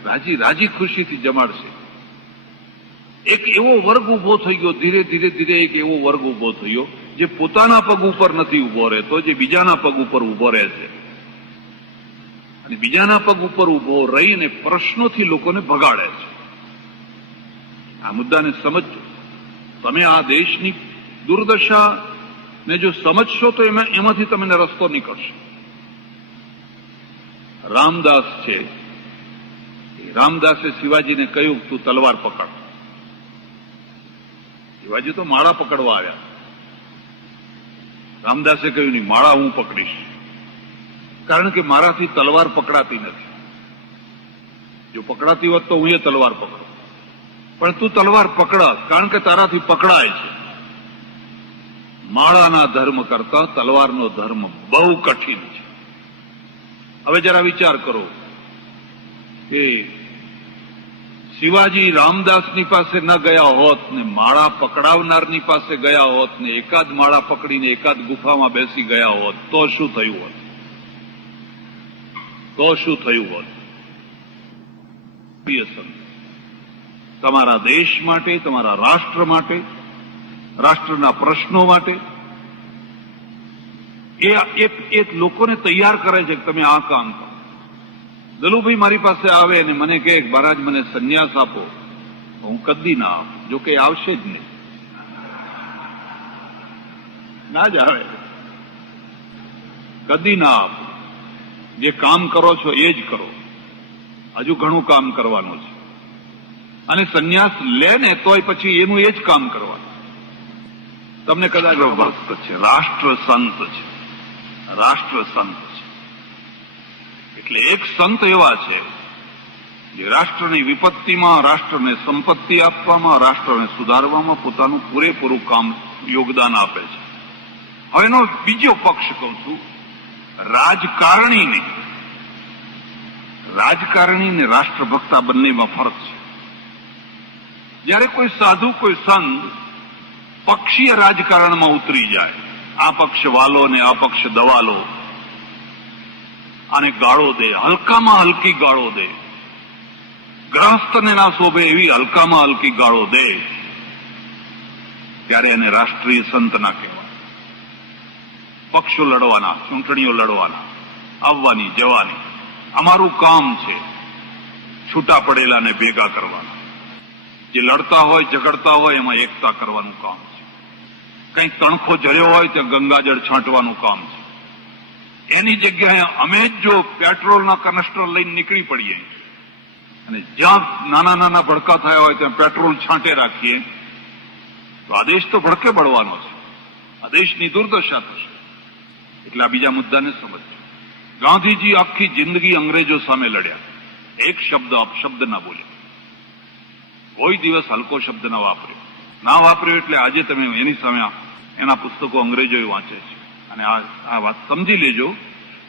રાજી રાજી ખુશીથી જમાડશે. એક એવો વર્ગ ઉભો થઈ ગયો, ધીરે ધીરે ધીરે એક એવો વર્ગ ઉભો થયો જે પોતાના પગ ઉપર નથી ઉભો રહેતો, જે બીજાના પગ ઉપર ઉભો રહે છે. અને બીજાના પગ ઉપર ઉભો રહીને પ્રશ્નોથી લોકોને ભગાડે છે. આ મુદ્દાને સમજો. તમે આ દેશની દુર્દશાને જો સમજશો તો એમાંથી તમને રસ્તો નીકળશે. રામદાસ છે, રામદાસે શિવાજીને કહ્યું તું તલવાર પકડ. શિવાજી તો માળા પકડવા આવ્યા. રામદાસે કહ્યું નહીં, માળા હું પકડીશ, કારણ કે મારાથી તલવાર પકડાતી નથી. જો પકડાતી હોત તો હું એ તલવાર પકડું, પણ તું તલવાર પકડા, કારણ કે તારાથી પકડાય છે. માળાના ધર્મ કરતા તલવારનો ધર્મ બહુ કઠિન છે. હવે જરા વિચાર કરો કે શિવાજી રામદાસની પાસે ન ગયા હોત ને માળા પકડાવનારની પાસે ગયા હોત ને એકાદ માળા પકડીને એકાદ ગુફામાં બેસી ગયા હોત તો શું થયું હોત? તો શું થયું હોત? તમારા દેશ માટે, તમારા રાષ્ટ્ર માટે, રાષ્ટ્રના પ્રશ્નો માટે એ લોકોને તૈયાર કરે છે કે તમે આ કામ કરો. દલુભાઈ મારી પાસે આવે અને મને કહે મહારાજ મને સંન્યાસ આપો, હું કદી ના આપું. જો કે આવશે જ નહીં, ના જ આવે, કદી ના આપું. જે કામ કરો છો એ જ કરો, હજુ ઘણું કામ કરવાનું છે. અને સંન્યાસ લે ને તોય પછી એનું એ જ કામ કરવાનું. તમને કદાચ ભક્ત છે, રાષ્ટ્ર સંત છે, રાષ્ટ્ર સંત છે. એટલે એક સંત એવા છે જે રાષ્ટ્રની વિપત્તિમાં, રાષ્ટ્રને સંપત્તિ આપવામાં, રાષ્ટ્રને સુધારવામાં પોતાનું પૂરેપૂરું કામ યોગદાન આપે છે. હવે એનો બીજો પક્ષ કહું છું, રાજકારણી ને રાષ્ટ્રભક્ત આ બંનેમાં ફરક છે. જ્યારે કોઈ સાધુ, કોઈ સંત પક્ષીય રાજકારણમાં ઉતરી જાય, આ પક્ષ વાલો ને આ પક્ષ દવાલો, આને ગાળો દે, હલકામાં હલકી ગાળો દે, ગ્રહસ્થને ના શોભે એવી હલકામાં હલકી ગાળો દે, ત્યારે એને રાષ્ટ્રીય સંત ના કહેવાય. પક્ષો લડવાના, ચૂંટણીઓ લડવાના, આવવાની જવાની, અમારું કામ છે છૂટા પડેલાને ભેગા કરવાના. જે લડતા હોય, ઝઘડતા હોય એમાં એકતા કરવાનું કામ છે. કંઈક તણખો જળ્યો હોય ત્યાં ગંગાજળ છાંટવાનું કામ છે. એની જગ્યાએ અમે જ જો પેટ્રોલના કનસ્ટર લઈને નીકળી પડીએ અને જ્યાં નાના નાના ભડકા થયા હોય ત્યાં પેટ્રોલ છાંટે રાખીએ તો આ દેશ તો ભડકે બળવાનો છે, આ દેશની દુર્દશા થશે. એટલે આ બીજા મુદ્દાને સમજ. ગાંધીજી આખી જિંદગી અંગ્રેજો સામે લડ્યા, એક શબ્દ અપશબ્દ ના બોલ્યા, કોઈ દિવસ હલકો શબ્દ ના વાપર્યો એટલે આજે તમે એની સામે એના પુસ્તકો અંગ્રેજોએ વાંચે છે. અને આ વાત સમજી લેજો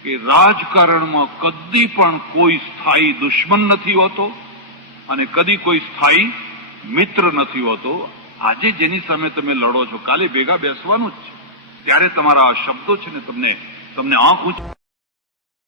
કે રાજકારણમાં કદી પણ કોઈ સ્થાયી દુશ્મન નથી હોતો અને કદી કોઈ સ્થાયી મિત્ર નથી હોતો. આજે જેની સામે તમે લડો છો કાલે ભેગા બેસવાનું જ છે. ત્યારે તમારા આ શબ્દો છે ને તમને આંખ ઊંચી